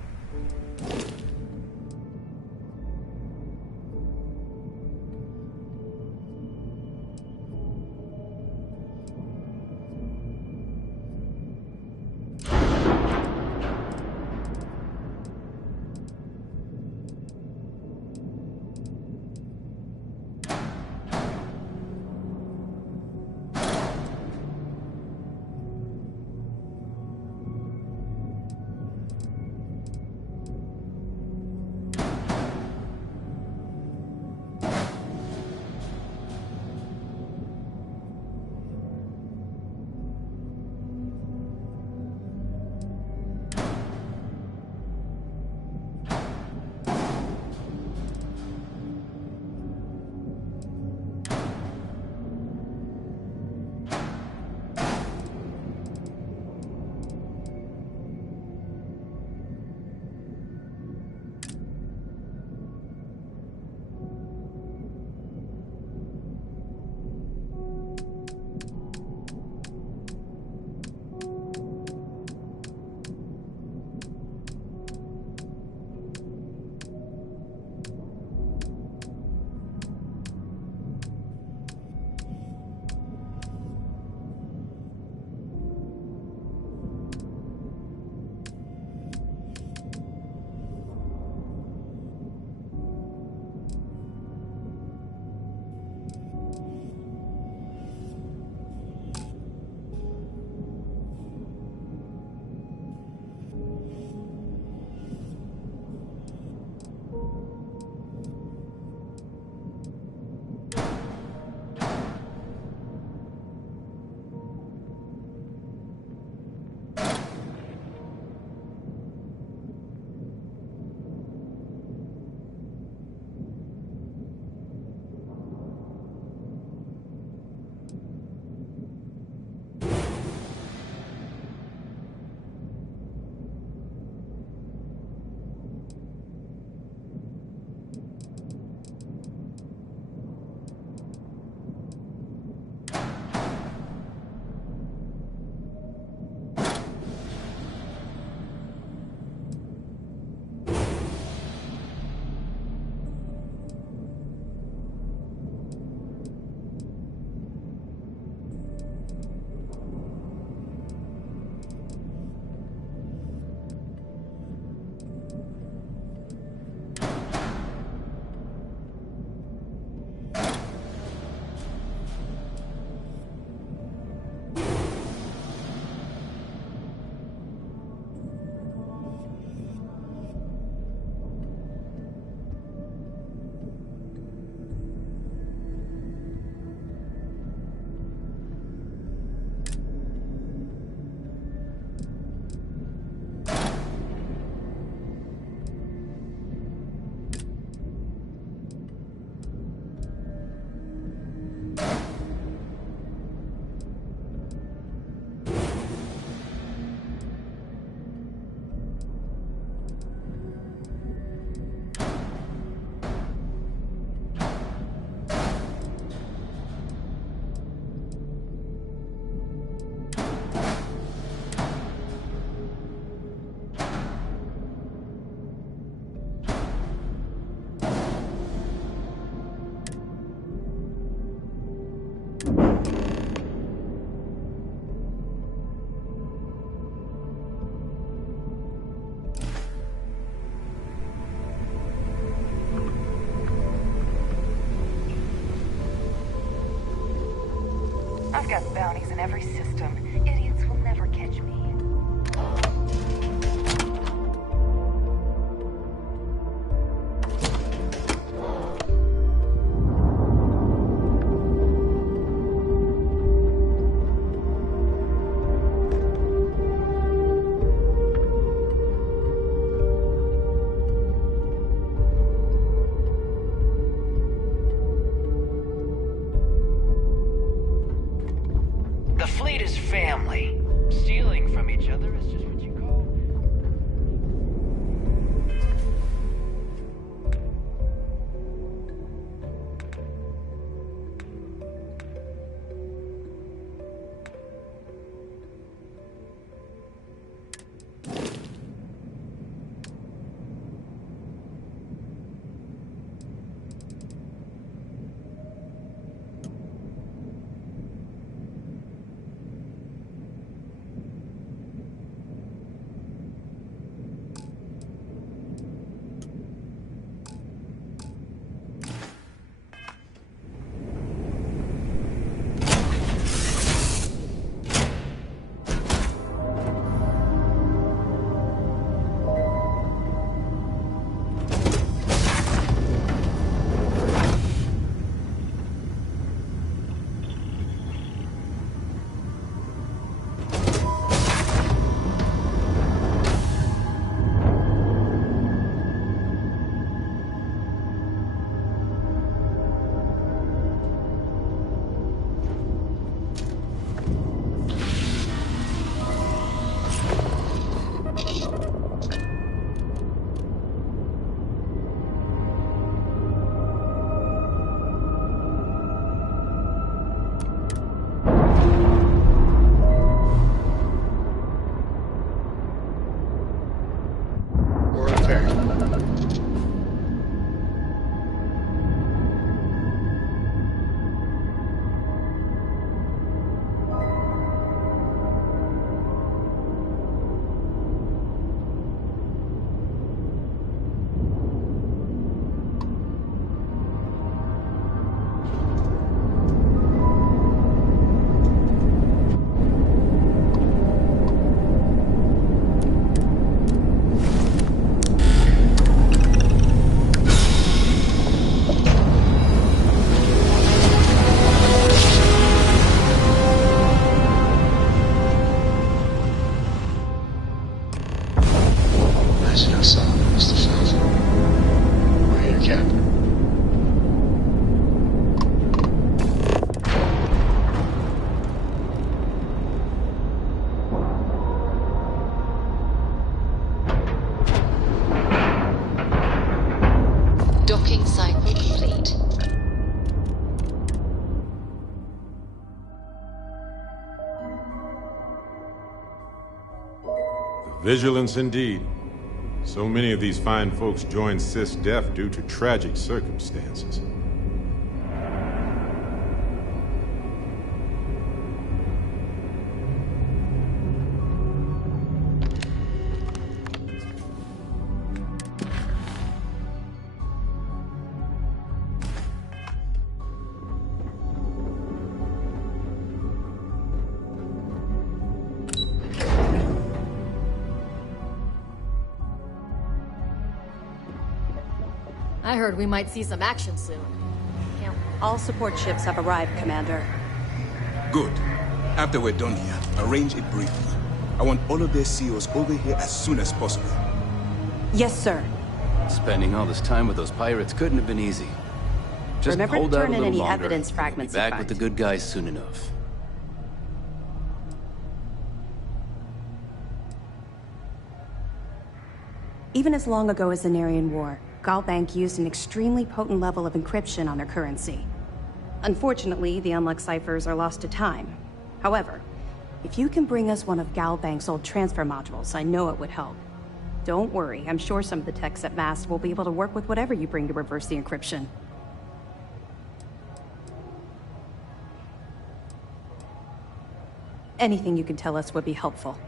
I've got bounties in every system. Idiots will never catch me. The fleet is family. Stealing from each other is just what you call... Docking cycle complete. Vigilance indeed. So many of these fine folks joined SysDef due to tragic circumstances. I heard we might see some action soon. All support ships have arrived, Commander. Good. After we're done here, arrange it briefly. I want all of their CEOs over here as soon as possible. Yes, sir. Spending all this time with those pirates couldn't have been easy. Just Remember to hold out turn a in little any longer. evidence fragments Be you back find. with the good guys soon enough. Even as long ago as the Narian War, Galbank used an extremely potent level of encryption on their currency. Unfortunately, the unlock ciphers are lost to time. However, if you can bring us one of Galbank's old transfer modules, I know it would help. Don't worry, I'm sure some of the techs at MAST will be able to work with whatever you bring to reverse the encryption. Anything you can tell us would be helpful.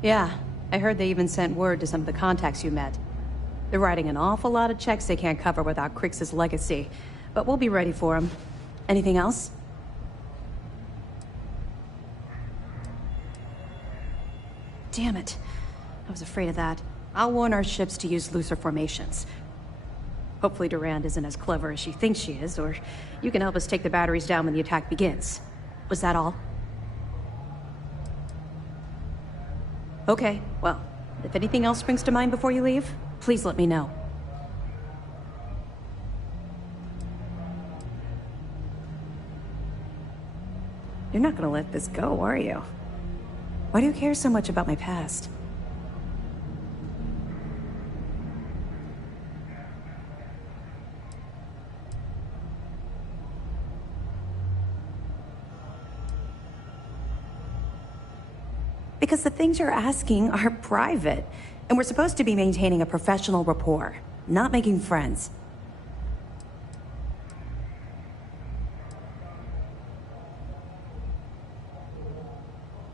Yeah, I heard they even sent word to some of the contacts you met. They're writing an awful lot of checks they can't cover without Crix's legacy, but we'll be ready for them. Anything else? Damn it. I was afraid of that. I'll warn our ships to use looser formations. Hopefully Durand isn't as clever as she thinks she is, or you can help us take the batteries down when the attack begins. Was that all? Okay, well, if anything else springs to mind before you leave, please let me know. You're not gonna let this go, are you? Why do you care so much about my past? Because the things you're asking are private, and we're supposed to be maintaining a professional rapport, not making friends.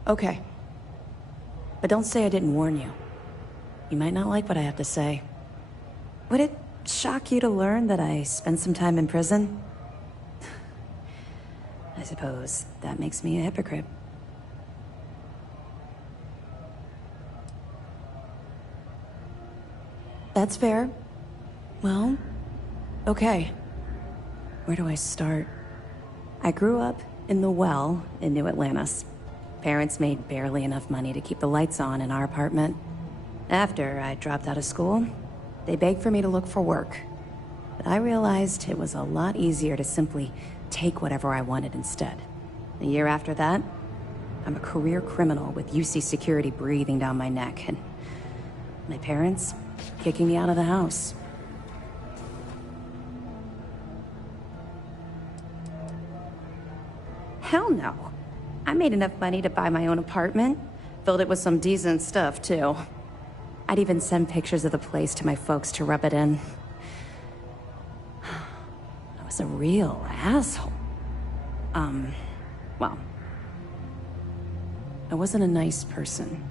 Okay. But don't say I didn't warn you. You might not like what I have to say. Would it shock you to learn that I spent some time in prison? I suppose that makes me a hypocrite. That's fair. Well, okay. Where do I start? I grew up in the Well in New Atlantis. Parents made barely enough money to keep the lights on in our apartment. After I dropped out of school, they begged for me to look for work. But I realized it was a lot easier to simply take whatever I wanted instead. A year after that, I'm a career criminal with UC security breathing down my neck, and my parents kicking me out of the house. Hell no. I made enough money to buy my own apartment. Filled it with some decent stuff, too. I'd even send pictures of the place to my folks to rub it in. I was a real asshole. Well, I wasn't a nice person.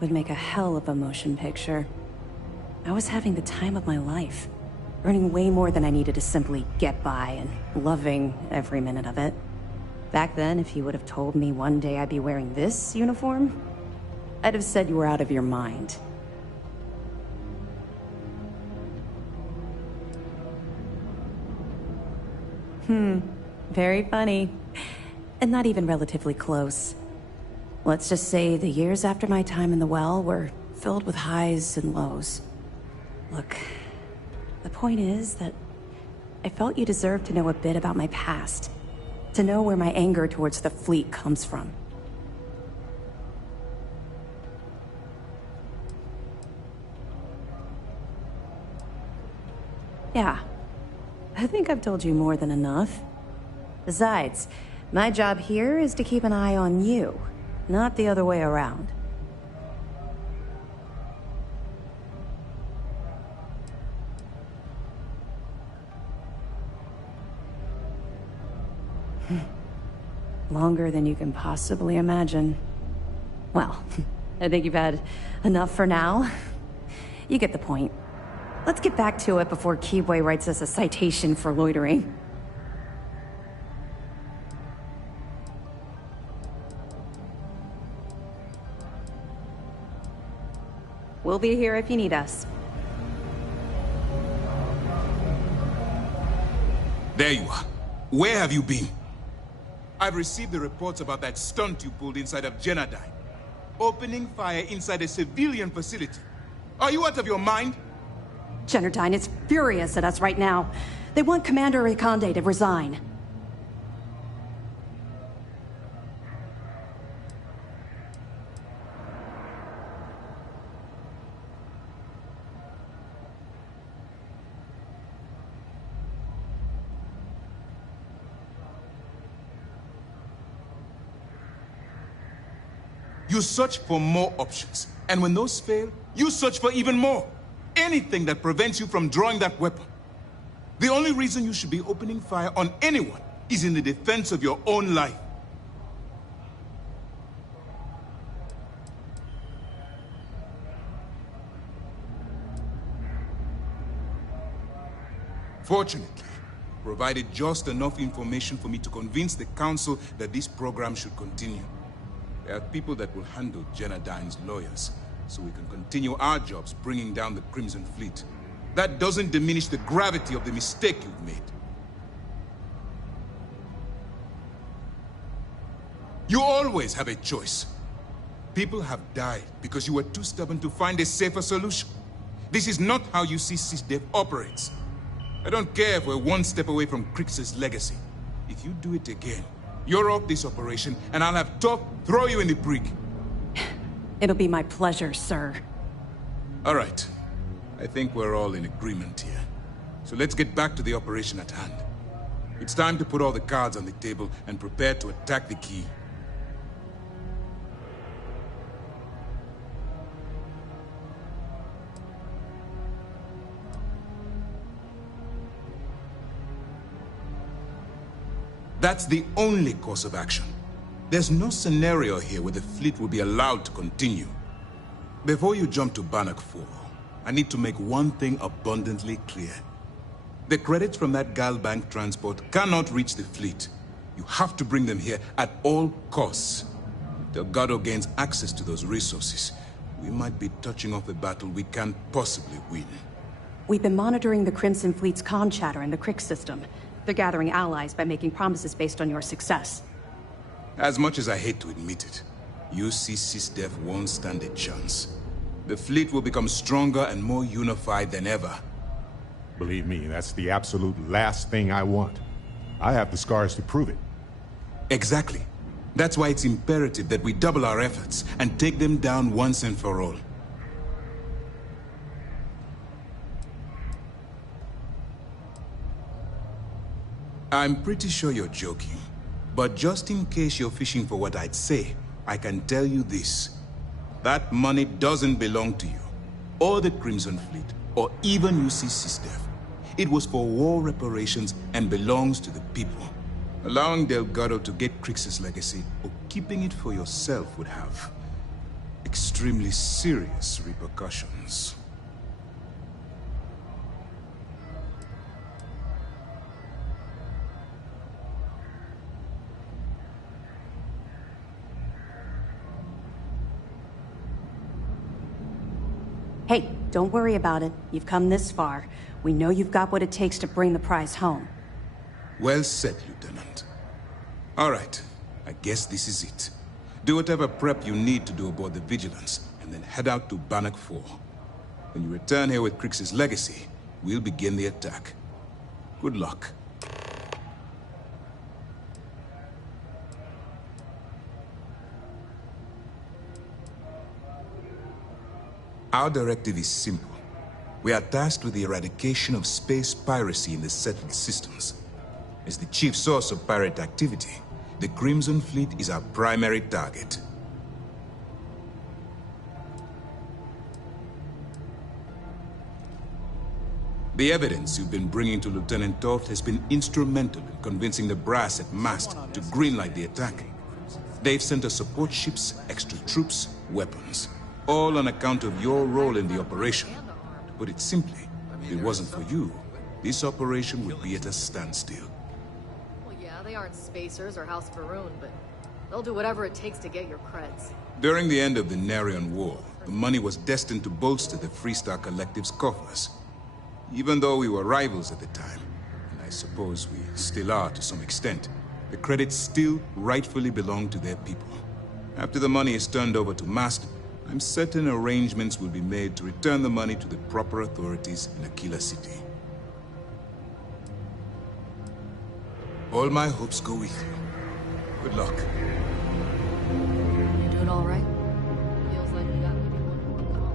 Would make a hell of a motion picture. I was having the time of my life, earning way more than I needed to simply get by and loving every minute of it. Back then, if you would have told me one day I'd be wearing this uniform, I'd have said you were out of your mind. Very funny. And not even relatively close. Let's just say the years after my time in the Well were filled with highs and lows. Look, the point is that I felt you deserved to know a bit about my past. To know where my anger towards the fleet comes from. Yeah, I think I've told you more than enough. Besides, my job here is to keep an eye on you. Not the other way around. Longer than you can possibly imagine. Well, I think you've had enough for now. You get the point. Let's get back to it before Keyboy writes us a citation for loitering. We'll be here if you need us. There you are. Where have you been? I've received the reports about that stunt you pulled inside of Genodyne. Opening fire inside a civilian facility. Are you out of your mind? Genodyne is furious at us right now. They want Commander Riconde to resign. You search for more options, and when those fail, You search for even more. Anything that prevents you from drawing that weapon. The only reason you should be opening fire on anyone is in the defense of your own life. Fortunately, provided just enough information for me to convince the Council that this program should continue. There are people that will handle Jenadine's lawyers, so we can continue our jobs bringing down the Crimson Fleet. That doesn't diminish the gravity of the mistake you've made. You always have a choice. People have died because you were too stubborn to find a safer solution. This is not how you see SysDev operates. I don't care if we're one step away from Crix's legacy. If you do it again, you're off this operation, and I'll have Top throw you in the brig. It'll be my pleasure, sir. All right. I think we're all in agreement here. So let's get back to the operation at hand. It's time to put all the cards on the table and prepare to attack the key. That's the only course of action. There's no scenario here where the fleet will be allowed to continue. Before you jump to Bannock 4, I need to make one thing abundantly clear. The credits from that Galbank transport cannot reach the fleet. You have to bring them here at all costs. Delgado gains access to those resources. We might be touching off a battle we can't possibly win. We've been monitoring the Crimson Fleet's comm chatter in the Crix system. They're gathering allies by making promises based on your success. As much as I hate to admit it, UC SysDev won't stand a chance. The fleet will become stronger and more unified than ever. Believe me, that's the absolute last thing I want. I have the scars to prove it. Exactly. That's why it's imperative that we double our efforts and take them down once and for all. I'm pretty sure you're joking, but just in case you're fishing for what I'd say, I can tell you this. That money doesn't belong to you, or the Crimson Fleet, or even UC SysDev. It was for war reparations and belongs to the people. Allowing Delgado to get Crix's legacy, or keeping it for yourself would have extremely serious repercussions. Hey, don't worry about it. You've come this far. We know you've got what it takes to bring the prize home. Well said, Lieutenant. All right, I guess this is it. Do whatever prep you need to do aboard the Vigilance, and then head out to Bannock 4. When you return here with Crix's legacy, we'll begin the attack. Good luck. Our directive is simple. We are tasked with the eradication of space piracy in the settled systems. As the chief source of pirate activity, the Crimson Fleet is our primary target. The evidence you've been bringing to Lieutenant Toth has been instrumental in convincing the brass at Mast to greenlight the attack. They've sent us support ships, extra troops, weapons. All on account of your role in the operation. To put it simply, if it wasn't for you, this operation would be at a standstill. Well, yeah, they aren't Spacers or House Faroon, but they'll do whatever it takes to get your creds. During the end of the Narian War, the money was destined to bolster the Freestar Collective's coffers. Even though we were rivals at the time, and I suppose we still are to some extent, the credits still rightfully belong to their people. After the money is turned over to Mast, I'm certain arrangements will be made to return the money to the proper authorities in Aquila City. All my hopes go with you. Good luck. You doing all right? Feels like we got maybe one more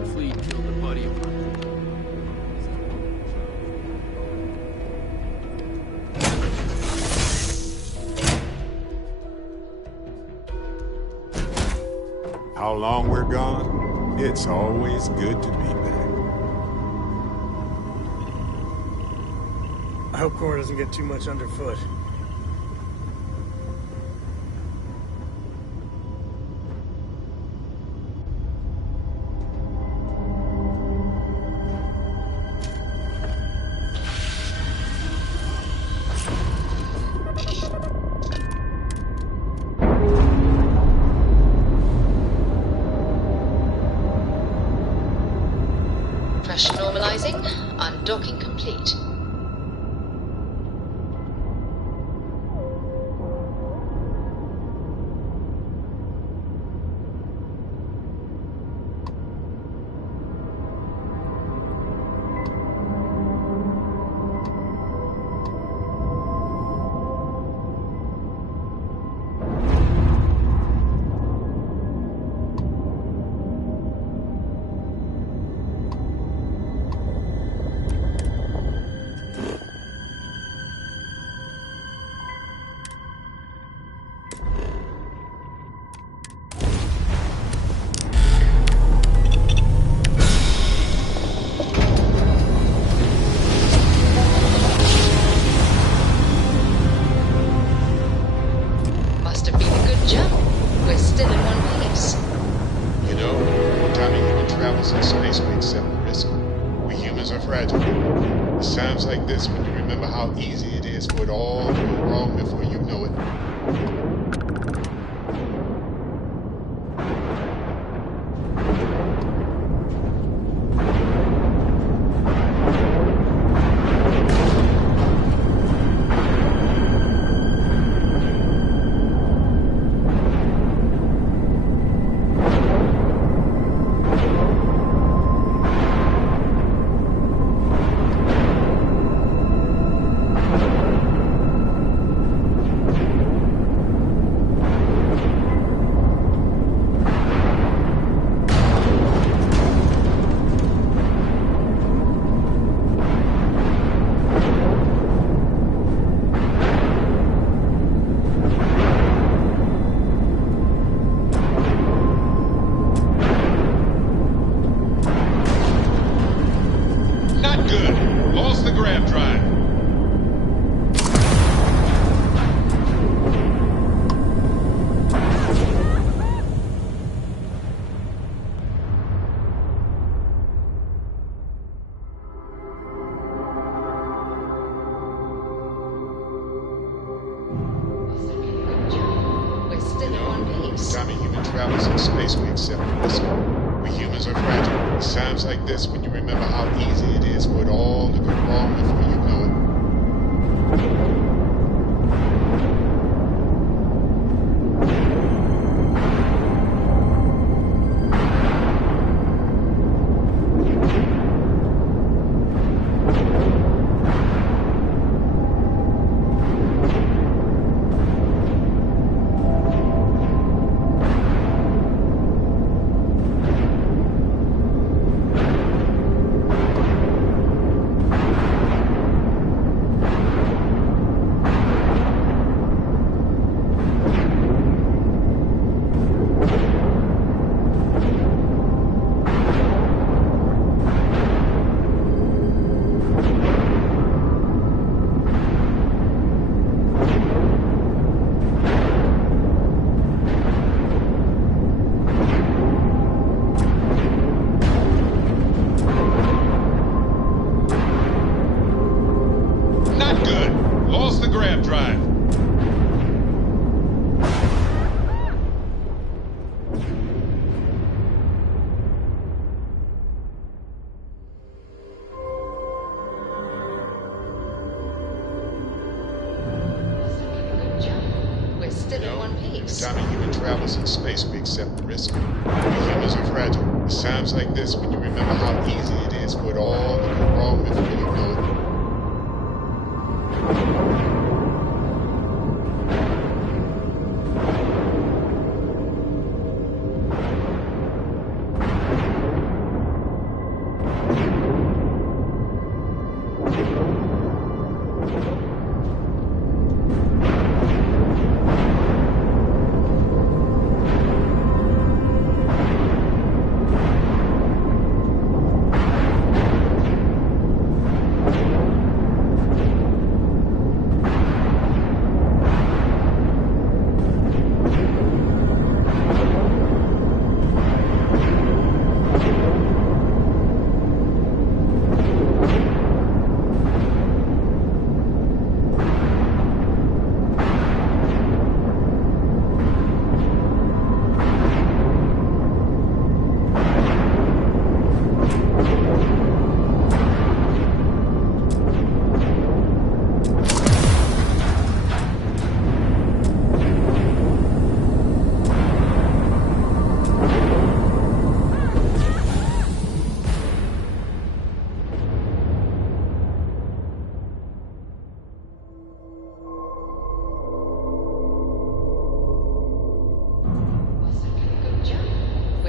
The fleet killed a buddy of mine. How long we're gone, it's always good to be back. I hope Cora doesn't get too much underfoot. Pressure normalizing. Undocking complete. Times like this when you remember how easy it is for it all to go wrong before you know it.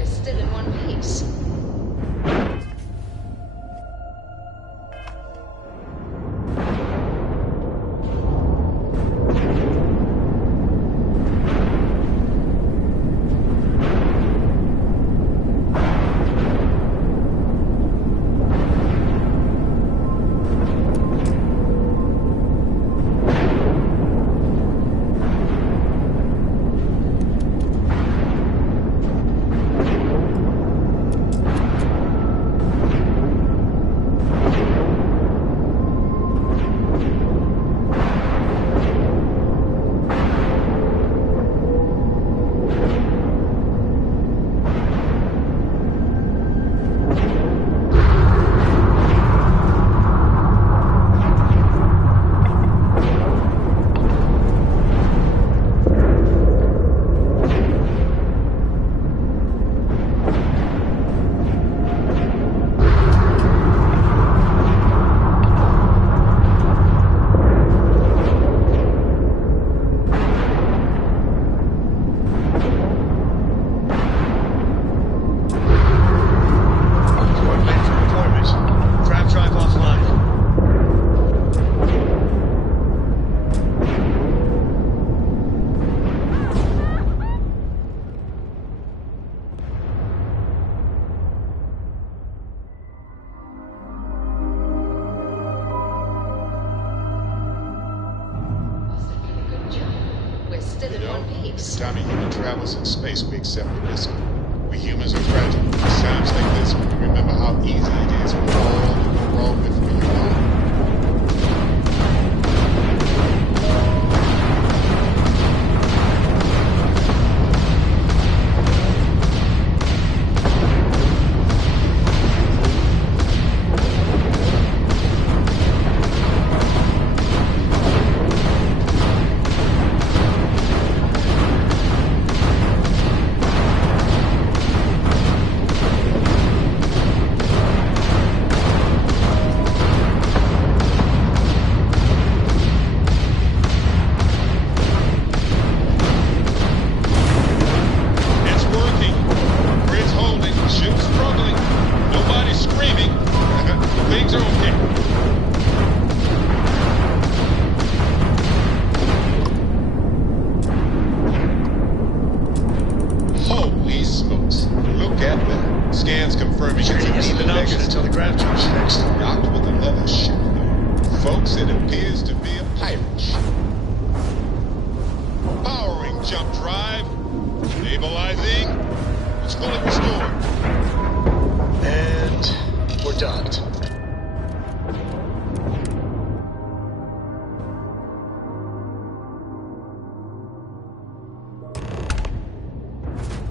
still in one piece. We're still in one piece. Every time a human travels in space, we accept the risk. We humans are fragile. At times like this, we remember how easy it is for all to go wrong with me alone. Scans confirming it's even option until the ground truck's fixed. Docked with another ship. Folks, it appears to be a pirate ship. Powering jump drive. Stabilizing. It's fully restored. And we're docked.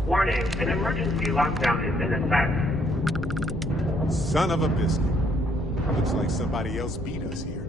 Warning, an emergency lockdown has been effect. Son of a biscuit. Looks like somebody else beat us here.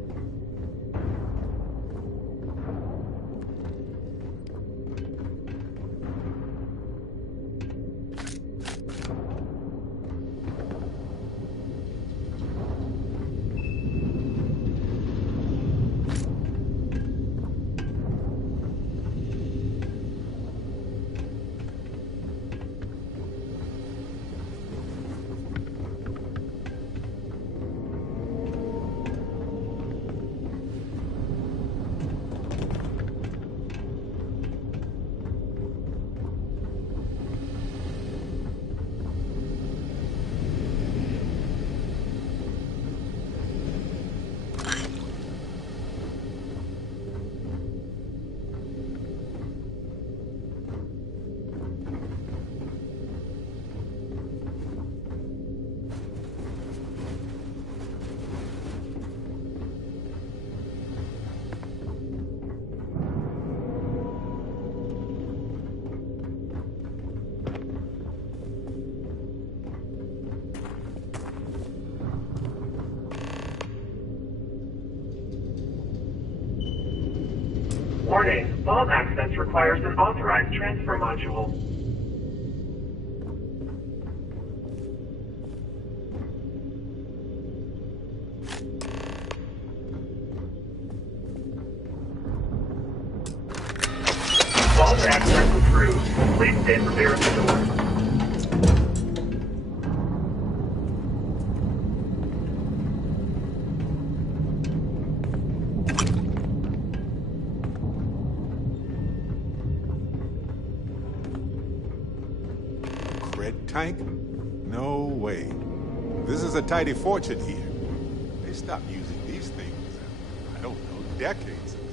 Warning, vault access requires an authorized transfer module. Vault access approved. Please stay clear of the door. tank? No way. This is a tidy fortune here. They stopped using these things, I don't know, decades ago.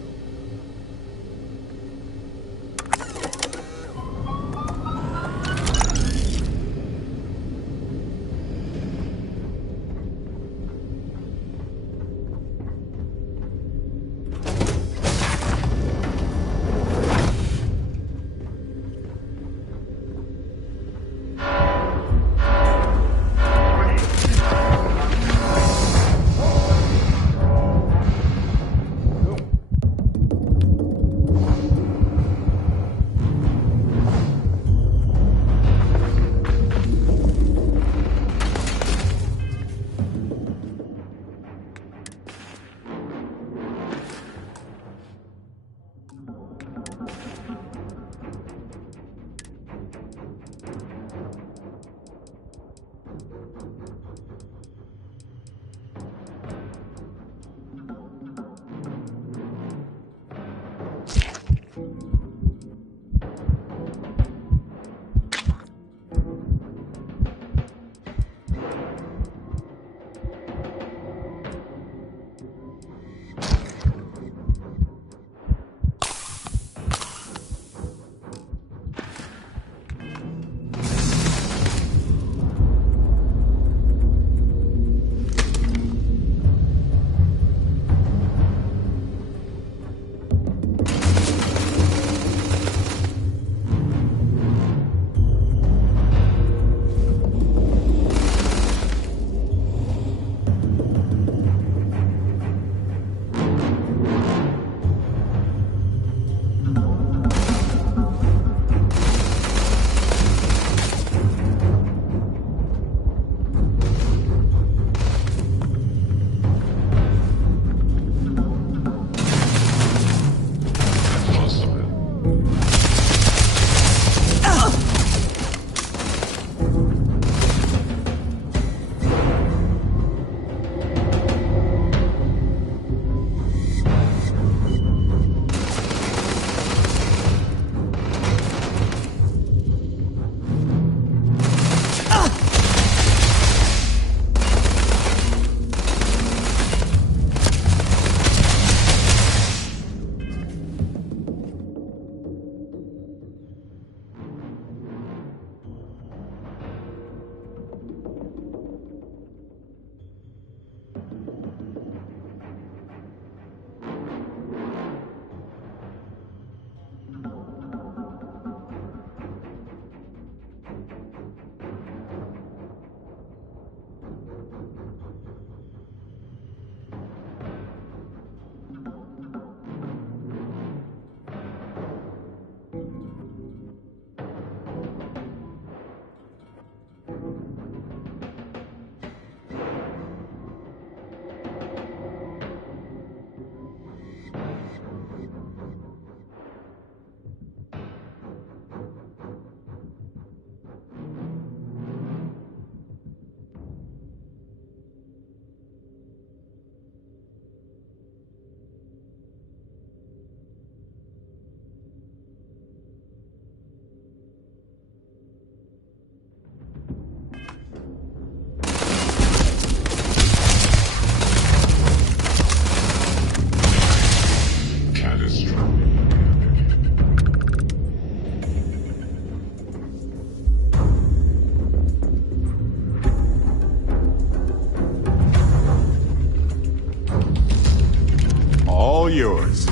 Yours.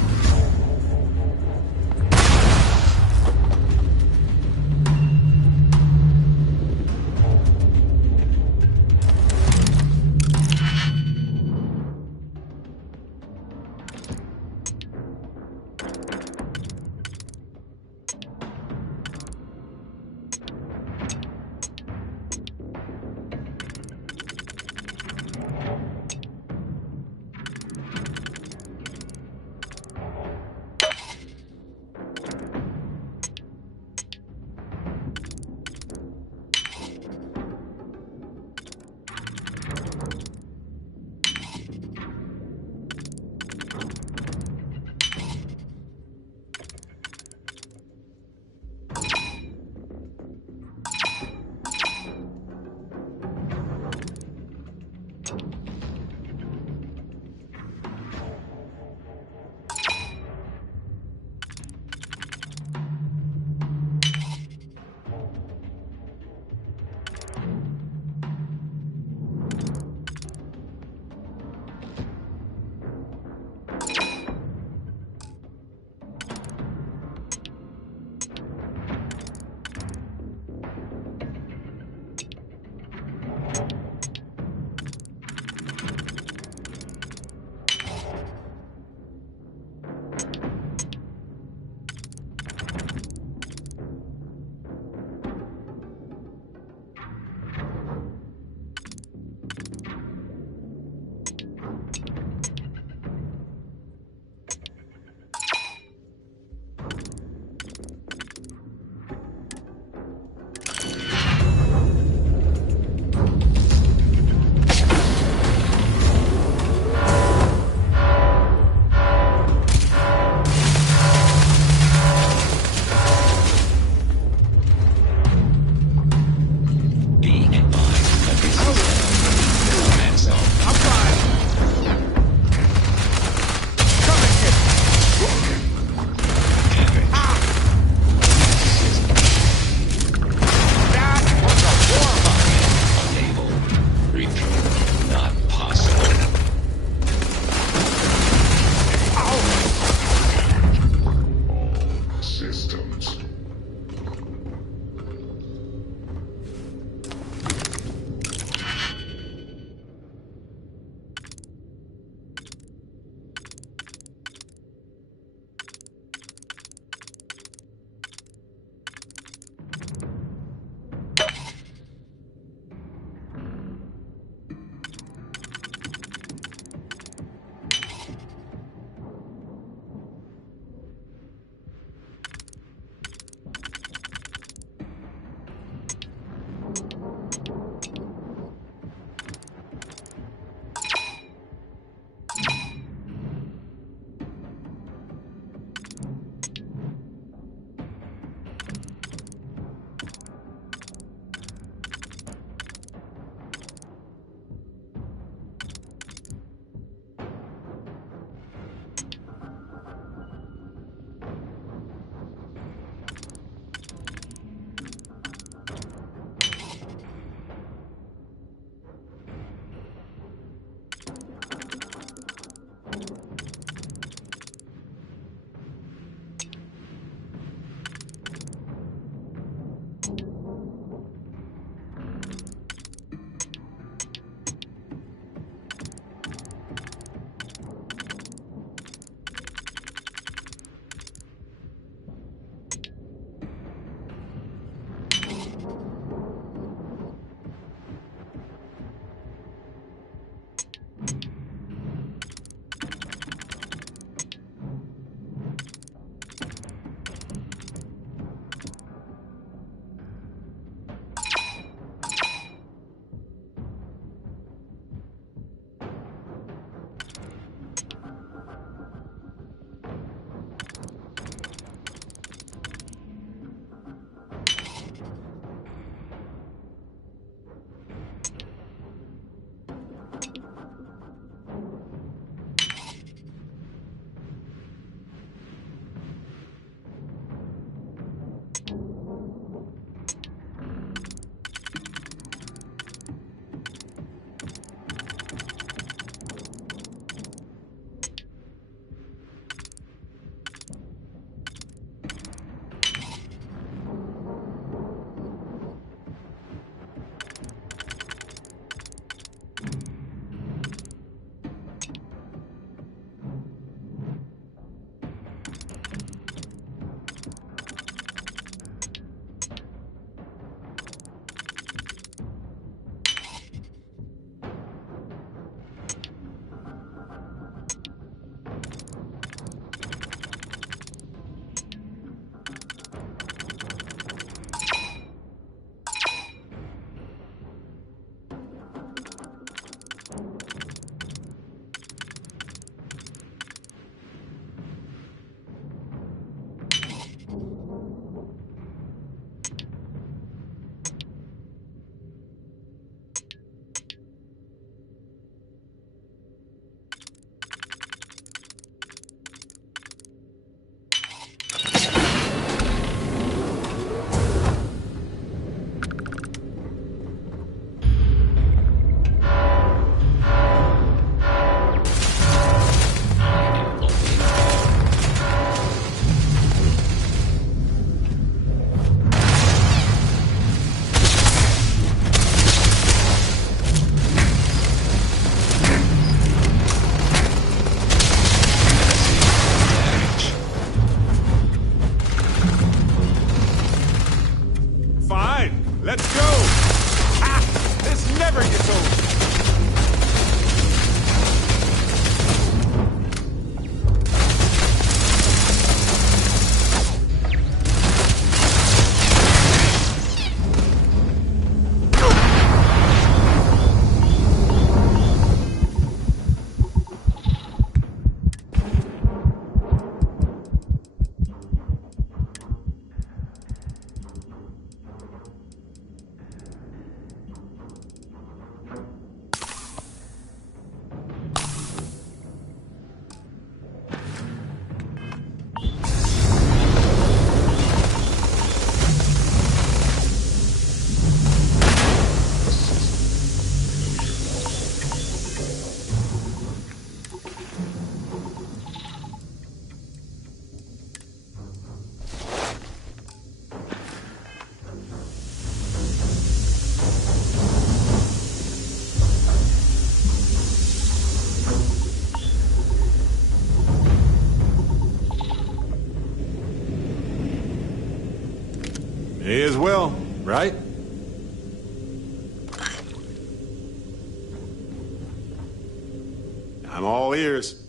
I'm all ears.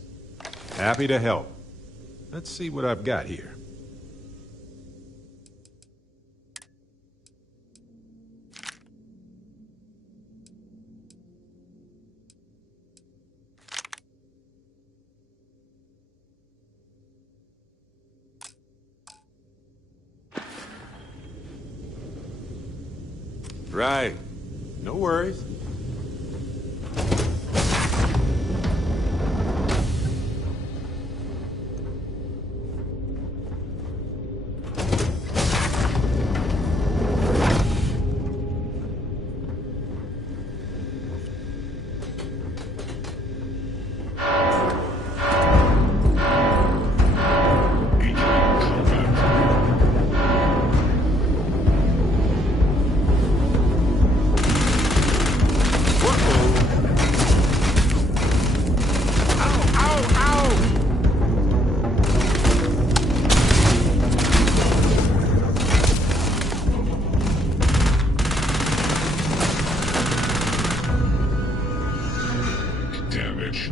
Happy to help. Let's see what I've got here. Right. No worries. Damage.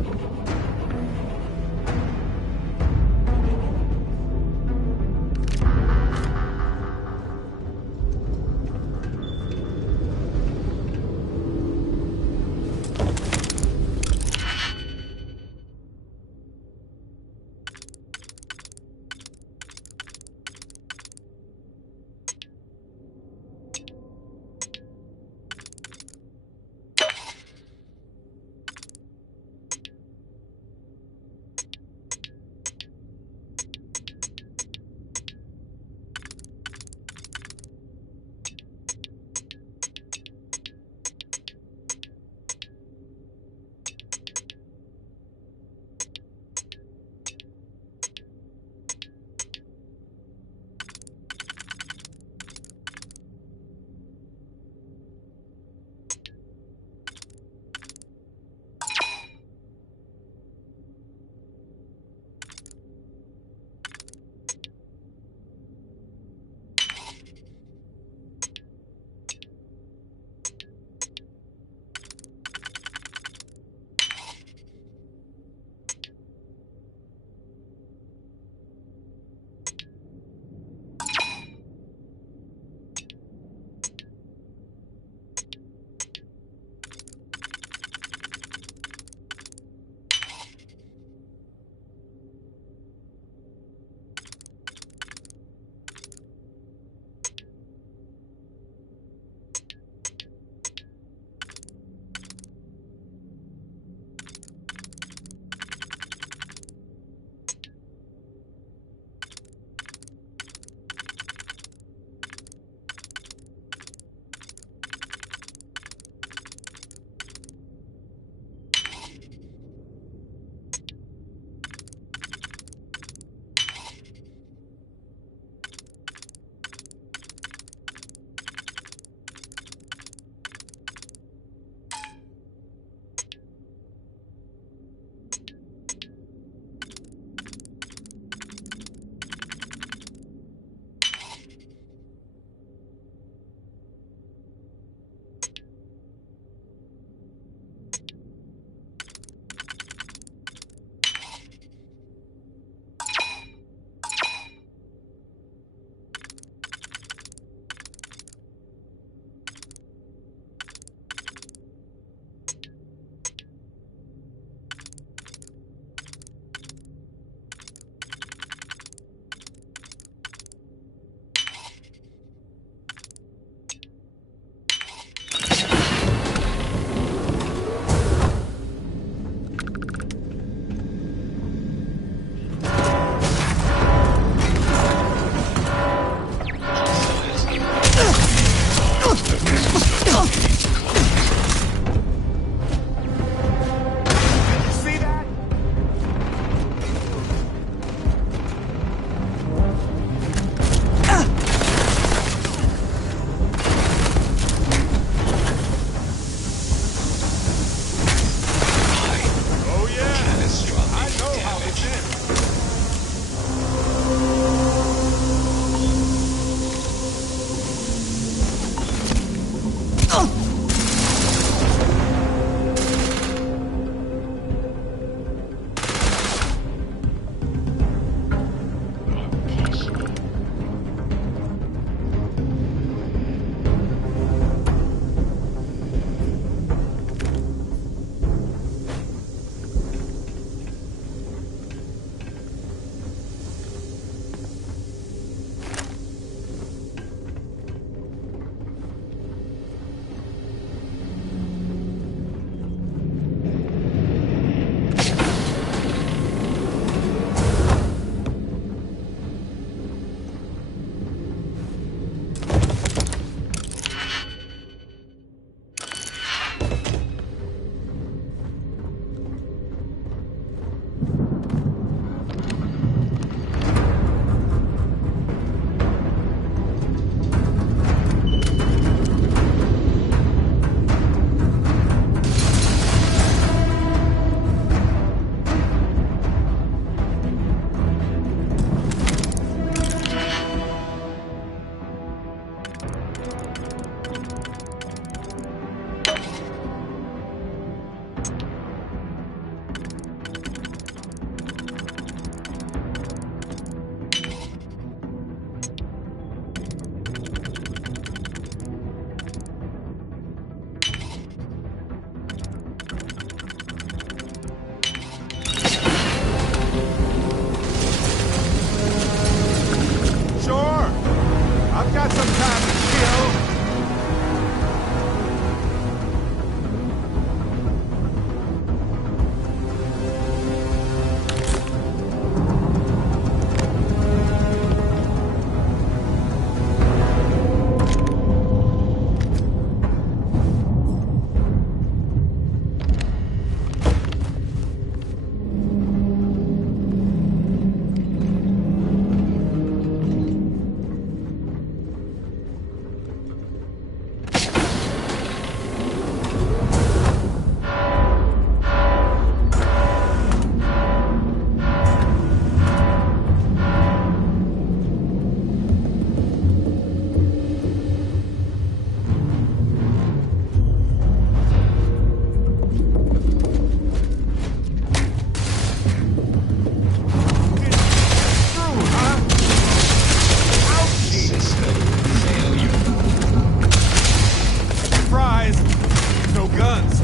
guns.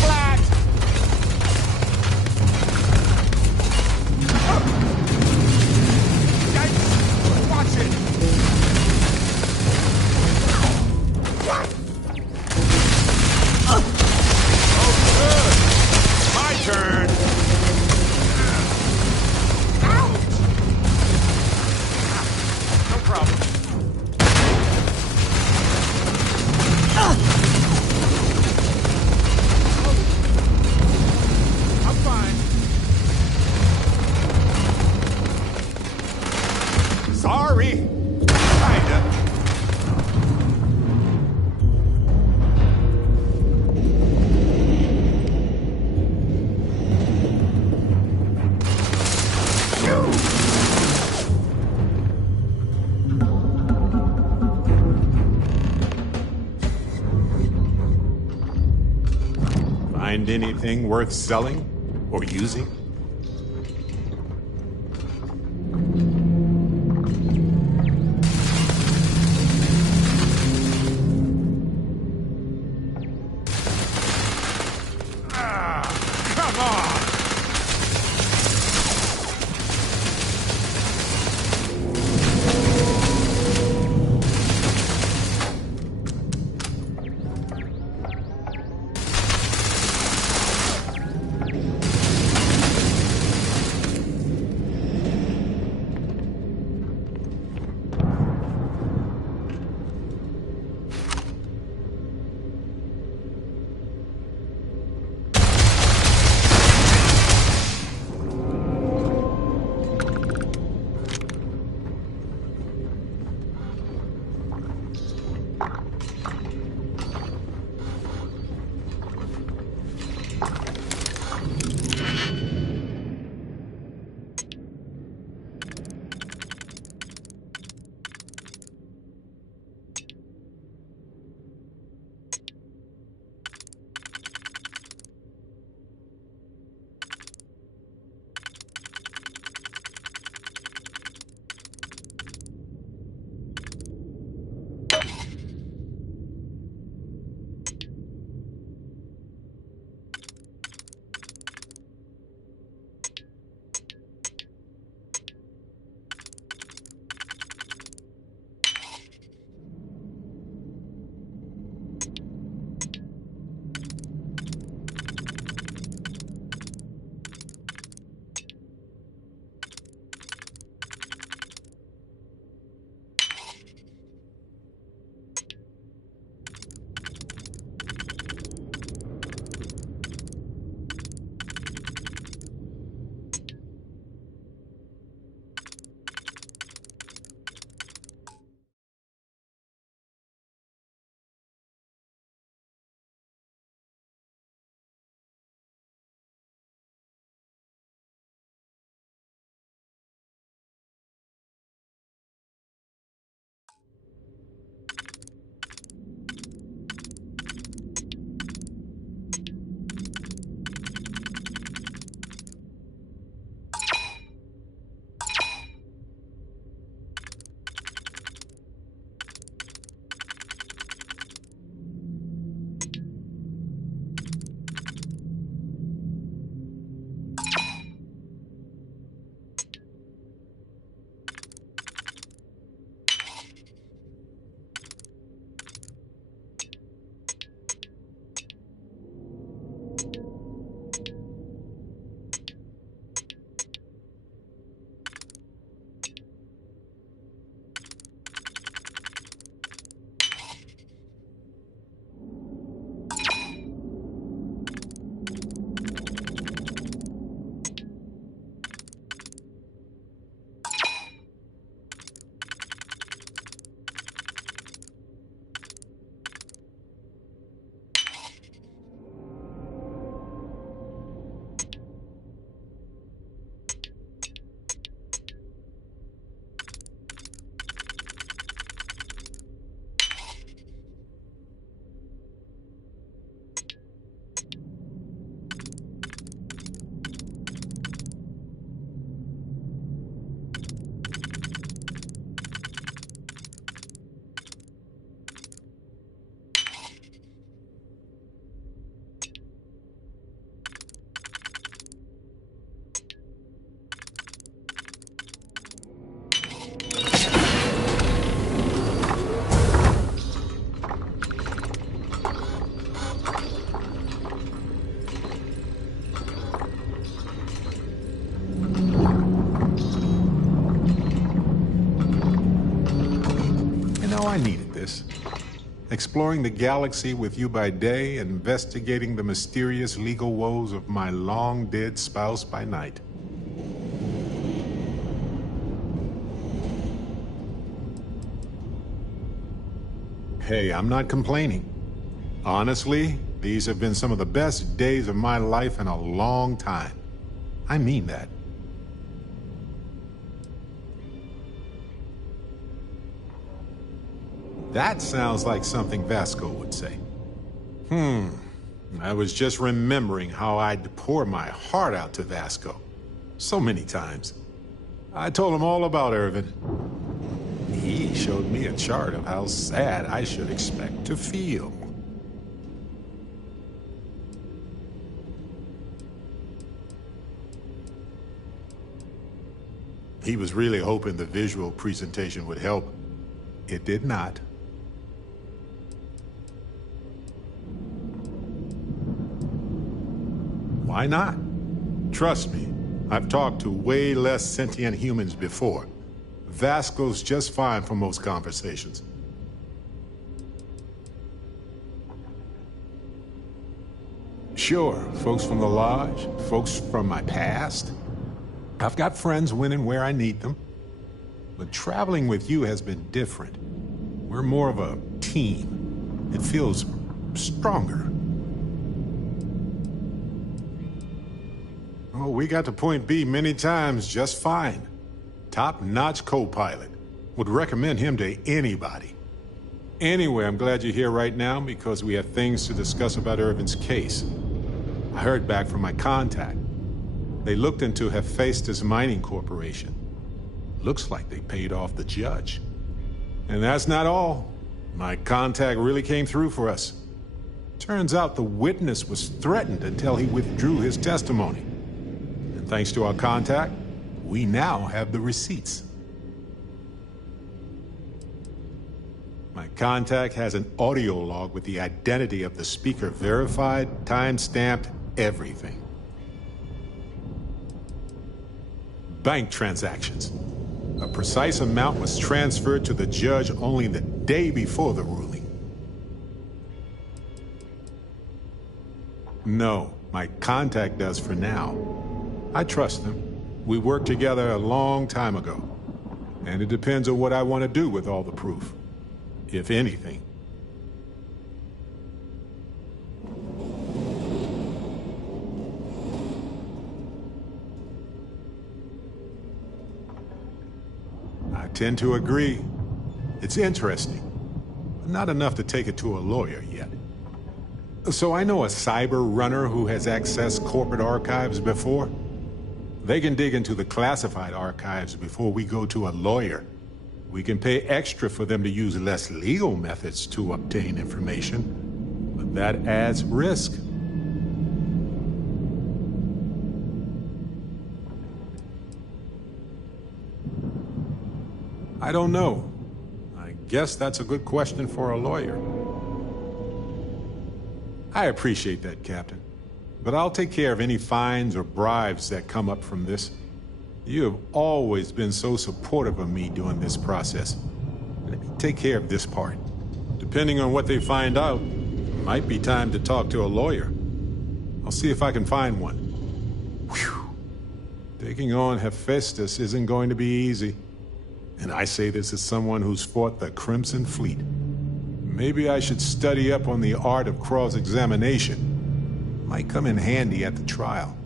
Flat! Yikes! Watch it! Oh, good! My turn! No problem. I'm fine. Sorry. Kinda. Find anything worth selling or using? Come on! Exploring the galaxy with you by day, investigating the mysterious legal woes of my long-dead spouse by night. Hey, I'm not complaining. Honestly, these have been some of the best days of my life in a long time. I mean that. That sounds like something Vasco would say. I was just remembering how I'd pour my heart out to Vasco. So many times. I told him all about Irvin. He showed me a chart of how sad I should expect to feel. He was really hoping the visual presentation would help. It did not. Why not? Trust me, I've talked to way less sentient humans before. Vasco's just fine for most conversations. Sure, folks from the Lodge, folks from my past. I've got friends when and where I need them. But traveling with you has been different. We're more of a team. It feels stronger. Oh, we got to point B many times just fine. Top-notch co-pilot. Would recommend him to anybody. Anyway, I'm glad you're here right now because we have things to discuss about Irvin's case. I heard back from my contact. They looked into Hephaestus Mining Corporation. Looks like they paid off the judge. And that's not all. My contact really came through for us. Turns out the witness was threatened until he withdrew his testimony. And thanks to our contact, we now have the receipts. My contact has an audio log with the identity of the speaker verified, time-stamped, everything. Bank transactions. A precise amount was transferred to the judge only the day before the ruling. No, my contact does for now. I trust him. We worked together a long time ago. And it depends on what I want to do with all the proof. If anything. I tend to agree. It's interesting, but not enough to take it to a lawyer yet. So I know a cyber runner who has accessed corporate archives before. They can dig into the classified archives before we go to a lawyer. We can pay extra for them to use less legal methods to obtain information, but that adds risk. I don't know. I guess that's a good question for a lawyer. I appreciate that, Captain. But I'll take care of any fines or bribes that come up from this. You have always been so supportive of me during this process. Let me take care of this part. Depending on what they find out, it might be time to talk to a lawyer. I'll see if I can find one. Whew. Taking on Hephaestus isn't going to be easy. And I say this as someone who's fought the Crimson Fleet. Maybe I should study up on the art of cross-examination. Might come in handy at the trial.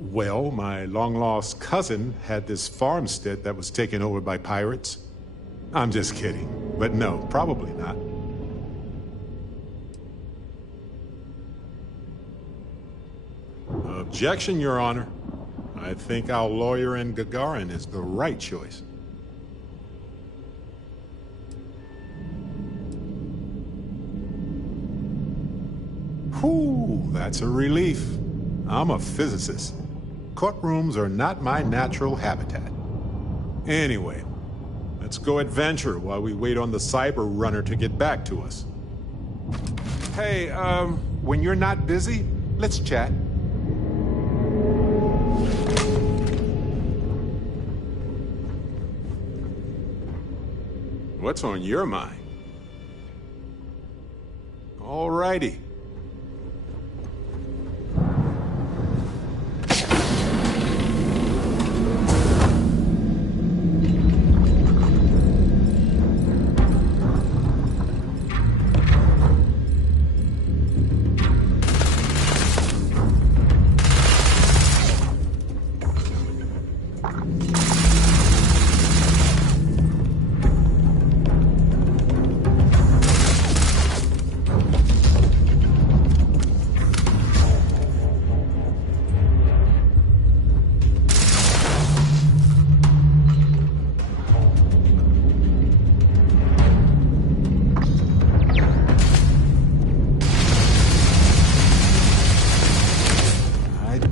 Well, my long-lost cousin had this farmstead that was taken over by pirates. I'm just kidding, but no, probably not. Objection, Your Honor. I think our lawyer in Gagarin is the right choice. Whew, that's a relief. I'm a physicist. Courtrooms are not my natural habitat. Anyway, let's go adventure while we wait on the cyber runner to get back to us. Hey, when you're not busy, let's chat. What's on your mind? All righty.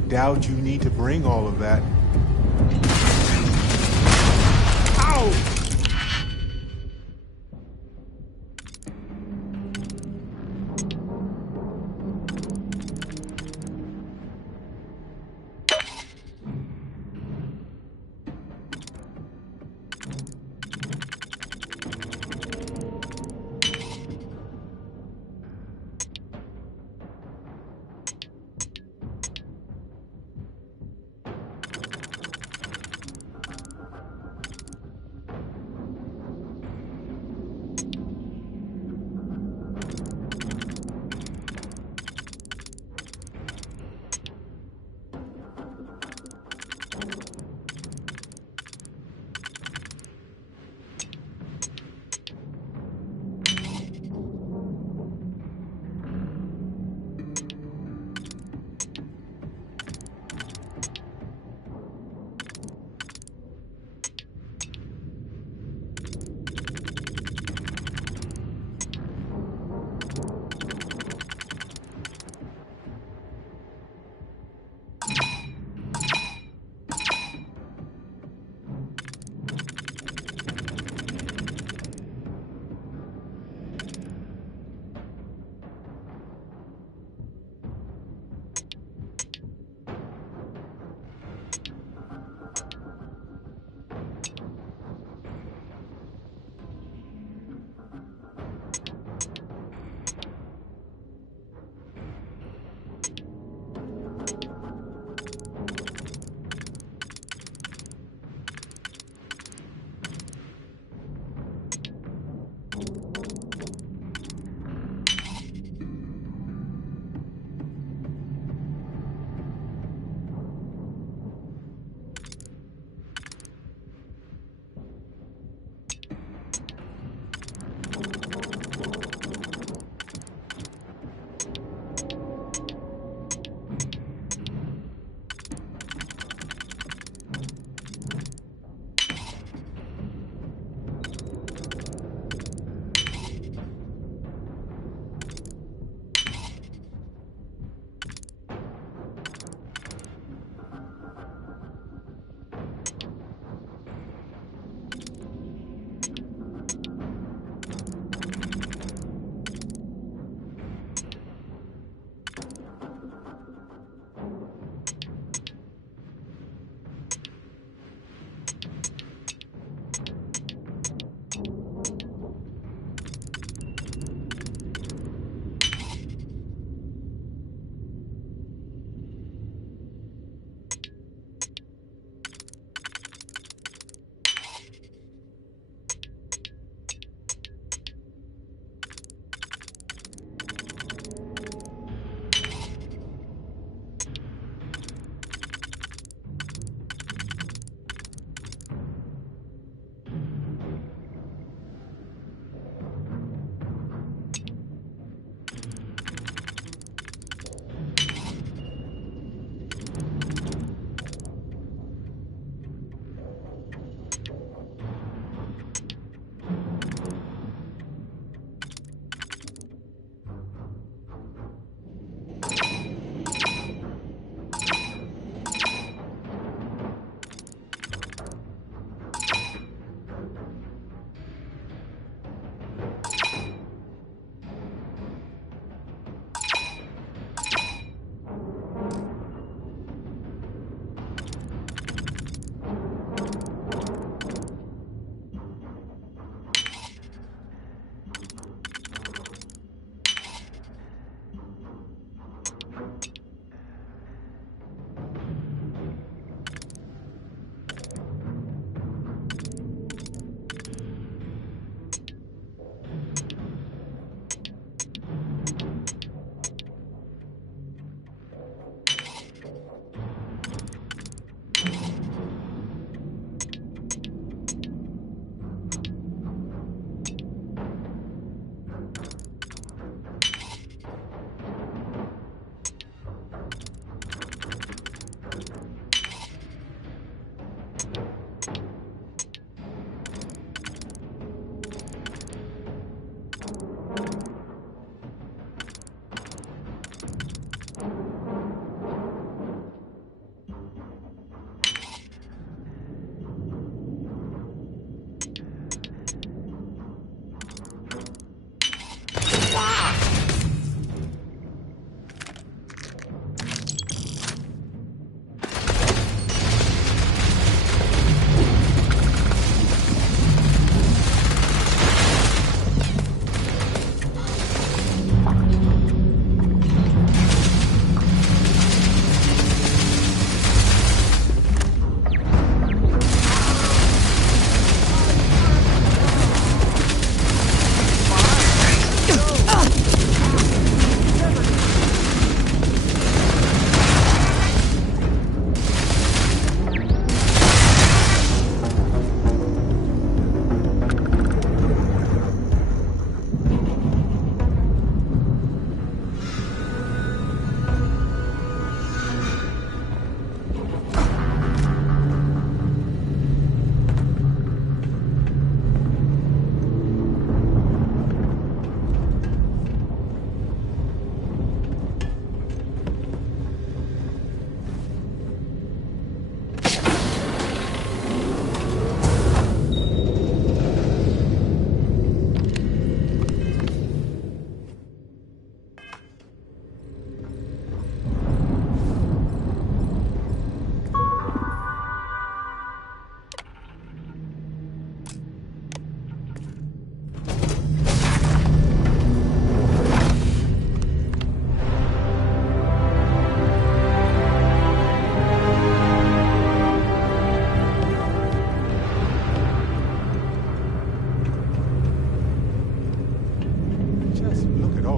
Doubt you need to bring all of that. Ow!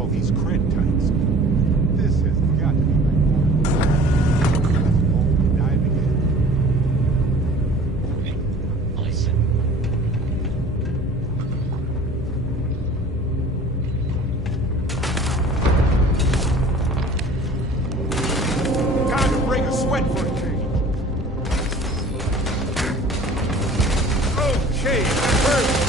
all these cred types. This has got to be like diving in. Time to break a sweat for a change. Okay, first.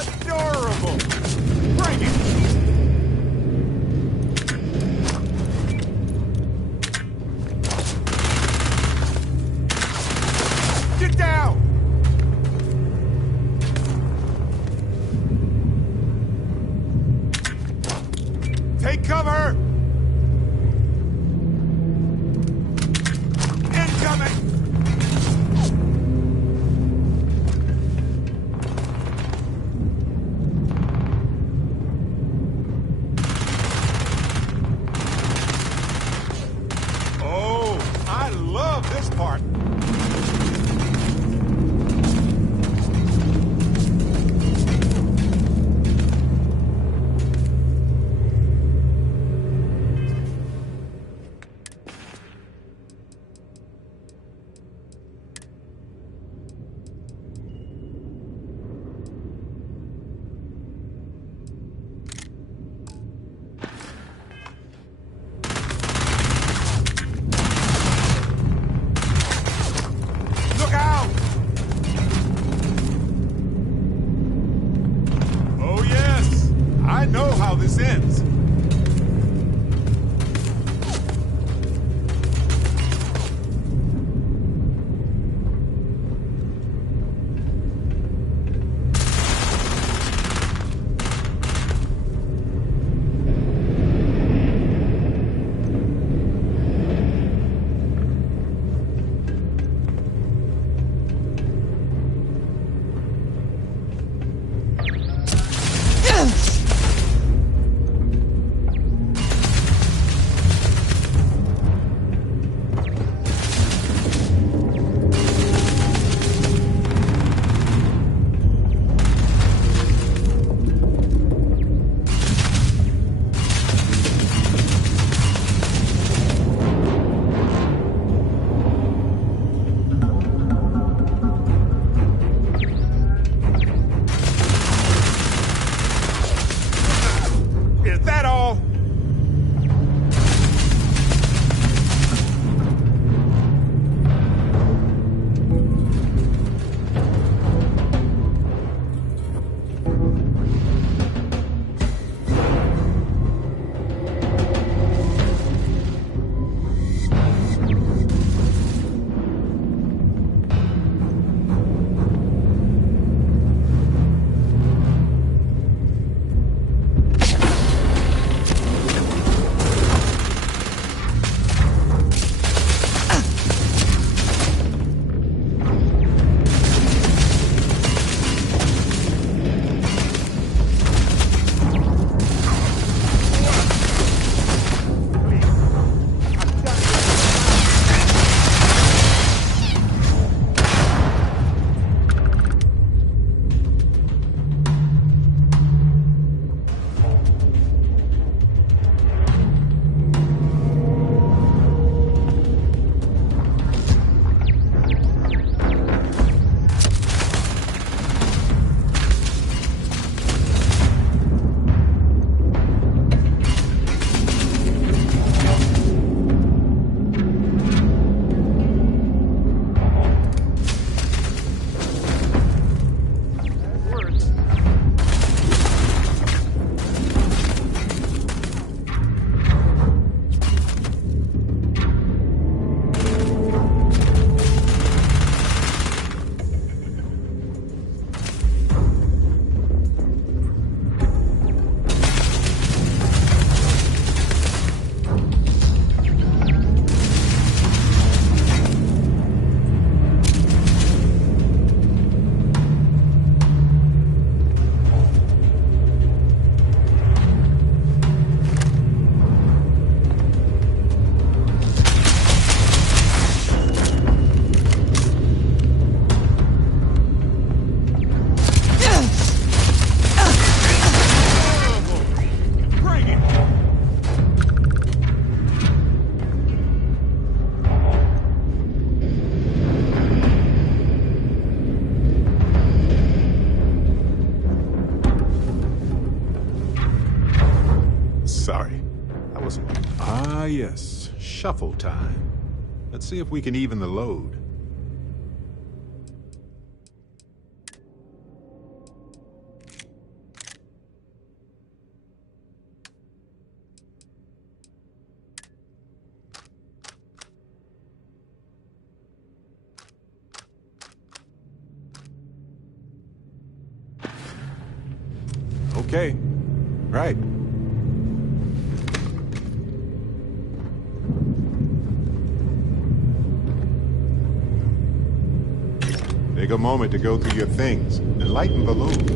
Adorable! Bring it! Get down! Take cover! Incoming! I love this part. I know how this ends. yes. Shuffle time. Let's see if we can even the load. Okay. Right. Take a moment to go through your things and lighten the load.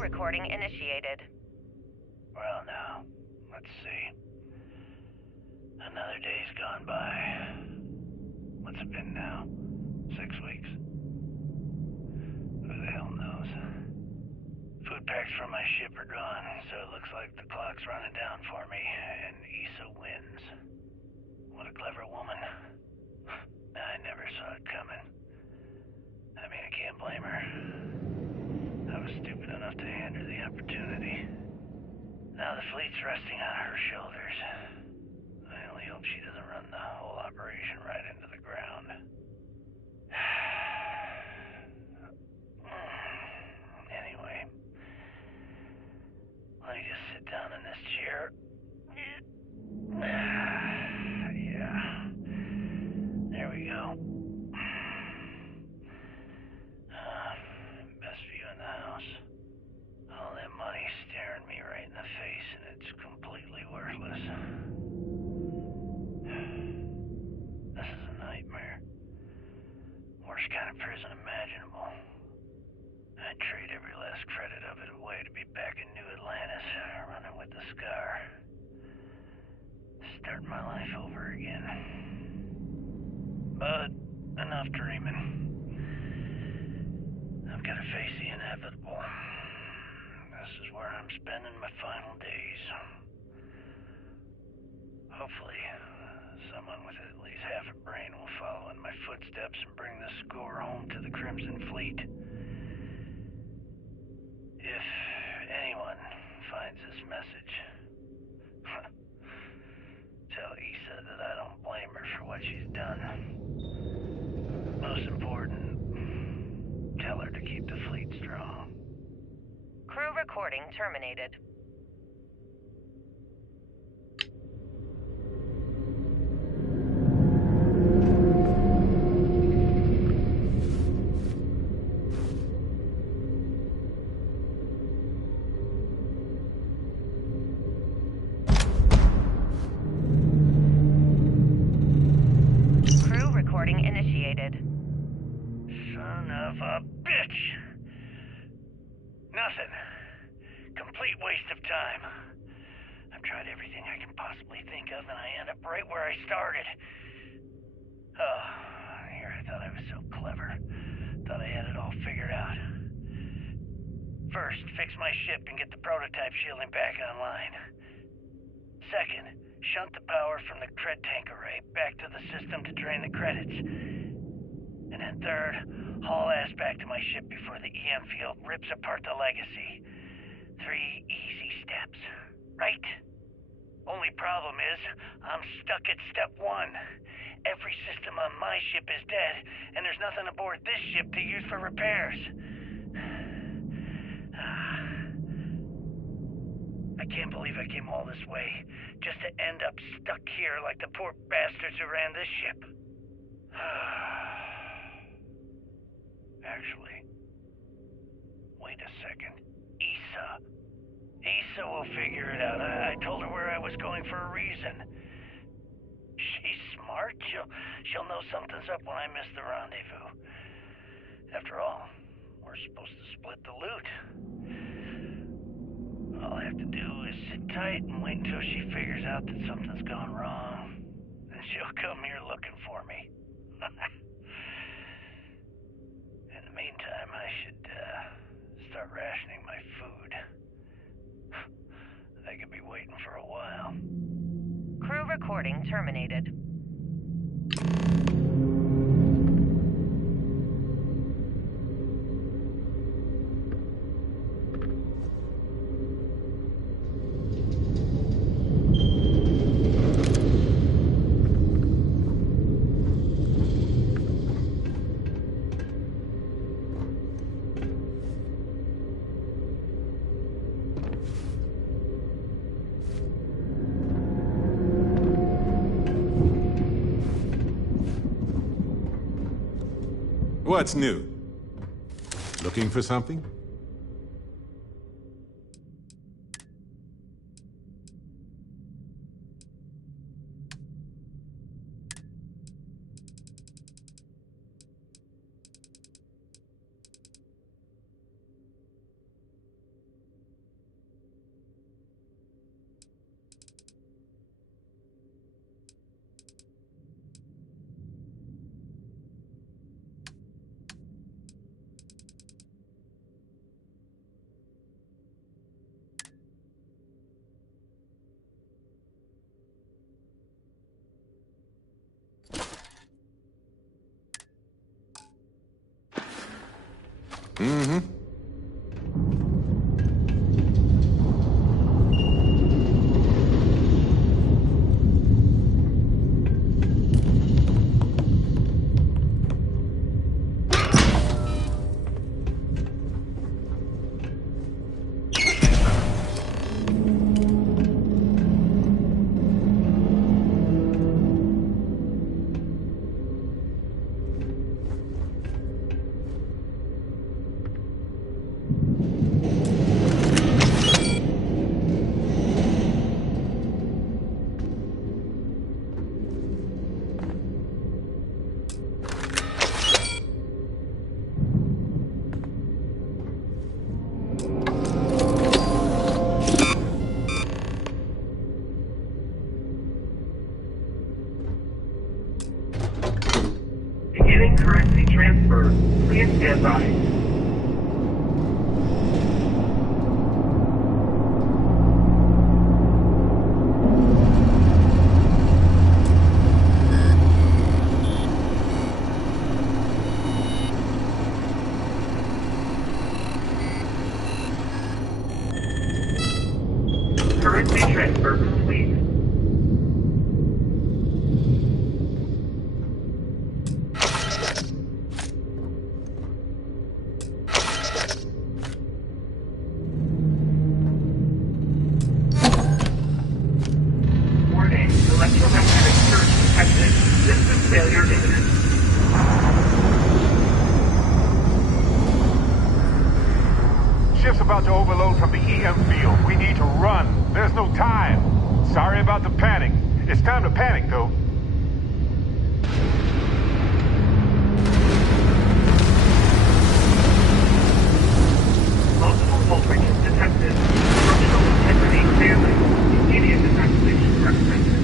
Recording initiated. Well, now, let's see. Another day's gone by. What's it been now? 6 weeks? Who the hell knows? Food packs from my ship are gone, so it looks like the clock's running down for me, and Issa wins. What a clever woman. I never saw it coming. I mean, I can't blame her. I was stupid enough to hand her the opportunity. Now the fleet's resting on her shoulders. I only hope she doesn't run the whole operation right into the ground. Anyway, let me just sit down in this chair. Yeah. There we go. Best view in the house. All that money staring me right in the face, and it's completely worthless. This is a nightmare. Worst kind of prison imaginable. I'd trade every last credit of it away to be back in New Atlantis, running with the Scar. Start my life over again. But enough dreaming. gotta face the inevitable. This is where I'm spending my final days. Hopefully, someone with at least half a brain will follow in my footsteps and bring the score home to the Crimson Fleet. If anyone finds this message, tell Issa that I don't blame her for what she's done. Most important, tell her to keep the fleet strong. Crew recording terminated. Crew recording initiated. Son of a bitch! Nothing. Complete waste of time. I've tried everything I can possibly think of, and I end up right where I started. Oh, here I thought I was so clever. Thought I had it all figured out. First, fix my ship and get the prototype shielding back online. Second, shunt the power from the cred tank array back to the system to drain the credits. And then third, haul ass back to my ship before the EM field rips apart the legacy. 3 easy steps, right? Only problem is, I'm stuck at step 1. Every system on my ship is dead, and there's nothing aboard this ship to use for repairs. I can't believe I came all this way, just to end up stuck here like the poor bastards who ran this ship. Actually, wait a second. Issa will figure it out. I told her where I was going for a reason. She's smart. She'll know something's up when I miss the rendezvous. After all, we're supposed to split the loot. All I have to do is sit tight and wait until she figures out that something's gone wrong. Then she'll come here looking for me. In the meantime, I should start rationing my food. They could be waiting for a while. Crew recording terminated. What's new? Looking for something? Mm-hmm. Beginning currency transfer. Please stand by. failure imminent. Ship's about to overload from the EM field. We need to run. There's no time. Sorry about the panic. It's time to panic, though. Multiple voltages detected. Structural integrity failing. Immediate evacuation recommended.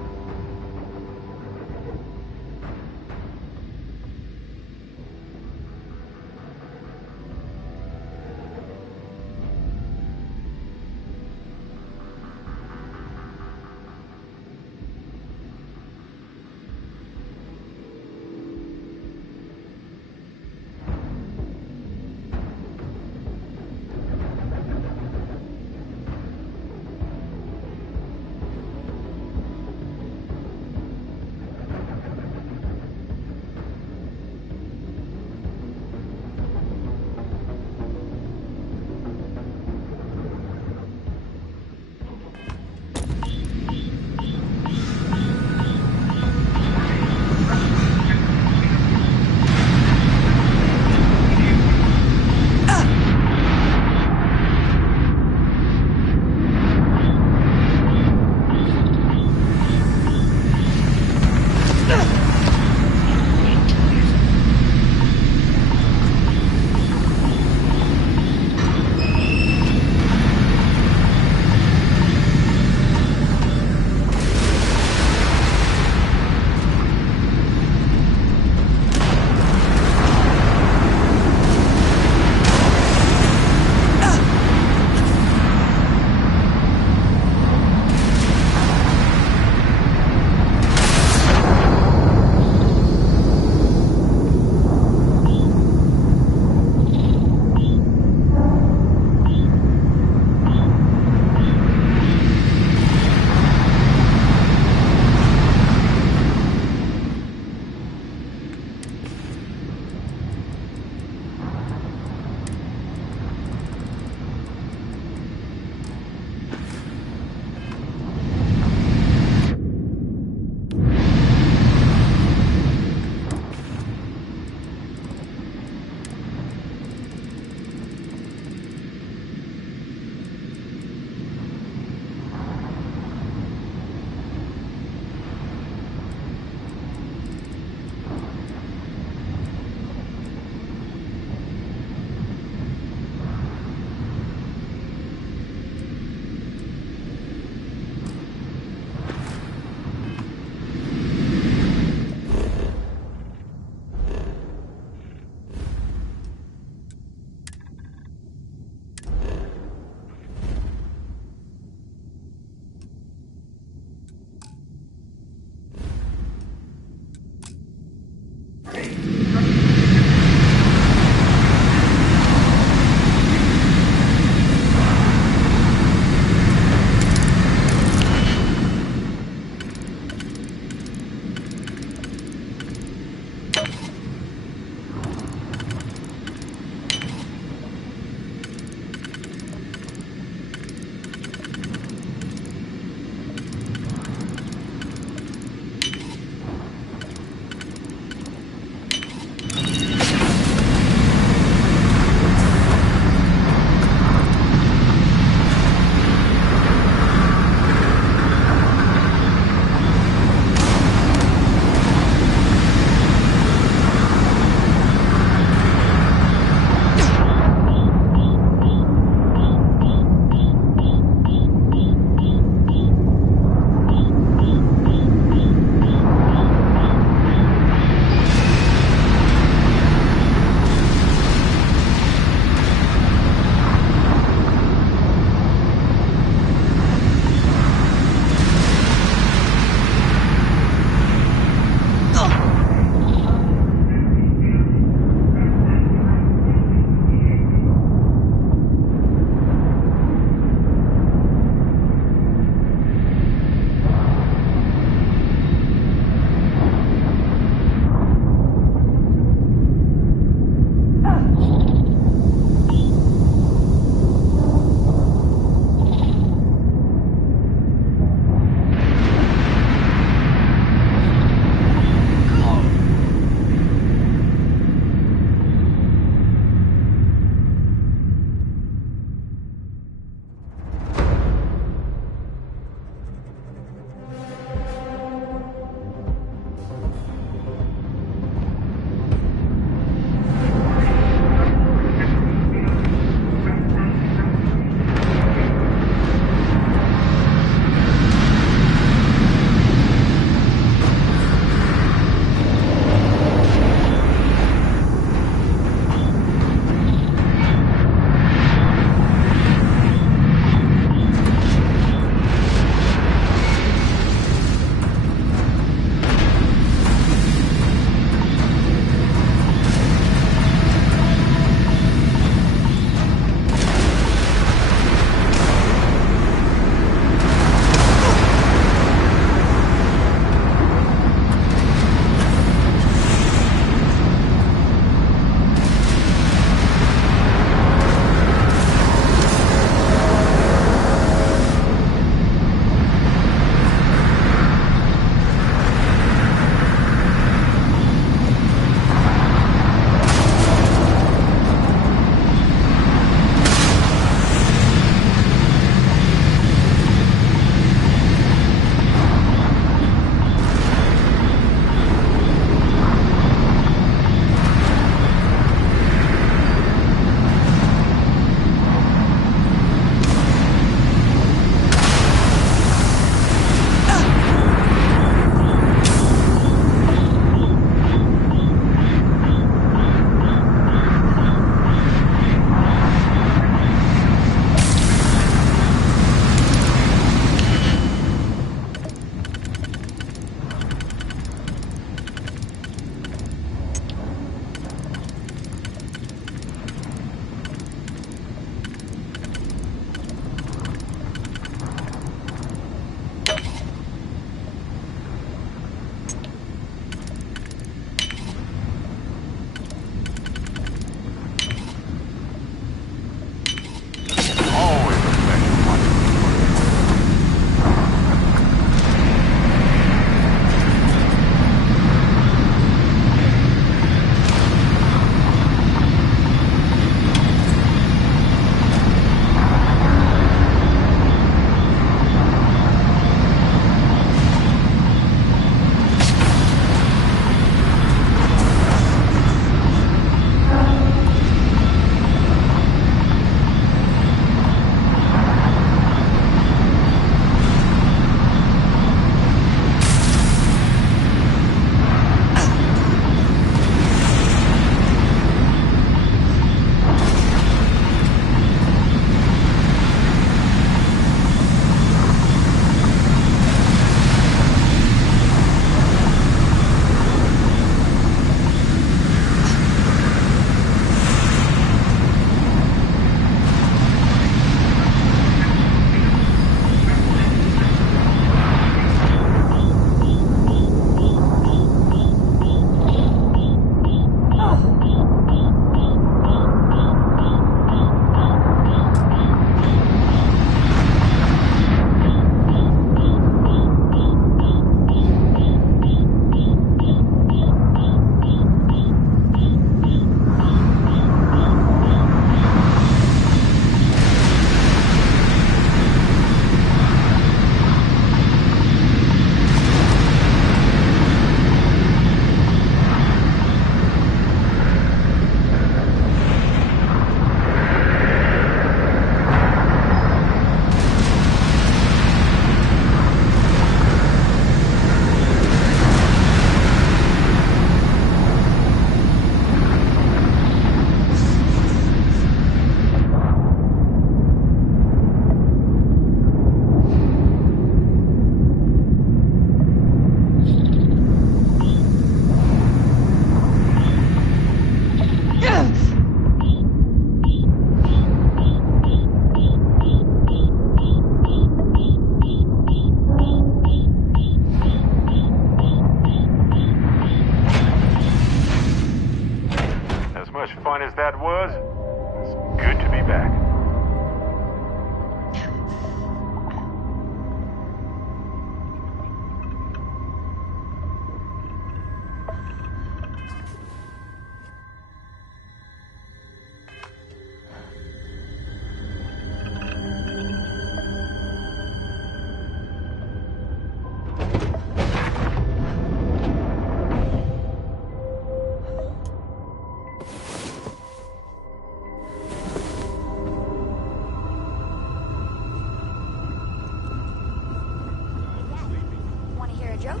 joke?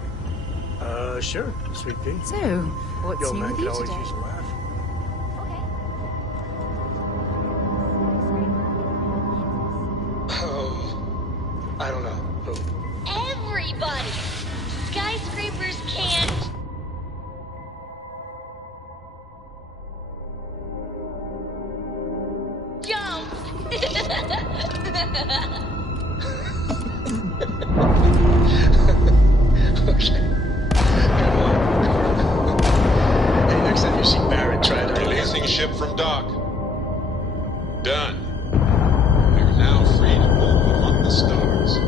Sure, Sweet Pea. So, what's Yo, new man with could you always today? use a laugh. Oh, I don't know. Who? Everybody! Skyscrapers can't... jump! Okay. Good one. Hey, next time you see Barrett, try to... Releasing ship from dock. Done. We're now free to move among the stars.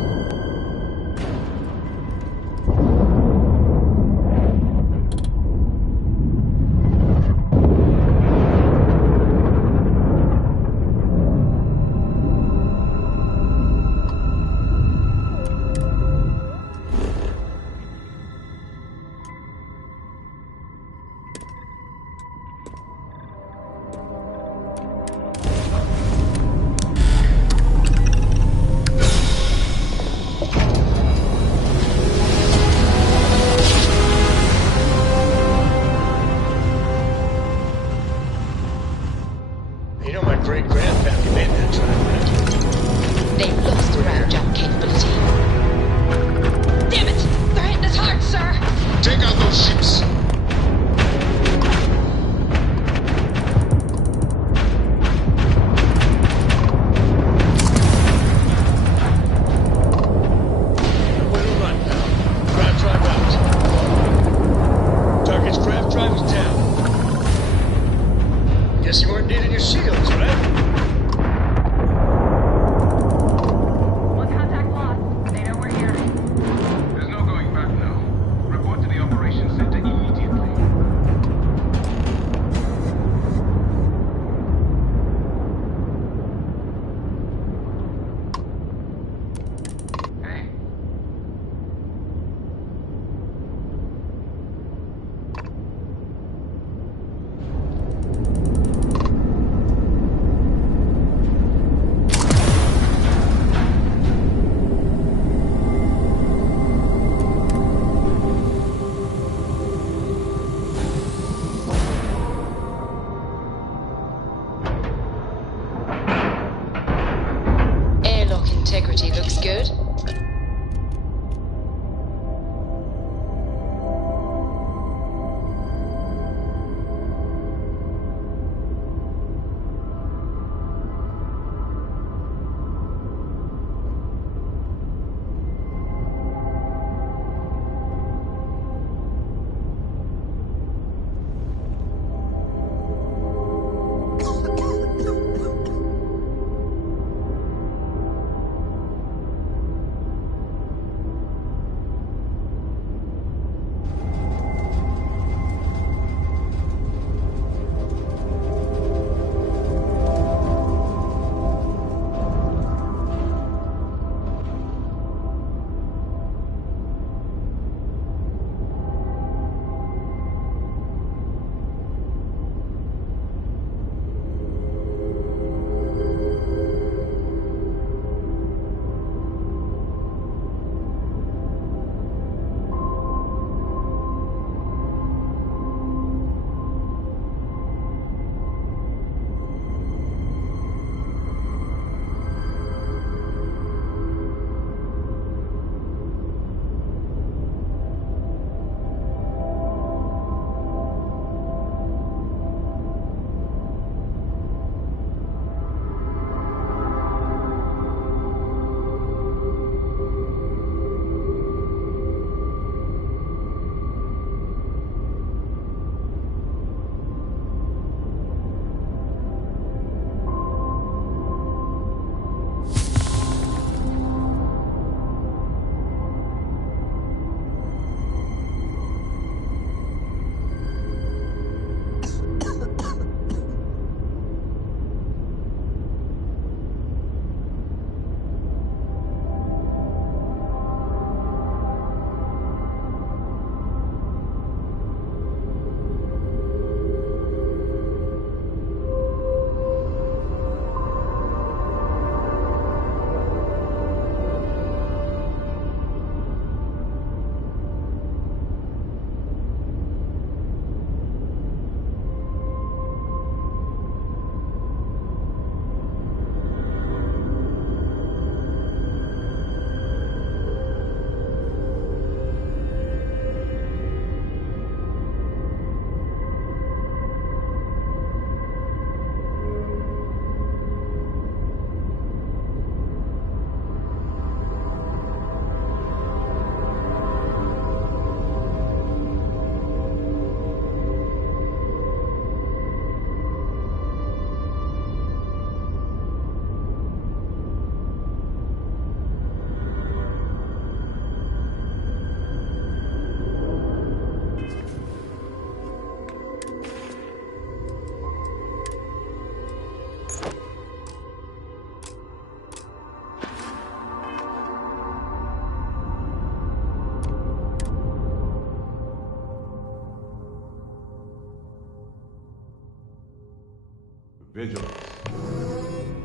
Vigilance.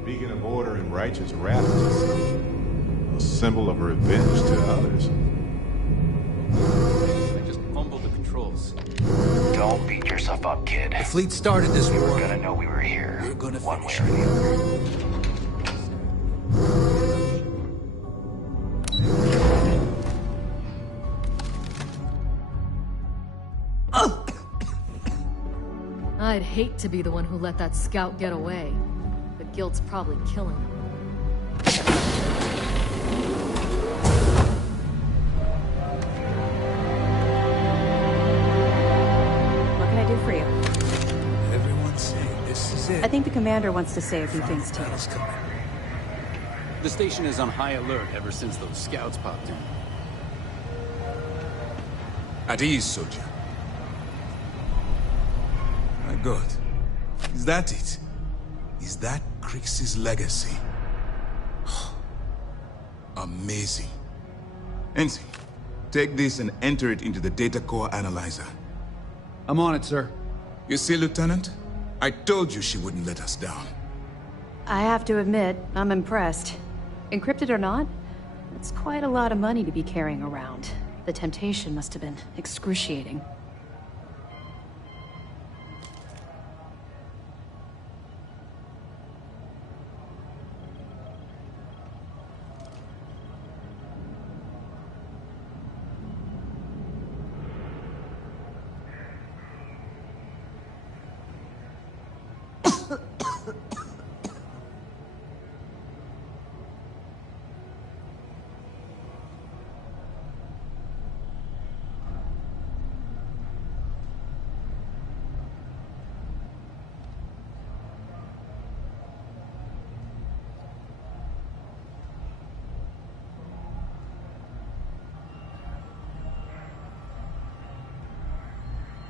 Beacon of order and righteous wrath. A symbol of revenge to others. I just fumbled the controls. Don't beat yourself up, kid. The fleet started this war. We're gonna know we were here. We're gonna one way finish or the other. I'd hate to be the one who let that scout get away, but guilt's probably killing him. What can I do for you? Everyone's saying this is it. I think the commander wants to say a few things to you. The station is on high alert ever since those scouts popped in. At ease, soldier. My God. Is that it? Is that Crix's legacy? Amazing. Ensign, take this and enter it into the data core analyzer. I'm on it, sir. You see, Lieutenant? I told you she wouldn't let us down. I have to admit, I'm impressed. Encrypted or not, it's quite a lot of money to be carrying around. The temptation must have been excruciating.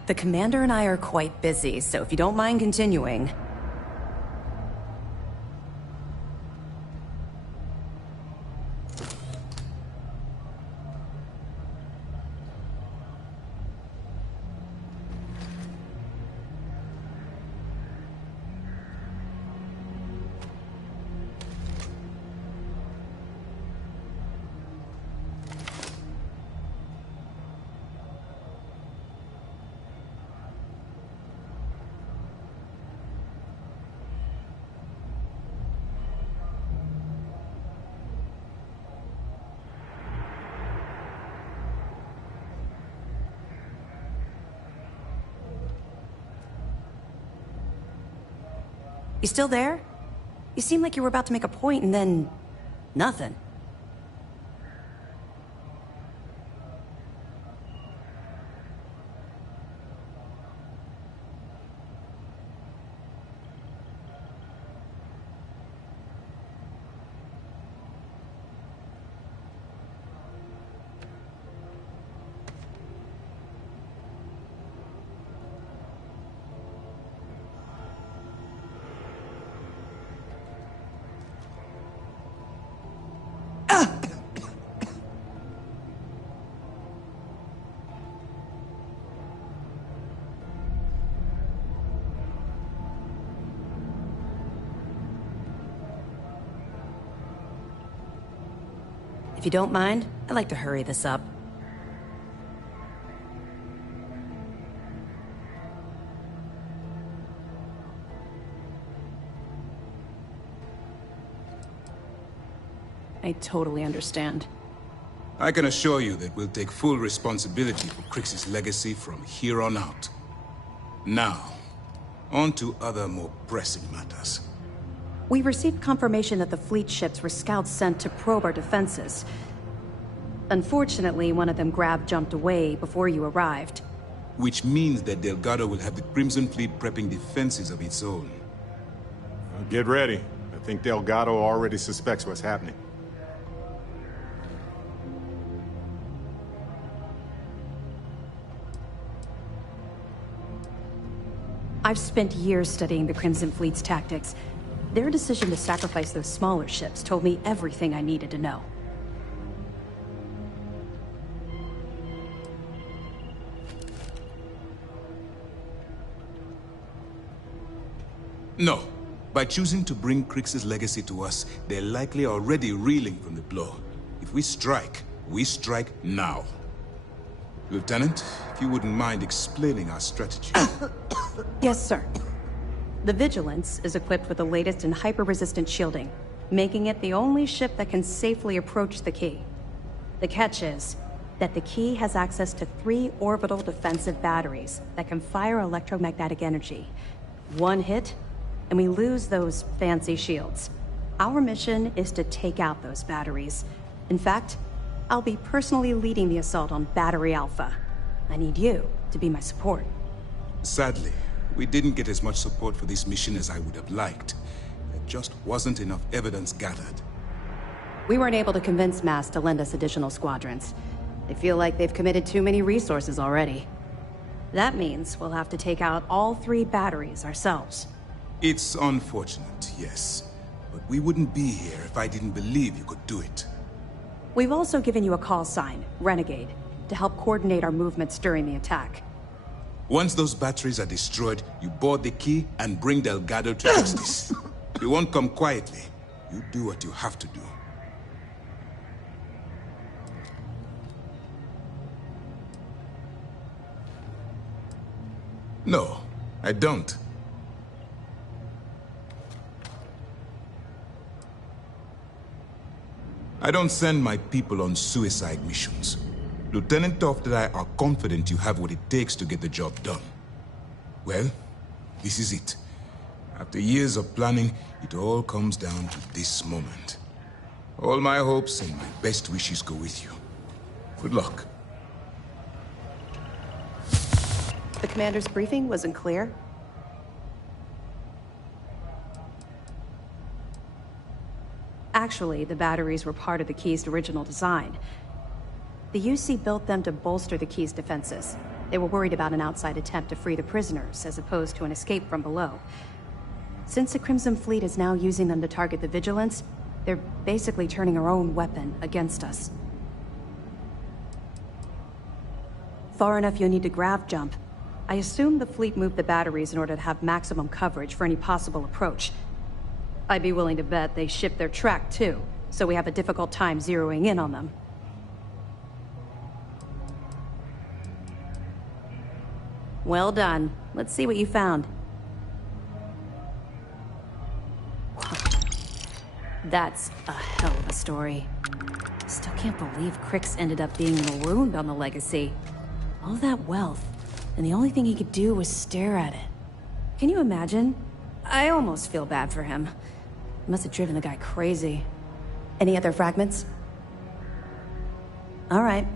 The commander and I are quite busy, so if you don't mind continuing. You still there? You seemed like you were about to make a point and then... nothing. If you don't mind, I'd like to hurry this up. I totally understand. I can assure you that we'll take full responsibility for Crix's legacy from here on out. Now, on to other more pressing matters. We received confirmation that the fleet ships were scouts sent to probe our defenses. Unfortunately, one of them jumped away before you arrived. Which means that Delgado will have the Crimson Fleet prepping defenses of its own. Get ready. I think Delgado already suspects what's happening. I've spent years studying the Crimson Fleet's tactics. Their decision to sacrifice those smaller ships told me everything I needed to know. No. By choosing to bring Crix's legacy to us, they're likely already reeling from the blow. If we strike now. Lieutenant, if you wouldn't mind explaining our strategy. Yes, sir. The Vigilance is equipped with the latest in hyper-resistant shielding, making it the only ship that can safely approach the key. The catch is that the key has access to 3 orbital defensive batteries that can fire electromagnetic energy. One hit, and we lose those fancy shields. Our mission is to take out those batteries. In fact, I'll be personally leading the assault on Battery Alpha. I need you to be my support. Sadly, we didn't get as much support for this mission as I would have liked. There just wasn't enough evidence gathered. We weren't able to convince MASS to lend us additional squadrons. They feel like they've committed too many resources already. That means we'll have to take out all 3 batteries ourselves. It's unfortunate, yes. But we wouldn't be here if I didn't believe you could do it. We've also given you a call sign, Renegade, to help coordinate our movements during the attack. Once those batteries are destroyed, you board the key and bring Delgado to justice. You won't come quietly. You do what you have to do. No, I don't. I don't send my people on suicide missions. Lieutenant Toft and I are confident you have what it takes to get the job done. Well, this is it. After years of planning, it all comes down to this moment. All my hopes and my best wishes go with you. Good luck. The commander's briefing wasn't clear. Actually, the batteries were part of the key's original design. The UC built them to bolster the key's defenses. They were worried about an outside attempt to free the prisoners, as opposed to an escape from below. Since the Crimson Fleet is now using them to target the Vigilance, they're basically turning our own weapon against us. Far enough you'll need to grav jump. I assume the fleet moved the batteries in order to have maximum coverage for any possible approach. I'd be willing to bet they shipped their track too, so we have a difficult time zeroing in on them. Well done. Let's see what you found. That's a hell of a story. Still can't believe Crix ended up being marooned on the Legacy. All that wealth, and the only thing he could do was stare at it. Can you imagine? I almost feel bad for him. It must have driven the guy crazy. Any other fragments? All right.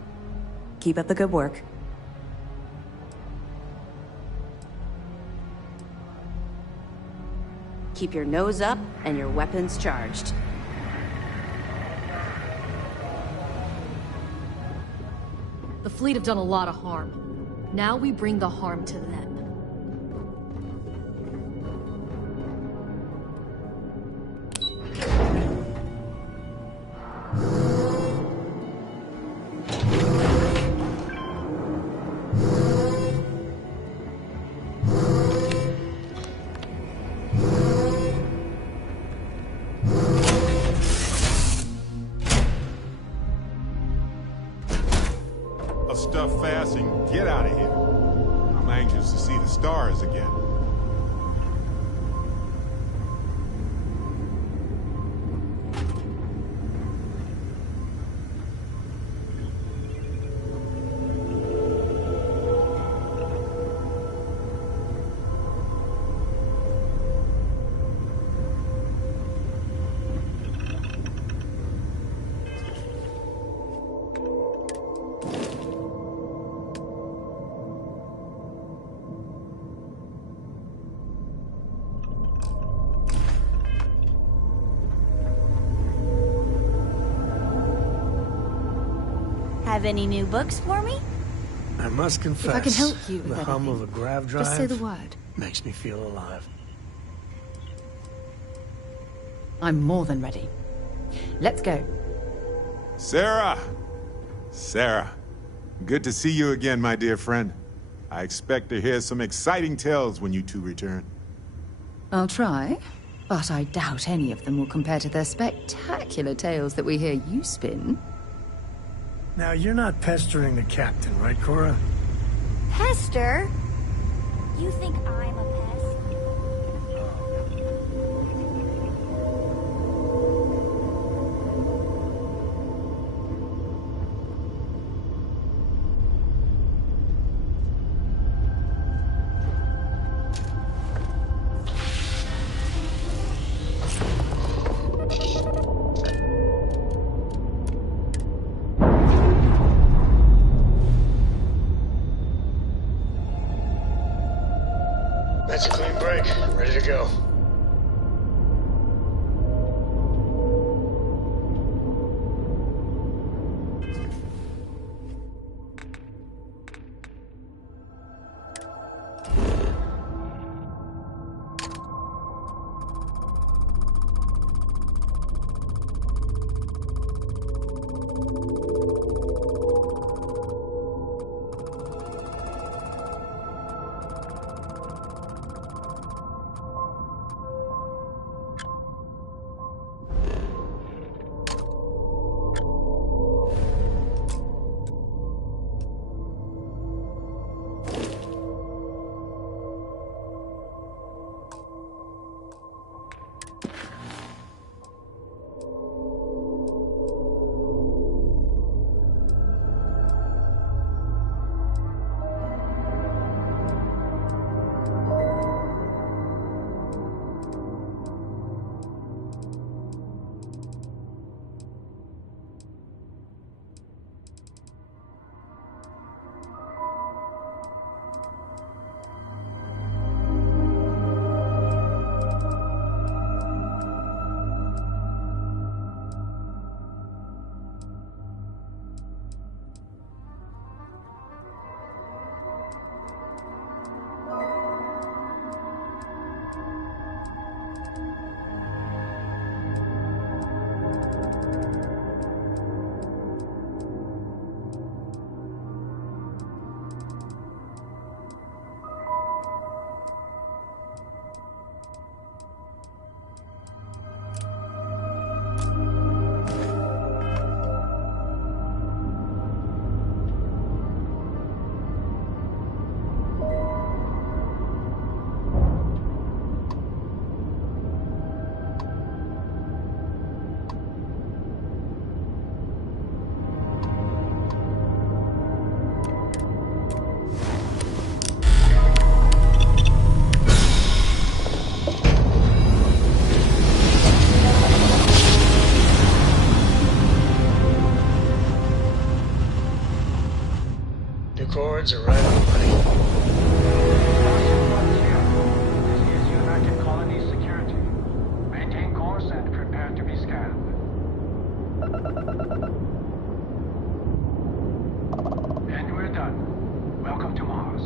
Keep up the good work. Keep your nose up and your weapons charged. The fleet have done a lot of harm. Now we bring the harm to them. Stuff fast and get out of here. I'm anxious to see the stars again. Have any new books for me? I must confess, If I can help you the with hum anything, of a grav drive just say the word. makes me feel alive. I'm more than ready. Let's go. Sarah! Sarah, good to see you again, my dear friend. I expect to hear some exciting tales when you two return. I'll try, But I doubt any of them will compare to the spectacular tales that we hear you spin. Now, you're not pestering the captain, right, Cora? Hester? You think I'm a pest? That's a clean break. Ready to go. New cords are right on, buddy. This is United Colony Security. Maintain course and prepare to be scanned. And we're done. Welcome to Mars.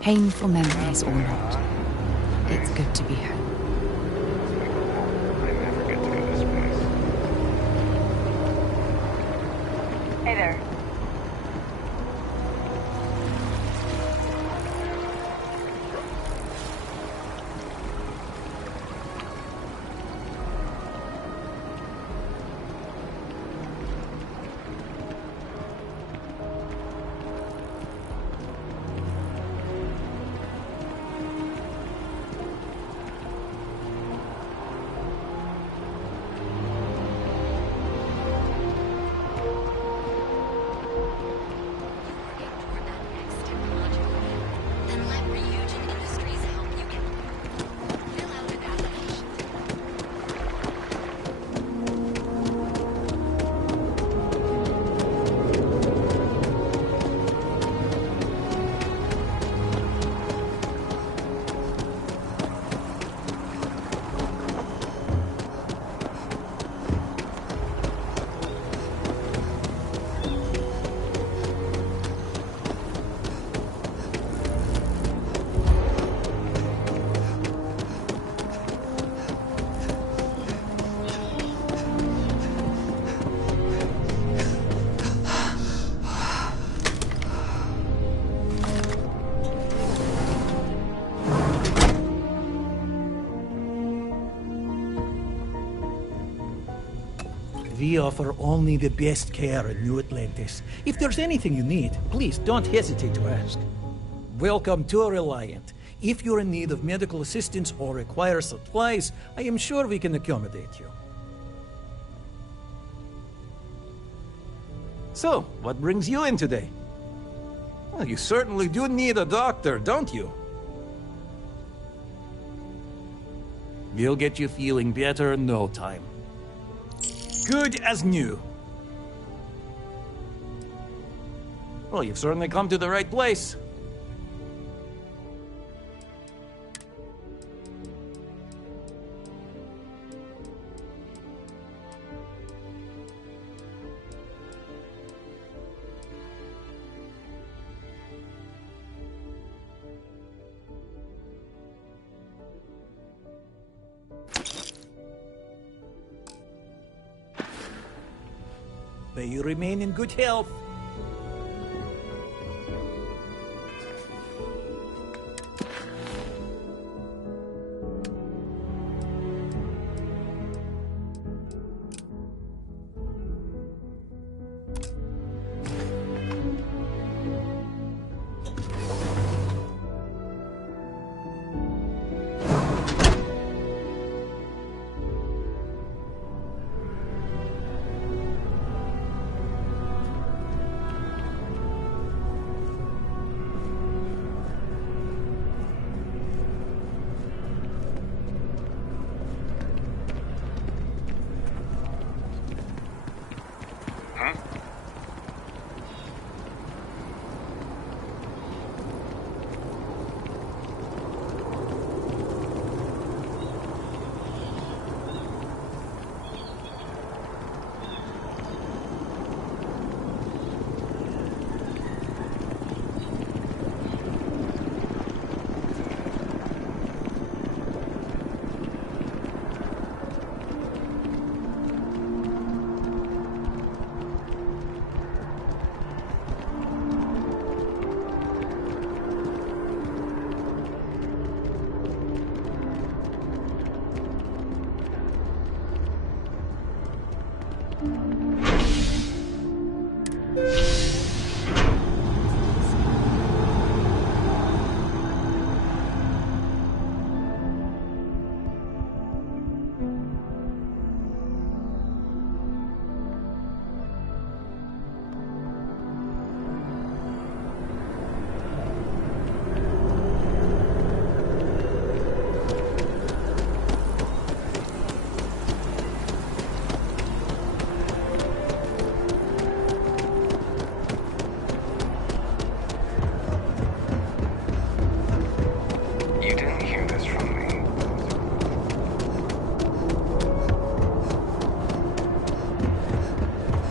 Painful memories or not, it's good to be home. I never get to go to space. Hey there. We offer only the best care in New Atlantis. If there's anything you need, please don't hesitate to ask. Welcome to Reliant. If you're in need of medical assistance or require supplies, I am sure we can accommodate you. So, what brings you in today? Well, you certainly do need a doctor, don't you? We'll get you feeling better in no time. Good as new. Well, you've certainly come to the right place. May you remain in good health.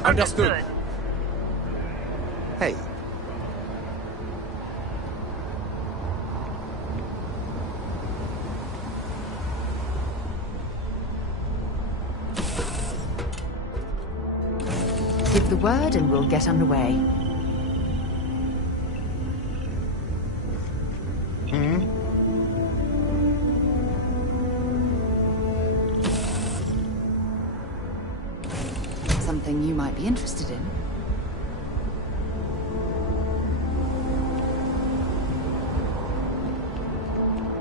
Understood. Hey. Give the word and we'll get underway. Something you might be interested in.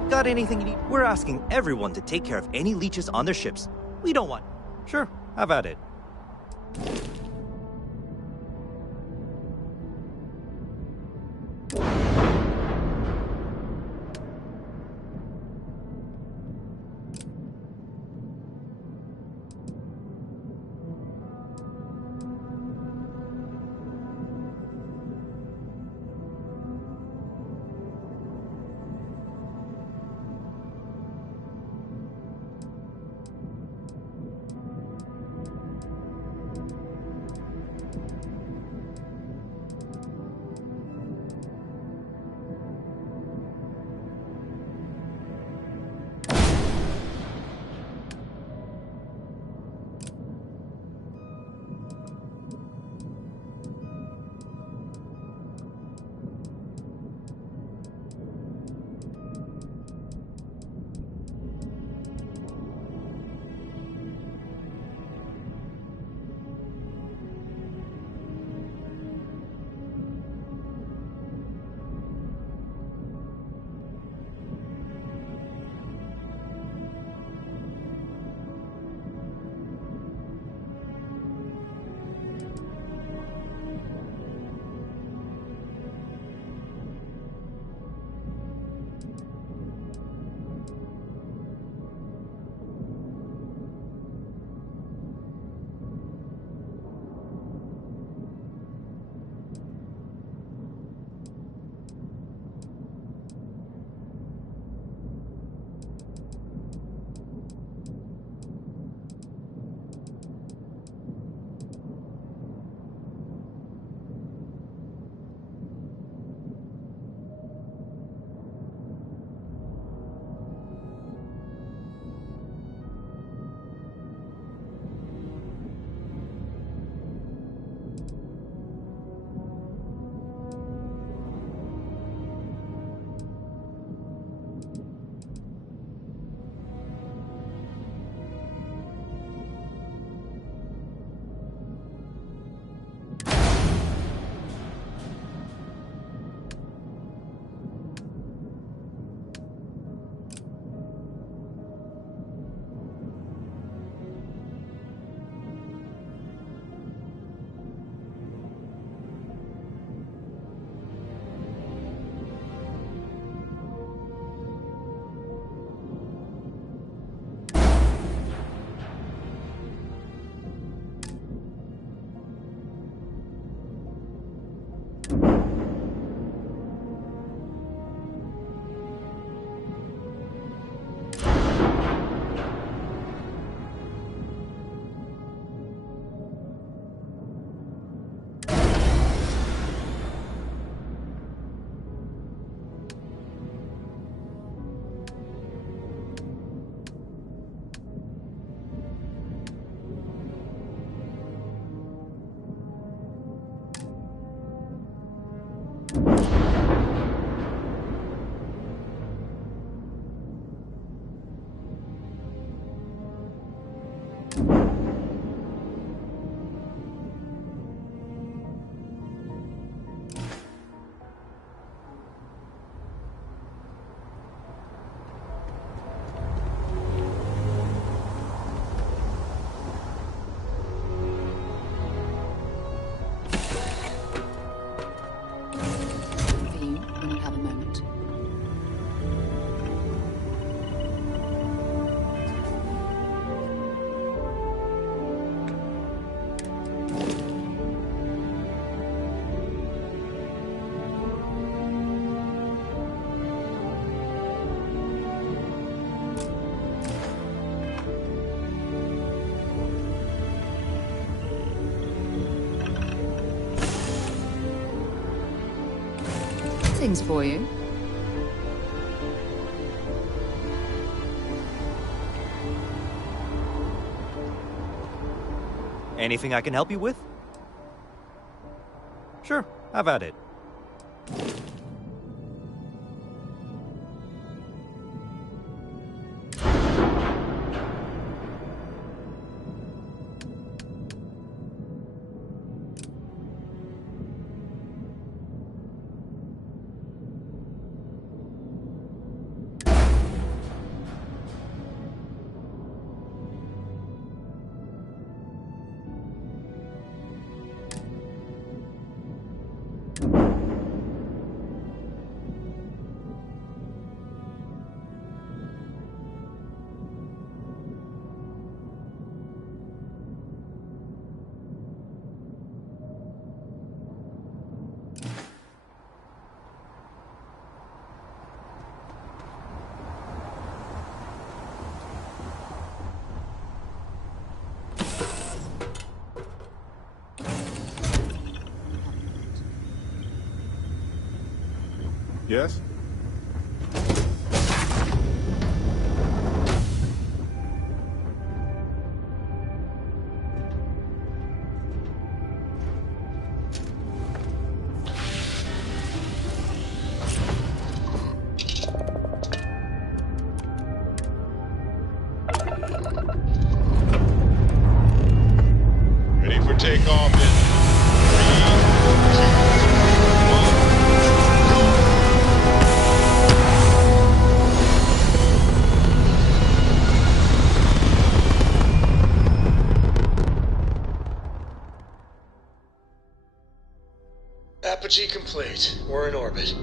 Got anything you need? We're asking everyone to take care of any leeches on their ships. We don't want... Sure, have at it. Things for you. Anything I can help you with? Sure, have at it. Yes? Ready for takeoff in 3, 2, 1. Apogee complete. We're in orbit.